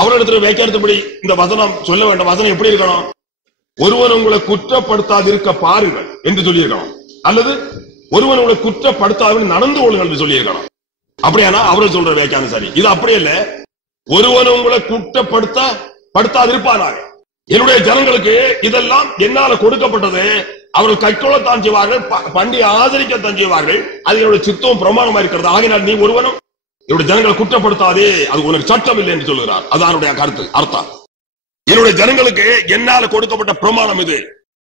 அவரிடத்துல வியாக்கியானத்தபடி இந்த வசனம் சொல்ல வேண்டும். வசனம் எப்படி இருக்கணும்? ஒருவன் உங்களை குற்றப்படுத்தாதிருக்க பாருங்கள் என்று சொல்லியிருக்கணும், அல்லது ஒருவன் உங்களை குற்றப்படுத்தாத நடந்து கொள்ளுங்கள் என்று சொல்லியிருக்கணும். அப்படியானா அவர்கள் சொல்ற வியாக்கியானம் சரி. இது அப்படியே இல்ல. ஒருவன் உங்களை குற்றப்படுத்தாதிருப்பானாக. என்னுடைய ஜனங்களுக்கு இதெல்லாம் என்னால கொடுக்கப்பட்டது. அவர்கள் கைக்கொள்ளத்தான் செய்வார்கள், பண்டிகை ஆதரிக்கத்தான் செய்வார்கள். அது என்னுடைய சித்தம் பிரமாணமா இருக்கிறது. ஆகினால் நீ ஒருவனும் என்னுடைய ஜனங்களை குற்றப்படுத்தாதே, அது உனக்கு சட்டம் இல்லை என்று சொல்லுகிறார். அது அவருடைய கருத்து, அர்த்தம். என்னுடைய ஜனங்களுக்கு என்னால கொடுக்கப்பட்ட பிரமாணம் இது.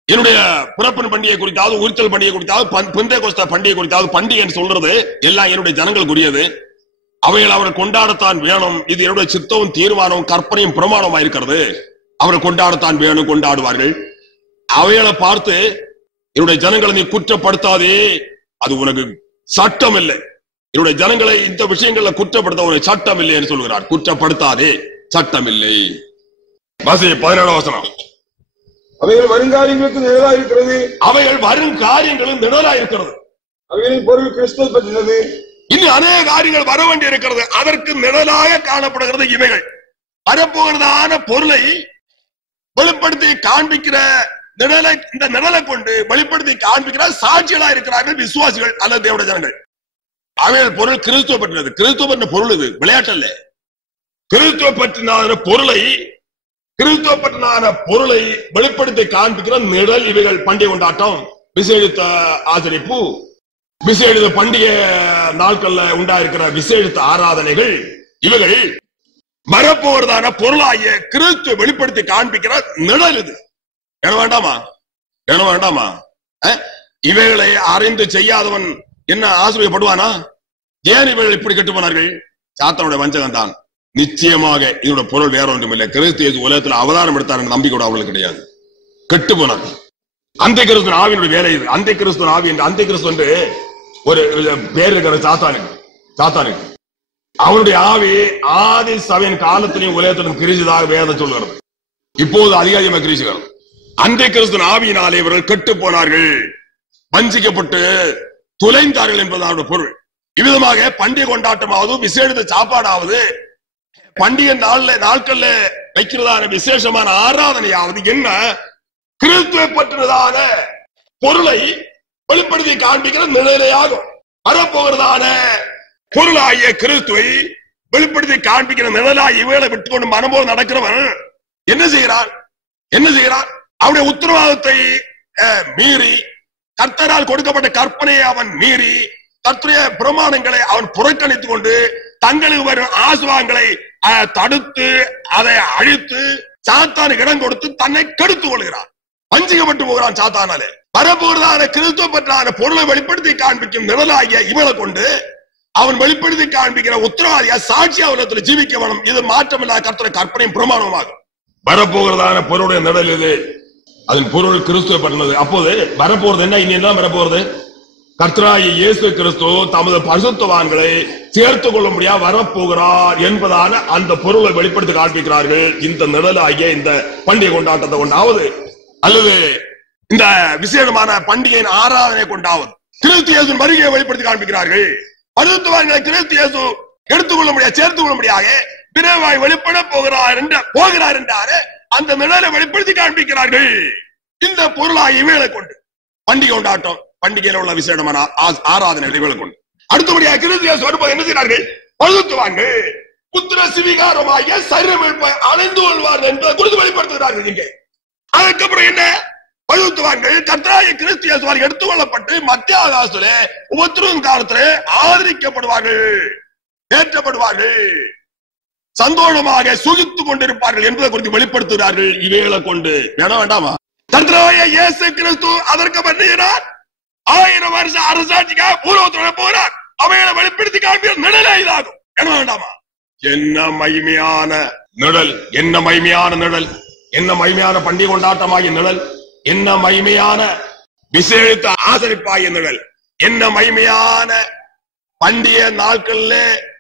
என்னுடைய பிறப்பின் பண்டிகை குறித்தாவது, உரித்தல் பண்டிகை குறித்தாவது, பெந்தேகோஸ்தே பண்டிகை குறித்தாவது, பண்டிகை சொல்றது எல்லாம் என்னுடைய ஜனங்களுக்குரியது. அவைகள் அவர்கள் கொண்டாடத்தான் வேணும். இது என்னுடைய சித்தமும் தீர்மானமும் கற்பனையும் பிரமாணமா இருக்கிறது. அவர்கள் கொண்டாடத்தான் வேணும், கொண்டாடுவார்கள். அவைகளை பார்த்து என்னுடைய ஜனங்களை நீ குற்றப்படுத்தாதே, அது உனக்கு சட்டம் இல்லை. என்னுடைய ஜனங்களை இந்த விஷயங்கள்ல குற்றப்படுத்த உனக்கு சட்டம் இல்லை என்று சொல்கிறார். குற்றப்படுத்தாதே, சட்டம் இல்லை. 17 அவைகள் வருங்காரியங்களுக்கு நிழலா இருக்கிறது. அவைகள் வருங்காரியங்களும் நிழலா இருக்கிறது. அவைகளின் பொருள் கிறிஸ்துவை பற்றினது. இன்னும் அநேக காரியங்கள் வர வேண்டி இருக்கிறது. அதற்கு நிழலாக காணப்படுகிறது இவைகள். வரப்போகிறதான பொருளை வெளிப்படுத்தி காண்பிக்கிற நிழலை, இந்த நிழலை கொண்டு வெளிப்படுத்தி காண்பிக்கிற சாட்சிகளா இருக்கிறார்கள் விசுவாசிகள் அல்லது தேவனுடைய ஜனங்கள். அவைகள் பொருள் கிறிஸ்துவை பற்றினது. கிறிஸ்துவ பற்றின பொருள் இது, விளையாட்டு அல்ல. கிறிஸ்துவ பற்றின பொருளை வெளிப்படுத்தி காண்பிக்கிற நிழல் இவைகள். பண்டிகை கொண்டாட்டம், விசேஷித்த ஆசரிப்பு, விசேஷித்த பண்டிகை நாட்கள்ல உண்டாயிருக்கிற விசேஷித்த ஆராதனைகள், இவைகள் வரப்போவதான பொருளாகிய கிறிஸ்துவை வெளிப்படுத்தி காண்பிக்கிற நிழல் இது. என வேண்டாமா? இவைகளை அறிந்து செய்யாதவன் என்ன ஆசிரியப்படுவானா? ஏன் இவர்கள் இப்படி கெட்டு போனார்கள்? சாத்தானுடைய வஞ்சகம் தான். நிச்சயமாக இதோட பொருள் வேற ஒன்றும் இல்லை. கிறிஸ்து இயேசு உலகத்தில் அவதாரம் எடுத்தார் நம்பிக்கை கூட அவர்களுக்கு கிடையாது. கெட்டு போனார்கள். அந்த கிறிஸ்துவின் ஆவியினுடைய வேலை இது. அந்த கிறிஸ்துவின் ஆவி என்று, அந்த கிறிஸ்து என்று ஒரு பேர் இருக்கிற சாத்தானுக்கு அவருடைய ஆவி ஆதி சபையின் காலத்திலையும் உலகத்திலும் கிரிச்சதாக வேதம் சொல்கிறது. இப்போது அதிகாரியாக கிரிச்சுகிறது. அந்த கிறிஸ்துவின் ஆவியினாலே இவர்கள் கெட்டு போனார்கள், வஞ்சிக்கப்பட்டு துளைந்தார்கள் என்பது பொருள். இவ்விதமாக பண்டிகை கொண்டாட்டமாவது, விசேஷ சாப்பாடாவது, பண்டிகை நாட்கள்ல வைக்கிறதான விசேஷமான ஆராதனையாவது என்ன? கிறிஸ்துவை பற்றினதான பொருளை வெளிப்படுத்தி காண்பிக்கிற நிழலையாகும். வரப்போகிறதான பொருளாகிய கிறிஸ்துவை வெளிப்படுத்தி காண்பிக்கிற நிழலாய் இவைகளை விட்டுக்கொண்டு மனம்போது நடக்கிறவன் என்ன செய்கிறான்? அவருடைய உத்தரவாதத்தை மீறி, கர்த்தரால் கொடுக்கப்பட்ட கற்பனையை அவன் மீறி, கர்த்தருடைய பிரமாணங்களை அவன் புறக்கணித்துக் கொண்டு தங்களுக்கு வரும் ஆசுவாங்களை தடுத்து அதை அழித்து சாத்தானுக்கு இடம் கொடுத்து தன்னை கெடுத்துக் கொள்கிறான். வஞ்சிக்கப்பட்டு போகிறான் சாத்தானாலே. வரப்போகிறதான கிறிஸ்துவ பற்றான பொருளை வெளிப்படுத்தி காண்பிக்கும் நிழலாகிய இவளை கொண்டு அவன் வெளிப்படுத்தி காண்பிக்கிற உத்தரவாதியா சாட்சியா உலகத்தில் ஜீவிக்க வேணும். இது மாற்றமில்லாத கர்த்தருடைய கற்பனையும் பிரமாணமாகும். வரப்போகிறதான பொருளுடைய நிழல் இது. அதன் பொருள் கிறிஸ்துவ பண்ணது. அப்போது வரப்போறது என்ன? இனி என்ன வரப்போறது? கர்த்தராகிய இயேசு கிறிஸ்து தமது பரிசுத்தவான்களை சேர்த்துக் கொள்ள முடியாது வரப்போகிறார் என்பதான அந்த பொருளை வெளிப்படுத்தி காண்பிக்கிறார்கள். இந்த நிழலாகிய இந்த பண்டிகை கொண்டாட்டத்தை கொண்டாவது அல்லது இந்த விசேஷமான பண்டிகையின் ஆராதனை கொண்டாவது கிறிஸ்து இயேசு வருகையை வெளிப்படுத்தி காண்பிக்கிறார்கள். பரிசுத்தவான்களை கிறிஸ்து இயேசு எடுத்துக்கொள்ள முடியாது, சேர்த்துக் கொள்ள முடியாது, விரைவாய் வெளிப்பட போகிறார் என்றாரு அந்த நிழலை வெளிப்படுத்தி காண்பிக்கிறார்கள். இந்த பொருளாகிய இவைகளை கொண்டு பண்டிகை கொண்டாட்டம், பண்டிகையில உள்ள விசேஷமான ஆராதனை இவைகளை கொண்டு அடுத்தபடியாக கிறிஸ்து இயேசு வரும்போது என்ன செய்கிறார்கள்? பரிசுத்தவான்கள் புத்திர சிவிகாரமாகிய சரீரமைப்பை அடைந்து கொள்வார்கள் என்பதை குறித்து வெளிப்படுத்துகிறார்கள். இங்கே அதுக்கப்புறம் என்ன? பரிசுத்தவான்கள் கர்த்தராகிய கிறிஸ்து இயேசுவால் எடுத்துக் கொள்ளப்பட்டு மத்திய ஆகாசத்திலே உபத்திரவம் காலத்திலே ஆதரிக்கப்படுவார்கள், ஏற்றப்படுவார்கள், சந்தோஷமாக சுகித்துக் கொண்டிருப்பார்கள் என்பதை குறித்து வெளிப்படுத்துகிறார்கள். இவைகளை கொண்டு வேண்டாமா? கர்த்தராகிய இயேசு கிறிஸ்து அதற்கு பண்ணுகிறார். 1000 வருஷம் அரசாட்சிக்காக பூர்வத்தோட போகிறார். அவைகளை வெளிப்படுத்தி காண்பிக்கிற நிழல் இதாகும். என்ன வேண்டாமா? என்ன மகிமையான நிழல், என்ன மகிமையான நிழல், என்ன மகிமையான பண்டிகை கொண்டாட்டமாகிய நிழல், என்ன மகிமையான விசேஷித்த ஆசரிப்பாகிய நிழல், என்ன மகிமையான பண்டிகை நாட்கள்ல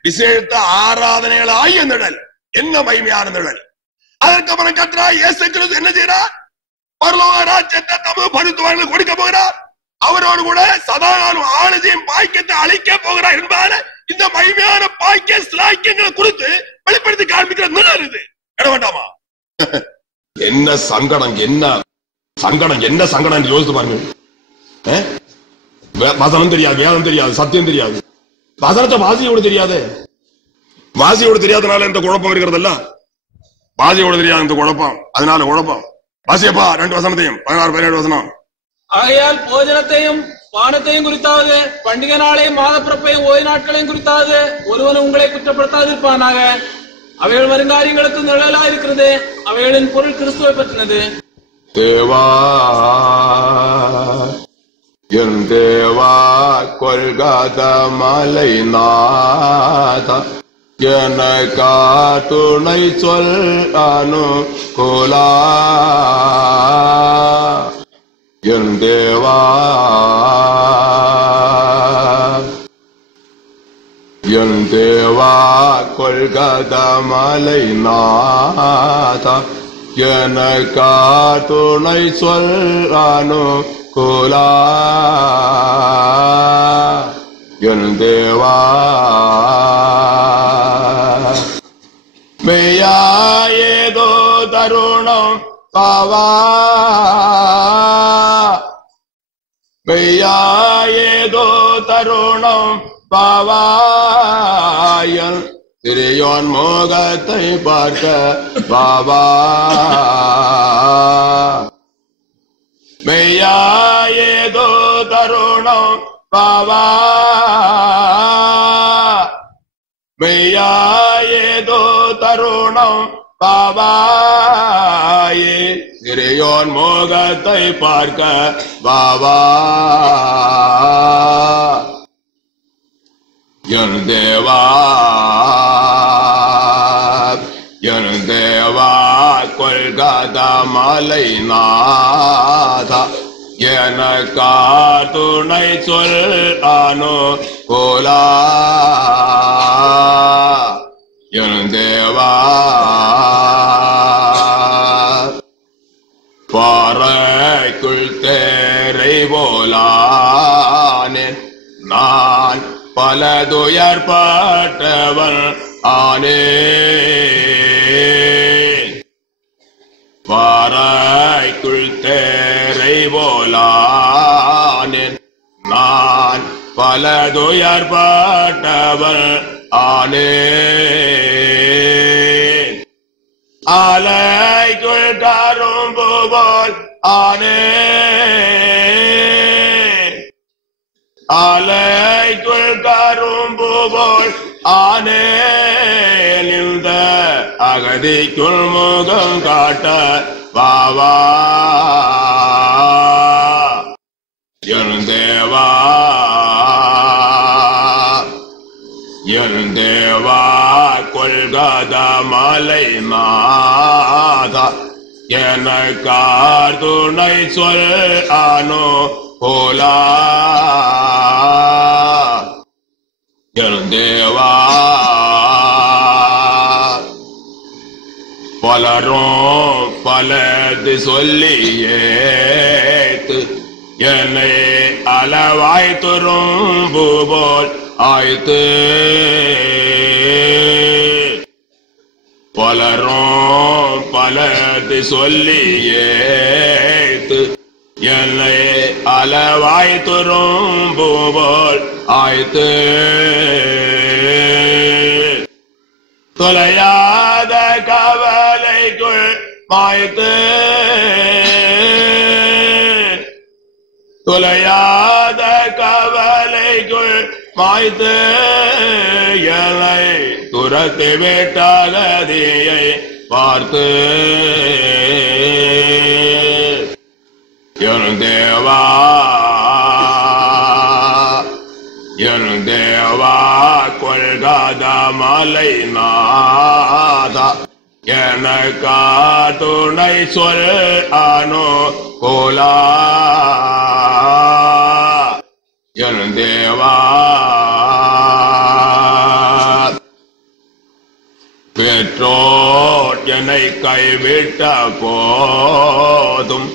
விசேஷித்த ஆராதனைகள் ஆகிய நிழல், என்ன மகிமையான நிழல். அதற்கப்புறம் கர்த்தராகிய இயேசு கிறிஸ்து என்ன செய்யறார்? பரலோக ராஜ்யத்தை தமது பரிசுத்தவான்களுக்கு கொடுக்க போகிறார். அவரோடு கூட சதாகாலம் ஆளுகையும் பாக்கியத்தை அளிக்க போகிறார் என்பதான இந்த மகிமையான பாக்கிய சிலாக்கியங்களை குறித்து வெளிப்படுத்தி காண்பிக்கிற நிழல் இது. எட வேண்டாமா? என்ன சங்கடம், என்ன சங்கடம், என்ன சங்கடம் என்று யோசித்து பாருங்க. வசனம் தெரியாது, வேதம் தெரியாது, சத்தியம் தெரியாது, வசனத்தை வாசியோடு தெரியாது. வாசியோடு தெரியாதனால இந்த குழப்பம் இருக்கிறது இல்ல. வாசியோடு தெரியாது இந்த குழப்பம், அதனால குழப்பம். வாசியப்பா 2 வசனத்தையும் 16-17 வசனம். ஆகையால் போஜனத்தையும் பானத்தையும் குறித்தாவது பண்டிகை நாளையும் மாதப்பிறப்பையும் ஓய்வு நாட்களையும் குறித்தாவது ஒருவன் உங்களை குற்றப்படுத்தாதிருப்பானாக. அவைகள் வருங்காரியங்களுக்கு நிழலா இருக்கிறது. அவைகளின் பொருள் கிறிஸ்துவை பற்றினது. தேவா என் தேவா கொல்கத மலை நாதா எனக்கா துணை சொல் அனுகூலா என் தேவா என் தேவா கொல்கத மலை நாதா எனக்கா துணை சொல் அனுகூலா என் தேவா மெய்யா ஏதோ தருணம் பாவா மெய்யா ஏதோ தருணம் பாவாயன் திரையோன் மோகத்தை பார்க்க பாபா மெய்யா ஏதோ தருணம் பாவா மெய்யா ஏதோ தருணம் பாபாயே திரையோன் மோகத்தை பார்க்க பாபா என் தேவா கொல்கத மலை நாதா எனக்கா துணை சொல் அனுகூலா என் தேவா பாறைக்குள் தேரை போலானேன் நான் பல துயர்பட்டவன் ஆனேன் பாறைக்குள் தேரை போலானேன் நான் பல துயர்பட்டவன் ஆனேன் அலைக்குள் கரும்பு போல் ஆனேன் அலைக்குள் கரும்பு போல் ஆனேன் இந்த அகதிக்குள் முகம் காட்ட பாவா என் தேவா என் தேவா கொல்கத மலை நாதா எனக்கா துணை சொல் அனுகூலா என் தேவா பலரும் பலது சொல்லியேத்து என்னை அளவாய் துரும்பு போல் ஆய்த்து பலரும் பலது சொல்லியேத்து என்னை அளவாய் துரும்பு போல் ஆய்த்து தொலையாத கவலைக்குள் மாய்த்து தொலையாத கவலைக்குள் மாய்த்து என்னை துரத்து விட்டாகதியை பார்த்து என் தேவா என் தேவா கொல்கத மலை நாதா எனக்கா துணை சொல் அனுகூலா என் தேவா பெற்றோர் என்னை கைவிட்ட போதும்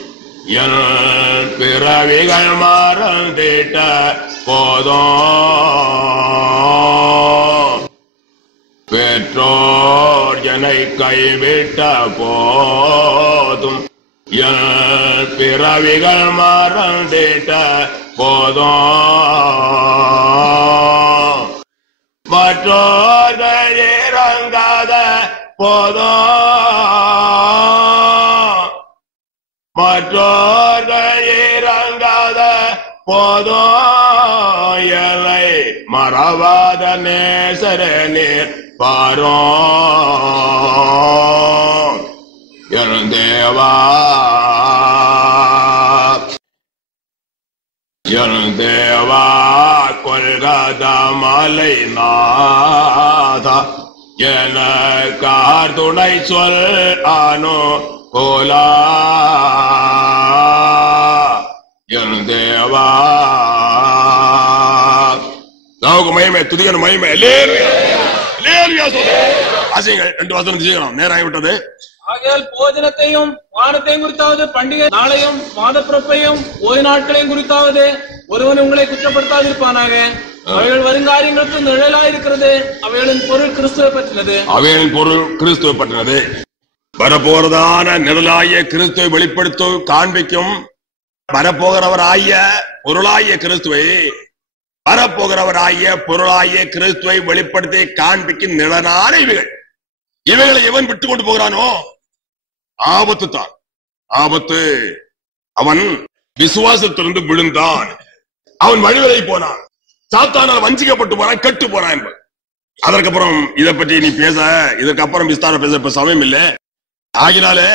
என் பிறவிகள் மறந்திட்ட போதும் பெற்றோர் என்னை கைவிட்ட போதும் என் பிறவிகள் மறந்திட்ட போதும் மற்றோர்கள் இறங்காத போதும் மற்றோர்கள் இறங்காத போதும் எல்லை மறவாத நேசர நீர் பாரும் தேவா என் தேவா கொல்கதா மலை நாதா எனக்கார் துணை சொல் அனு கோலா என் தேவா நமக்கு மகிமை துதிகன மகிமை ஆசைகள் 2 வசனம் செய்யணும் நேராகிவிட்டது. ஆகையால் போஜனத்தையும் வானத்தையும் குறித்தாவது பண்டிகை நாளையும் மாத பிறப்பையும் ஓய்வு நாட்களையும் குறித்தாவது ஒருவன் உங்களை குற்றப்படுத்தாதிருப்பானாக. அவைகள் வருங்காரியங்களுக்கு நிழலாயிருக்கிறது. அவைகளின் பொருள் கிறிஸ்துவை பற்றினது. அவைகளின் பொருள் கிறிஸ்துவை பற்றினது. வரப்போறதான நிழலாய கிறிஸ்துவை வெளிப்படுத்தும் காண்பிக்கும் வரப்போகிறவராய பொருளாய கிறிஸ்துவை வரப்போகிறவராய பொருளாய கிறிஸ்துவை வெளிப்படுத்தி காண்பிக்கும் நிழலான இவைகளை எவன் விட்டு கொண்டு போகிறானோ ஆபத்து தான் ஆபத்து. அவன் விசுவாசத்திலிருந்து விழுந்தான், அவன் வழிவரை போனான், சாத்தானால் வஞ்சிக்கப்பட்டு போறான், கெட்டு போறான் என்பது. அதற்கப்புறம் இதை பற்றி நீ பேச இதற்கப்புறம் விஸ்தாரம் பேச இப்ப சமயம் இல்லை. ஆகினாலே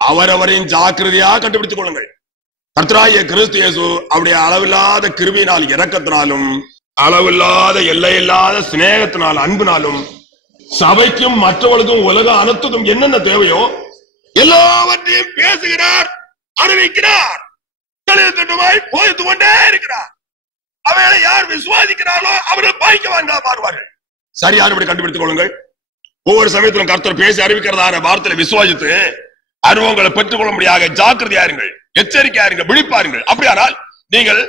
அவரவரின் ஜாக்கிரதையா கண்டுபிடித்துக் கொள்ளுங்கள். கர்த்தராகிய கிறிஸ்து இயேசு அவருடைய அளவில்லாத கிருபையினால் இரக்கத்தினாலும் அளவில்லாத எல்லையில்லாத சிநேகத்தினால் அன்பினாலும் சபைக்கும் மற்றவர்களுக்கும் உலக அனைத்துக்கும் என்னென்ன தேவையோ எல்லாவற்றையும் பேசுகிறார், அறிவிக்கிறார், போதித்துக் கொண்டே இருக்கிறார். அவைகளை யார் விசுவாசிக்கிறார்களோ அவர்கள் பாய்க்கவான்களா மாறுவார்கள். சரியானபடி கண்டுபிடித்துக் கொள்ளுங்கள். ஒவ்வொரு சமயத்திலும் கர்த்தர் பேசி அறிவிக்கிறதான வார்த்தையை விசுவாசித்து அனுபவங்களை பெற்றுக் கொள்ள முடியாத ஜாக்கிரதையாருங்கள், எச்சரிக்கையாருங்கள், விழிப்பாருங்கள். அப்படியானால் நீங்கள்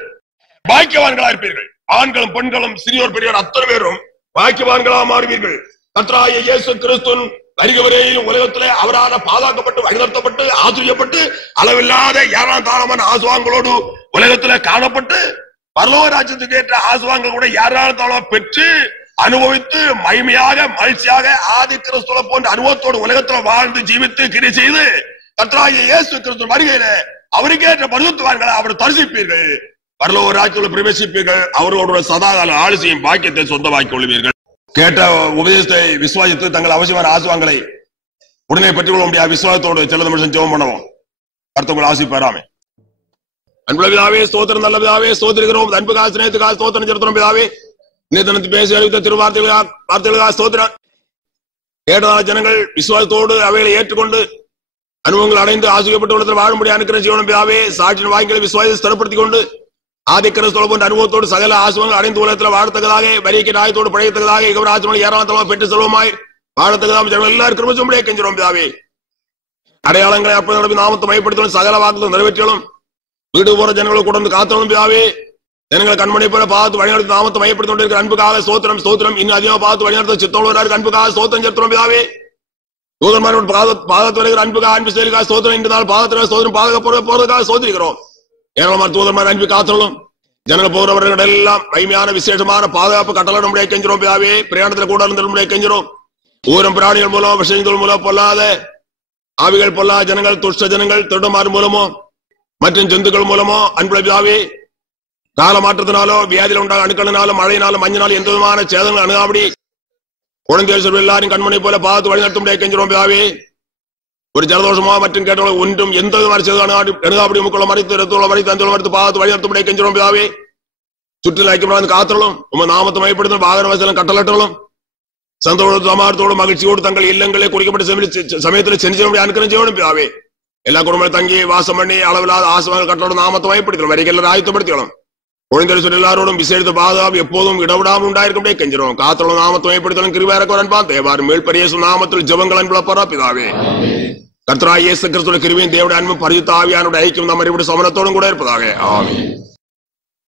பாக்கியவான்களா இருப்பீர்கள். ஆண்களும் பெண்களும் சிறியோர் பெரியோர் அத்தனை பேரும் பாக்கியவான்களா மாறுவீர்கள். கர்த்தராகிய இயேசு கிறிஸ்துவின் வருகிறவரையிலும் உலகத்திலே அவரால் பாதுகாக்கப்பட்டு வழிநடத்தப்பட்டு ஆசிரியப்பட்டு அளவில்லாத ஏராளமான தாளமான ஆசுவாங்களோடு உலகத்திலே காணப்பட்டு பரலோக ராஜ்யத்துக்கு ஏற்ற ஆசுவாங்கள் கூட ஏராளமான பெற்று அனுபவித்து மகிமையாக மகிழ்ச்சியாக ஆதி கிறிஸ்துவ போன்ற அனுபவத்தோடு உலகத்தில் வாழ்ந்து ஜீவித்து கிரி செய்து கர்த்தராகிய இயேசு கிறிஸ்து வருகையில அவருக்கேற்ற பரிசுத்தவான்களை அவர் தரிசிப்பீர்கள். பரலோக ராஜ்யத்தில் பிரவேசிப்பீர்கள். அவர்களோட சதாகால ஆளுசையும் பாக்கியத்தை சொந்தமாக்கிக் கொள்வீர்கள். கேட்ட உபதேசத்தை விசுவாசித்து தங்கள் அவசியமான ஆசுவாங்களை உடனே பெற்றுக் கொள்ள முடியாது. விசுவாசத்தோடு சில நிமிஷம் ஜெபம் பண்ணுவோம். கர்த்தர் ஆசீர்வதிப்பாராமே. அன்புள்ள பிதாவே, ஸ்தோத்திரம். நல்ல பிதாவே, ஸ்தோத்திரிக்கிறோம். அன்புக்காக சிநேகத்துக்காக ஸ்தோத்திரம் செலுத்துறோம் பிதாவே. நேத்து பேசி அறிவித்த திருவார்த்தைகளுக்காக ஸ்தோத்திரம். கேட்டதான ஜனங்கள் விசுவாசத்தோடு அவைகளை ஏற்றுக்கொண்டு அனுபவங்கள் அடைந்து ஆசிரியப்பட்ட உலகத்தில் வாழும்படி அனுக்கிற ஜீவனம் பிதாவே. சாட்சியின் வாய்களை விசுவாசத்தை ஸ்திரப்படுத்திக் கொண்டு ஆதிக்கிறிஸ்துவ போன்ற அனுபவத்தோடு சகல ஆசுவங்கள் அடைந்து உலகத்தில் வாழத்தக்கதாக வரிக்கை நாயத்தோடு பழையத்தக்கதாக இவர் ஆசுவங்கள் ஏராளத்தமாக பெற்று செல்வமாய் வாழத்தக்கதாக ஜனங்கள் எல்லாரும் கிருபையும்படியே கெஞ்சுறோம் பிதாவே. அடையாளங்களை அப்படி நாமத்தை மையப்படுத்தணும், சகல வாக்குகளும் நிறைவேற்றலும் வீடு போற ஜனங்களை கொண்டு காத்தணும் பிதாவே. ஜனங்களை கண்மணி போல பார்த்து வழிநடத்தி நாமத்தை மையப்படுத்திக் கொண்டிருக்கிற அன்புக்காக ஸ்தோத்திரம் ஸ்தோத்திரம். இன்னும் அதிகமாக பார்த்து வழிநடத்த சித்தோடு அன்புக்காக ஸ்தோத்திரம் செலுத்துறோம் பிதாவே. தூதன்மாரோட பாதத்து வருகிற அன்புக்காக அன்பு செயலுக்காக ஸ்தோத்திரம். இன்று நாள் பாதத்தில் ஸ்தோத்திரம் பாதுகாப்பு போறதுக்காக ஸ்தோத்திரிக்கிறோம். ஏராளமான தூதன்மார் அன்பு காத்தலும் ஜனங்கள் போகிறவர்கள் எல்லாம் மகிமையான விசேஷமான பாதுகாப்பு கட்டளை நம்முடைய கெஞ்சிரோம் பிதாவே. பிரயாணத்தில் கூட இருந்த கெஞ்சிரோம். ஊரம் பிராணிகள் மூலம் விஷயங்கள் மூலம் பொல்லாத ஆவிகள் பொல்லாத ஜனங்கள் துஷ்ட ஜனங்கள் திருடமாறு மூலமோ மற்றும் ஜந்துக்கள் மூலமோ அன்புள்ள பிதாவே கால மாற்றத்தினாலோ வியாதியில் உண்டாக அணுக்களினாலும் மழையினாலும் மஞ்சனாலும் எந்த விதமான சேதங்கள் அணுகாபடி குழந்தைகள் எல்லாரும் கண்மணி போல பார்த்து வழிநடத்த முடியாது கெஞ்சிரோம் பிதாவே. ஒரு ஜலதோஷமா மற்றும் கேட்டவர்கள் ஒன்றும் எந்த விதமான சேதம் அணுகாபடி முக்களை மறைத்து ரத்தோள மறைத்து அந்த மறைத்து பார்த்து வழிநடத்த முடியாது கெஞ்சிரோம் பிதாவே. சுற்றில் ஐக்கியப்படாது காத்தலும் உங்க நாமத்தை மையப்படுத்த வாகன வசலம் கட்டளட்டலும் சந்தோஷ சமாரத்தோடு மகிழ்ச்சியோடு தங்கள் இல்லங்களே குறிக்கப்பட்ட சமயத்தில் செஞ்சு அனுக்கிறம் செய்யணும் பிதாவே. எல்லா குடும்பங்களும் தங்கி வாசம் பண்ணி அளவில்லாத ஆசமாக கட்டளோட நாமத்தை மையப்படுத்தணும், வரைகள் ஆயத்தப்படுத்திக்கணும். குழந்தைகள் சொல்லி எல்லாரோடும் விசேஷ பாதுகாப்பு எப்போதும் இடவிடாமல் உண்டாயிருக்க கெஞ்சிரும். காத்தோட நாமத்தை மையப்படுத்தணும். கிருபையாரன் தேவார் மேல் பரியேசு நாமத்தில் ஜெபங்கள் அன்புள்ள பிதாவே. கர்த்தராகிய இயேசு கிறிஸ்துவின் கிருபையும் தேவனுடைய அன்பும் பரிசுத்த ஆவியானுடைய ஐக்கியம் நம்ம சமணத்தோடும் கூட இருப்பதாக. ஆமென்.